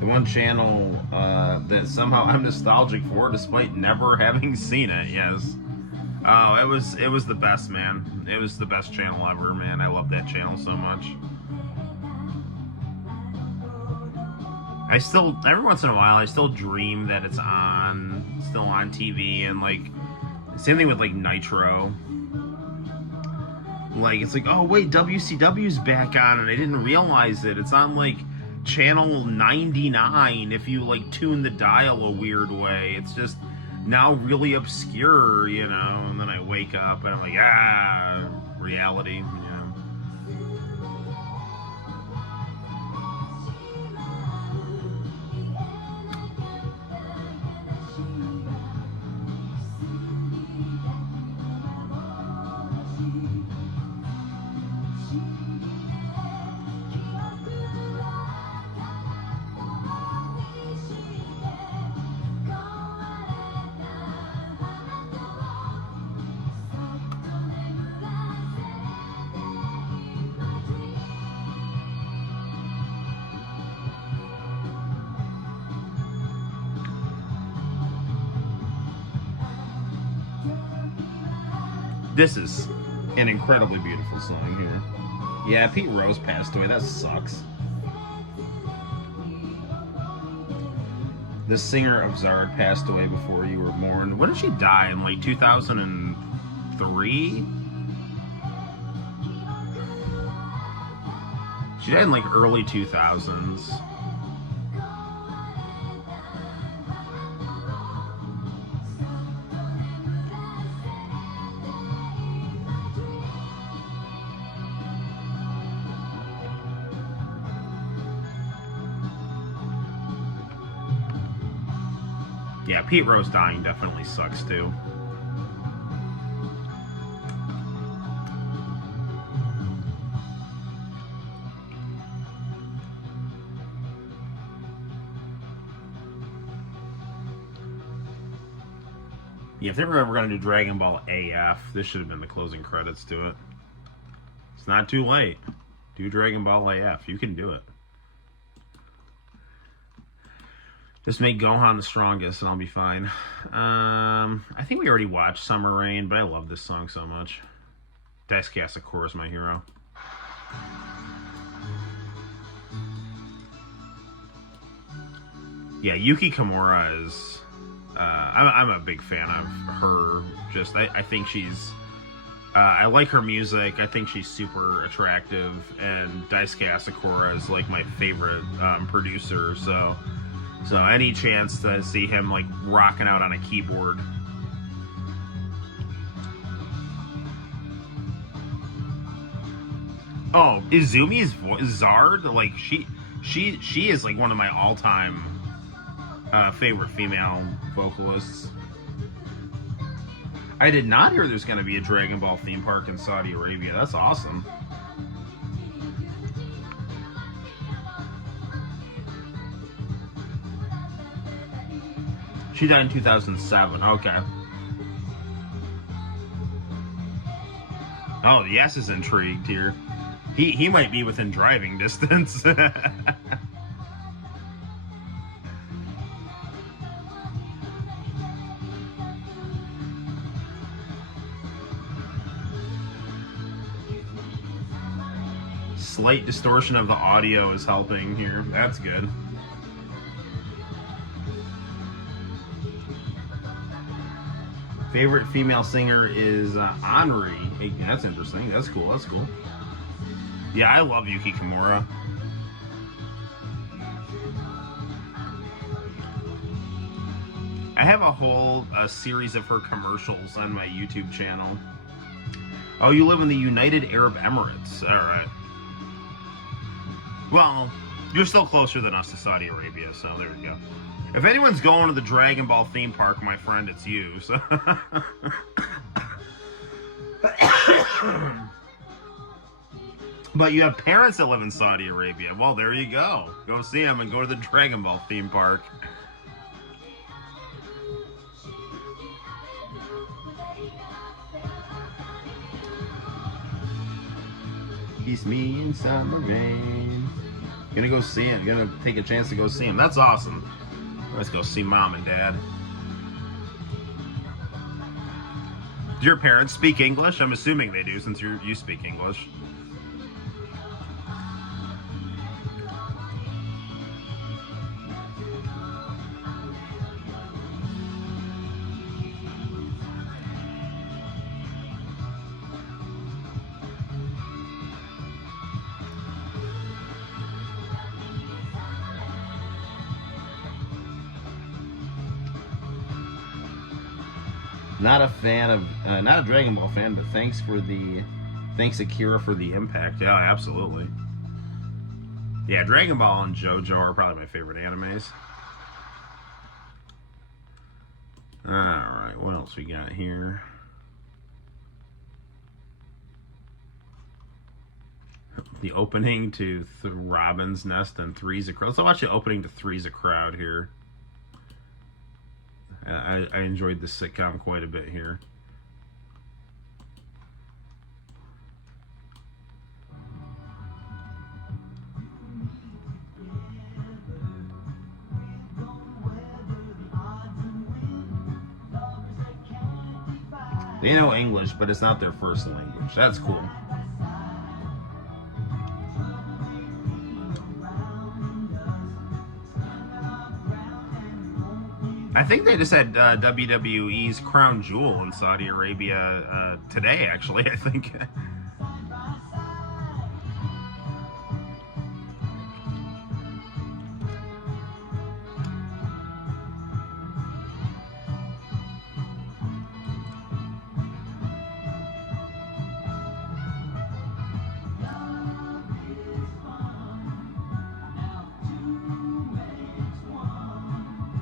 The one channel that somehow I'm nostalgic for, despite never having seen it. Yes. Oh, it was the best, man. It was the best channel ever, man. I love that channel so much. I still, every once in a while, I still dream that it's still on TV, and like, same thing with like Nitro. Like, it's like, oh wait, WCW's back on, and I didn't realize it. It's on like channel 99 if you like tune the dial a weird way. It's just now really obscure, you know, and then I wake up and I'm like, reality, you know. This is an incredibly beautiful song here. Yeah, Pete Rose passed away. That sucks. The singer of Zard passed away before you were born. When did she die? In like 2003? She died in like early 2000s. Yeah, Pete Rose dying definitely sucks too. Yeah, if they were ever going to do Dragon Ball AF, this should have been the closing credits to it. It's not too late. Do Dragon Ball AF. You can do it. Just make Gohan the strongest and I'll be fine. I think we already watched Summer Rain, but I love this song so much. Daisuke Asakura is my hero. Yeah, Yuki Kimura is... I'm a big fan of her. Just, I think she's... I like her music. I think she's super attractive. And Daisuke Asakura is like my favorite producer, so any chance to see him like rocking out on a keyboard. Oh, Izumi's Zard, like she is like one of my all-time favorite female vocalists. I did not hear there's going to be a Dragon Ball theme park in Saudi Arabia. That's awesome. She died in 2007. Okay. Oh, Yes is intrigued here. He might be within driving distance. Slight distortion of the audio is helping here. That's good. Favorite female singer is Henri. Hey, that's interesting. That's cool. That's cool. Yeah, I love Yuki Kimura. I have a whole series of her commercials on my YouTube channel. Oh, you live in the United Arab Emirates. All right. Well, you're still closer than us to Saudi Arabia, so there we go. If anyone's going to the Dragon Ball theme park, my friend, it's you. So. But you have parents that live in Saudi Arabia. Well, there you go. Go see them and go to the Dragon Ball theme park. Kiss me in summer rain. Gonna go see him. Gonna take a chance to go see him. That's awesome. Let's go see mom and dad. Do your parents speak English? I'm assuming they do, since you speak English. Not a fan of, not a Dragon Ball fan, but thanks Akira for the impact. Yeah, absolutely. Yeah, Dragon Ball and JoJo are probably my favorite animes. Alright, what else we got here? The opening to Robin's Nest and Three's a Crowd. Let's watch the opening to Three's a Crowd here. I enjoyed this sitcom quite a bit here. They know English, but it's not their first language. That's cool. I think they just had WWE's Crown Jewel in Saudi Arabia today, actually, I think.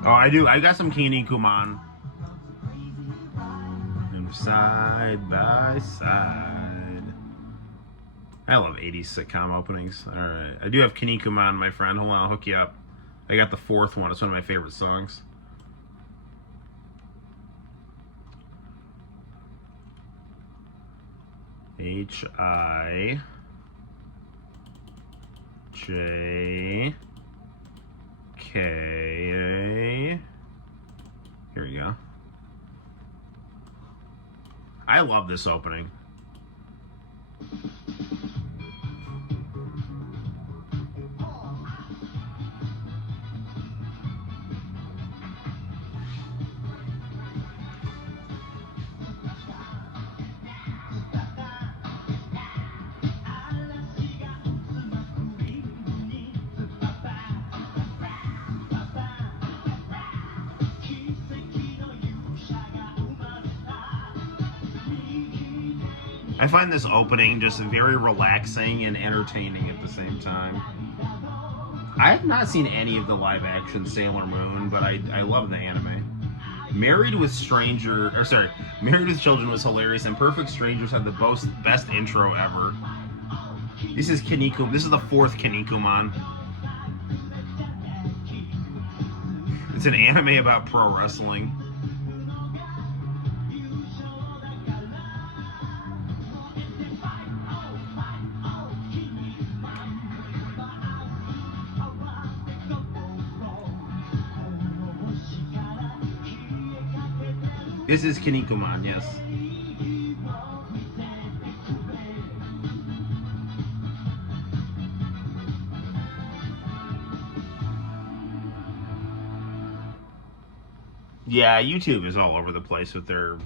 Oh, I do. I got some Kinnikuman. And side by side. I love 80s sitcom openings. Alright. I do have Kinnikuman, my friend. Hold on, I'll hook you up. I got the fourth one. It's one of my favorite songs. H-I-J... K. Here we go. I love this opening. I find this opening just very relaxing and entertaining at the same time. I have not seen any of the live-action Sailor Moon, but I love the anime. Married with Children was hilarious, and Perfect Strangers had the best intro ever. This is Kinnikuman. This is the fourth Kinnikuman. It's an anime about pro wrestling. This is Kinnikuman, yes. Yeah, YouTube is all over the place with their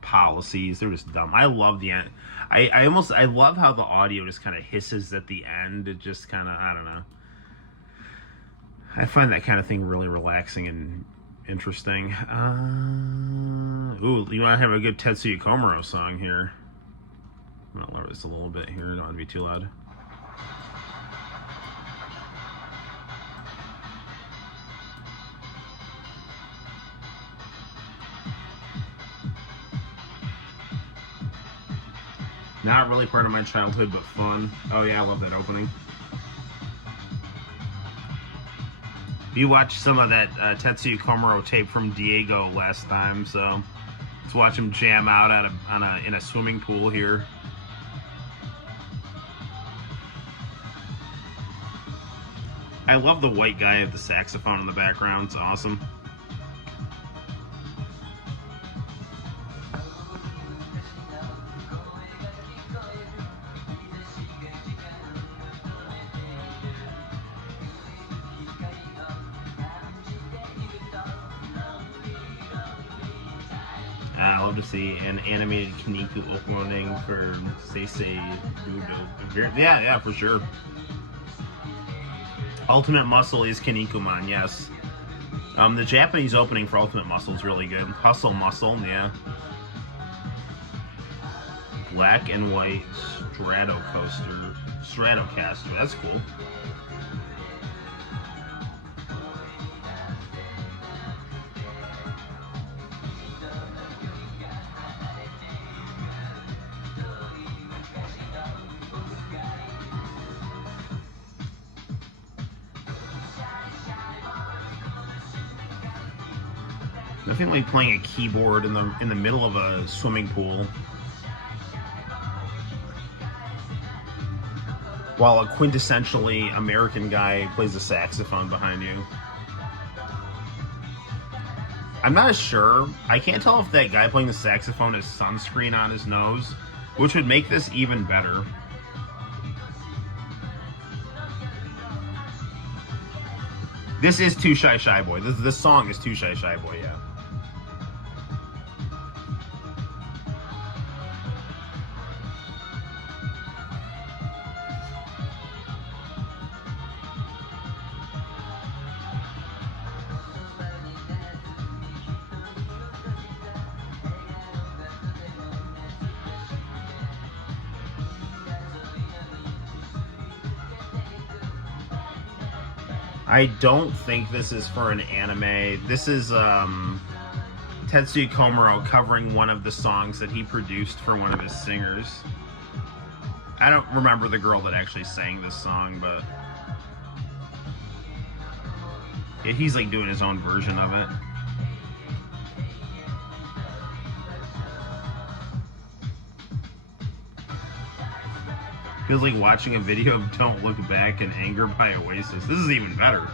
policies. They're just dumb. I love the end. I love how the audio just kind of hisses at the end. It just kind of, I don't know. I find that kind of thing really relaxing and interesting. Ooh, you want to have a good Tetsuya Komuro song here. I'm going to lower this a little bit here. Don't want to be too loud. Not really part of my childhood, but fun. Oh yeah, I love that opening. You watched some of that Tetsuya Komuro tape from Diego last time, so let's watch him jam out in a swimming pool here. I love the white guy with the saxophone in the background. It's awesome. I love to see an animated Kinniku opening for Seisei Budo. Yeah, for sure. Ultimate Muscle is Kinnikuman, yes. The Japanese opening for Ultimate Muscle is really good. Hustle Muscle, yeah. Black and white Stratocaster, that's cool. Nothing like playing a keyboard in the middle of a swimming pool while a quintessentially American guy plays the saxophone behind you. I'm not sure. I can't tell if that guy playing the saxophone has sunscreen on his nose, which would make this even better. This is Too Shy Shy Boy. This song is Too Shy Shy Boy, yeah. I don't think this is for an anime. This is Tetsuya Komuro covering one of the songs that he produced for one of his singers. I don't remember the girl that actually sang this song, but yeah, he's like doing his own version of it. Feels like watching a video of Don't Look Back and Anger by Oasis. This is even better.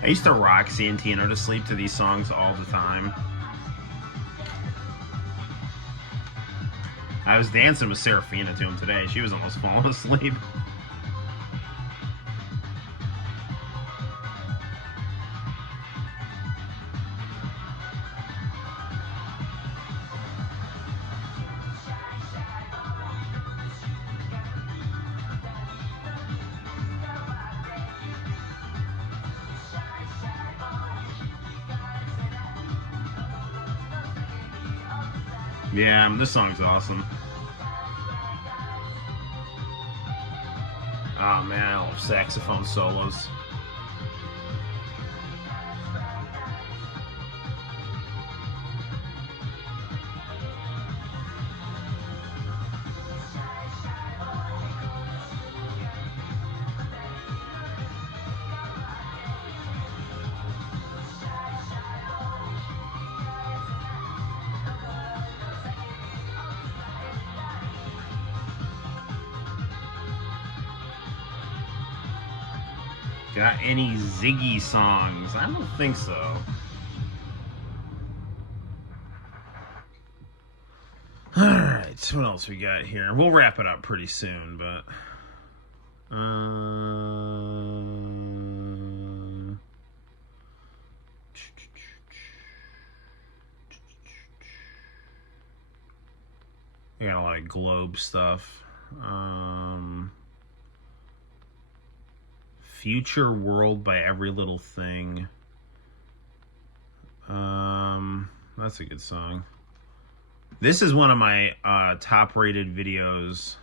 I used to rock Santino to sleep to these songs all the time. I was dancing with Serafina to him today. She was almost falling asleep. Yeah, this song's awesome. Oh man, I love saxophone solos. Got any Ziggy songs? I don't think so. Alright, what else we got here? We'll wrap it up pretty soon, but... I got a lot of Globe stuff. Future World by Every Little Thing. That's a good song. This is one of my top-rated videos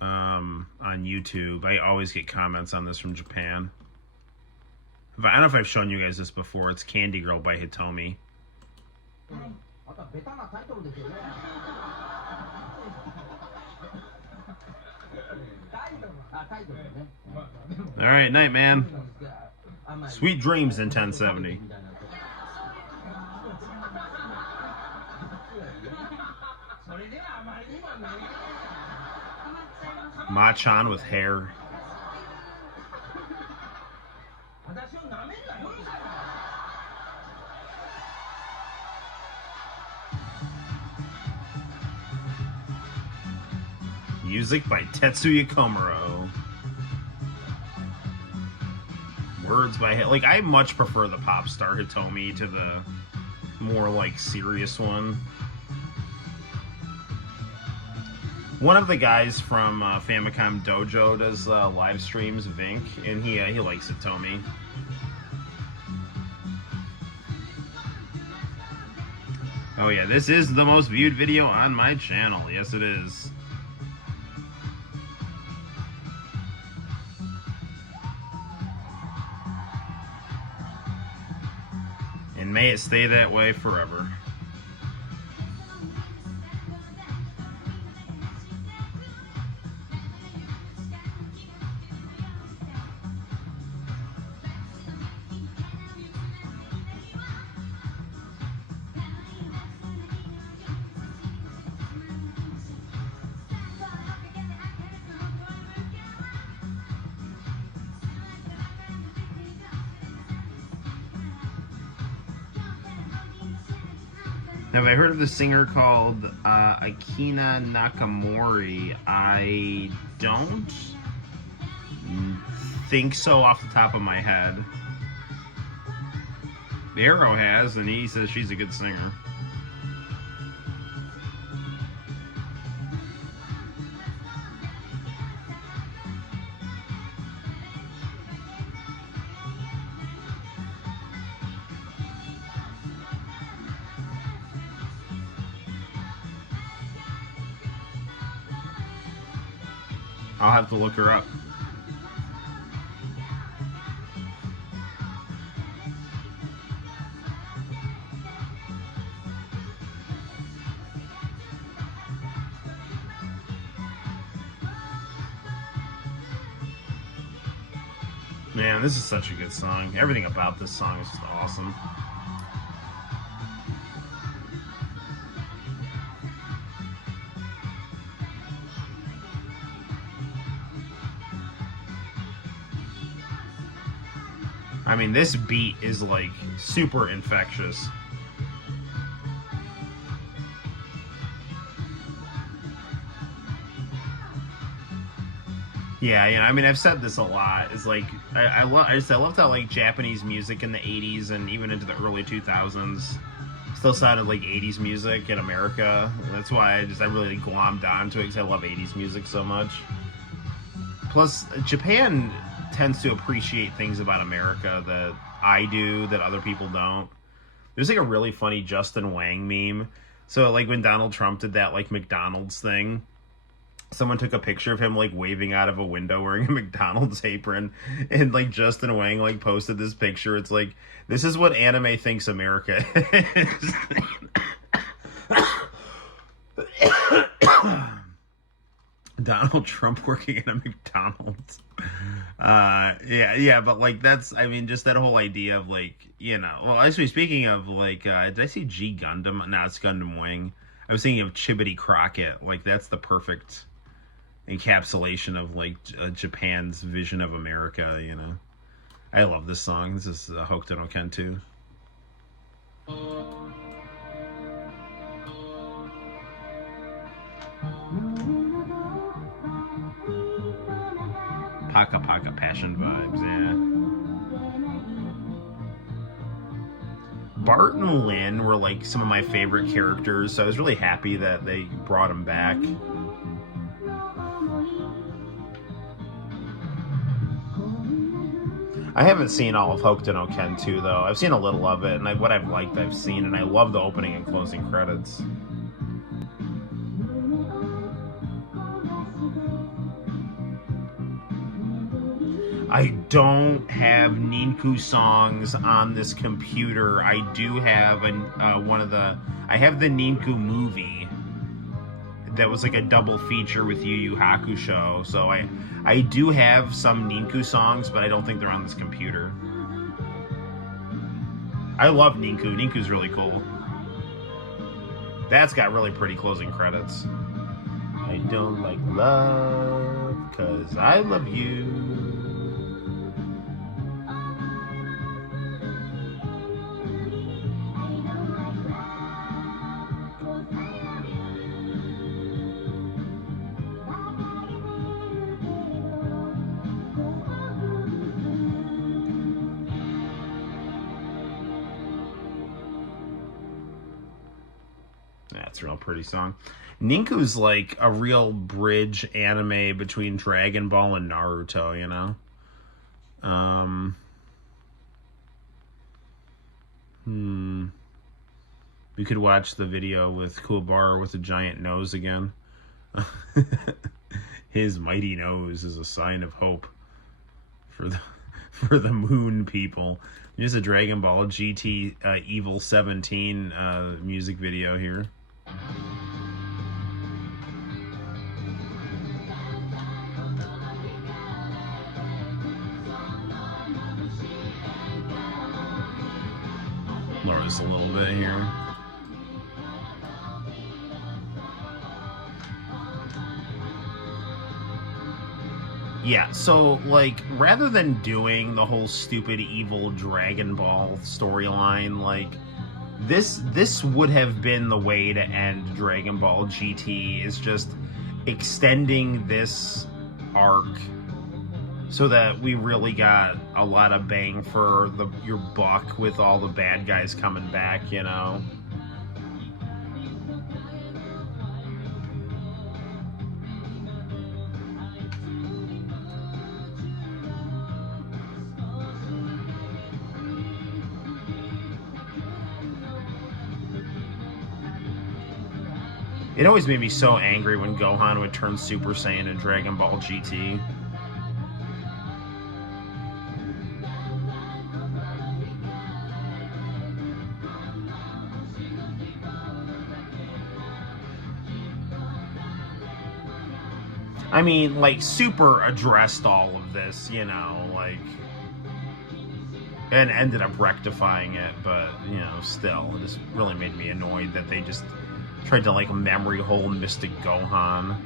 on YouTube. I always get comments on this from Japan. I don't know if I've shown you guys this before. It's Candy Girl by Hitomi. Alright, night, man. Sweet dreams in 1070. Machan with hair. Music by Tetsuya Komuro. Words by... Like, I much prefer the pop star Hitomi to the more, like, serious one. One of the guys from Famicom Dojo does live streams, Vink, and he likes Hitomi. Oh yeah, this is the most viewed video on my channel. Yes, it is. And may it stay that way forever. Have I heard of the singer called Akina Nakamori? I don't think so off the top of my head. Arrow has, and he says she's a good singer. I'll have to look her up. Man, this is such a good song. Everything about this song is just awesome. I mean, this beat is like super infectious. Yeah, I mean, I've said this a lot. It's like I loved how like Japanese music in the '80s and even into the early 2000s still sounded like '80s music in America. That's why I really glommed onto it because I love '80s music so much. Plus, Japan tends to appreciate things about America that I do that other people don't. There's like a really funny Justin Wang meme. So like when Donald Trump did that like McDonald's thing, someone took a picture of him like waving out of a window wearing a McDonald's apron, and like Justin Wang like posted this picture. It's like, this is what anime thinks America is. Donald Trump working at a McDonald's. Yeah, but like that's, I mean, just that whole idea of like, you know, well, actually speaking of like, did I say G Gundam? No, it's Gundam Wing. I was thinking of Chibity Crockett. Like that's the perfect encapsulation of like Japan's vision of America, you know. I love this song. This is Hokuto no Ken 2. Paka Paka Passion vibes, yeah. Bart and Lynn were like some of my favorite characters, so I was really happy that they brought them back. I haven't seen all of Hokuto no Ken 2, though. I've seen a little of it, and what I've liked, I've seen, and I love the opening and closing credits. I don't have Ninku songs on this computer. I do have I have the Ninku movie that was like a double feature with Yu Yu Hakusho. So I do have some Ninku songs, but I don't think they're on this computer. I love Ninku. Ninku's really cool. That's got really pretty closing credits. I don't like love, 'cause I love you. That's a real pretty song. Ninku's like a real bridge anime between Dragon Ball and Naruto, you know? We could watch the video with Kuwabara with a giant nose again. His mighty nose is a sign of hope for the moon people. There's a Dragon Ball GT Evil 17 music video here. Lower this a little bit here. Yeah, so, like, rather than doing the whole stupid evil Dragon Ball storyline, like, this would have been the way to end Dragon Ball GT, is just extending this arc so that we really got a lot of bang for your buck with all the bad guys coming back, you know? It always made me so angry when Gohan would turn Super Saiyan in Dragon Ball GT. I mean, like, Super addressed all of this, you know, like, and ended up rectifying it, but, you know, still, it just really made me annoyed that they just tried to, like, memory hole Mystic Gohan.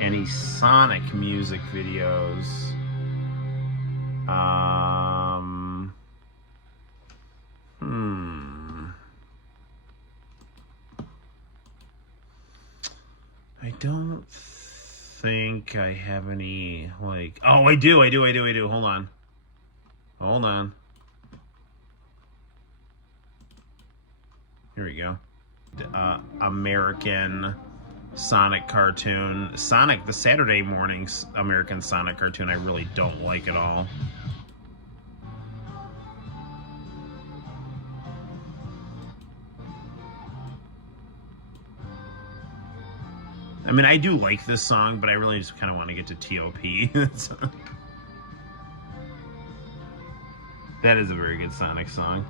Any Sonic music videos? I don't think I have any, like... Oh, I do. Hold on. Here we go. American Sonic cartoon. Sonic, the Saturday morning American Sonic cartoon, I really don't like at all. I mean, I do like this song, but I really just kind of want to get to T.O.P. That is a very good Sonic song.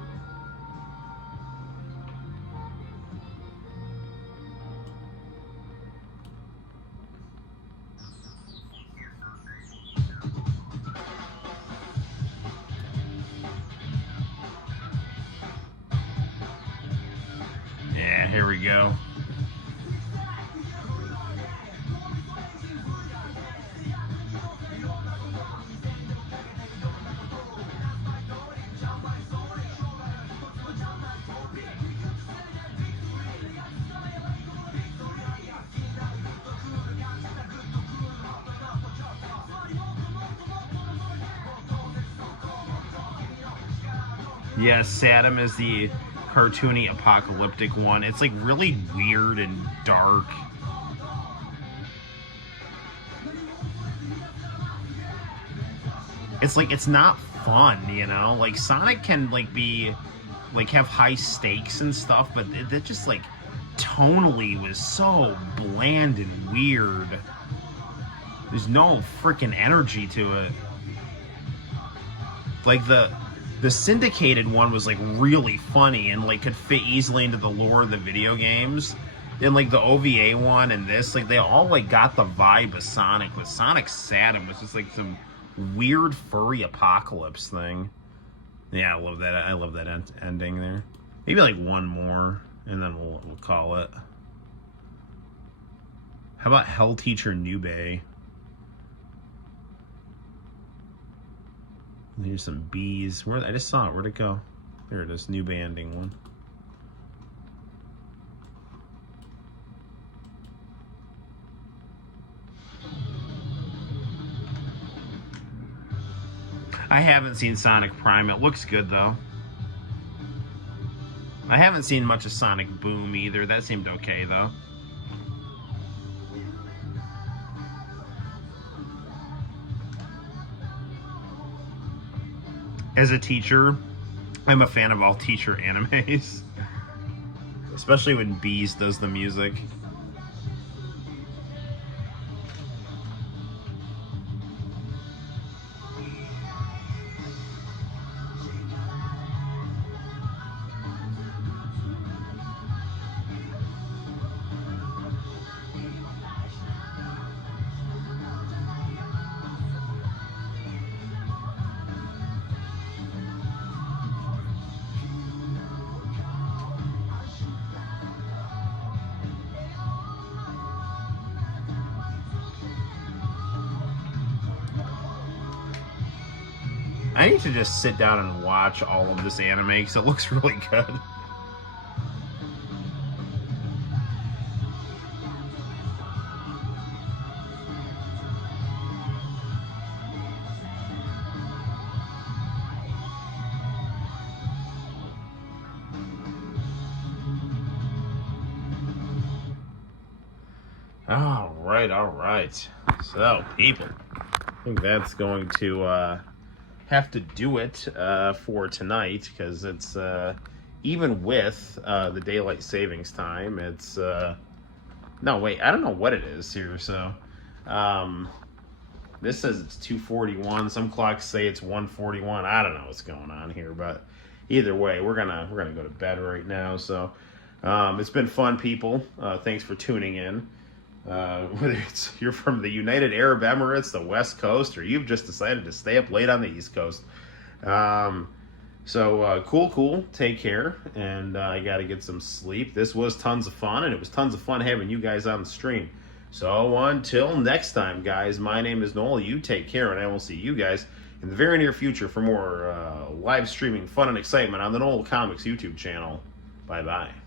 Yeah, here we go. Yes, Saddam is the cartoony apocalyptic one. It's like really weird and dark. It's like, it's not fun, you know? Like, Sonic can, like, be, like, have high stakes and stuff, but it just, like, tonally was so bland and weird. There's no freaking energy to it. Like, the syndicated one was, like, really funny and, like, could fit easily into the lore of the video games. And, like, the OVA one and this, like, they all, like, got the vibe of Sonic, but Sonic Saturn was just, like, some weird furry apocalypse thing. Yeah, I love that. I love that ending there. Maybe, like, one more, and then we'll call it. How about Hell Teacher Nube? Here's some bees. I just saw it. Where'd it go? There it is. Nube ending one. I haven't seen Sonic Prime. It looks good, though. I haven't seen much of Sonic Boom either. That seemed okay, though. As a teacher, I'm a fan of all teacher animes. Especially when Beast does the music. I need to just sit down and watch all of this anime because it looks really good. All right. So, people, I think that's going to have to do it for tonight, because it's even with the daylight savings time, it's no, wait, I don't know what it is here. So this says it's 2:41. Some clocks say it's 1:41. I don't know what's going on here, but either way, we're gonna go to bed right now. So it's been fun, people. Thanks for tuning in. Whether you're from the United Arab Emirates, the West Coast, or you've just decided to stay up late on the East Coast. Cool. Take care. And I got to get some sleep. This was tons of fun, and it was tons of fun having you guys on the stream. So until next time, guys, my name is Noel. You take care, and I will see you guys in the very near future for more live streaming fun and excitement on the Noel ComiX YouTube channel. Bye-bye.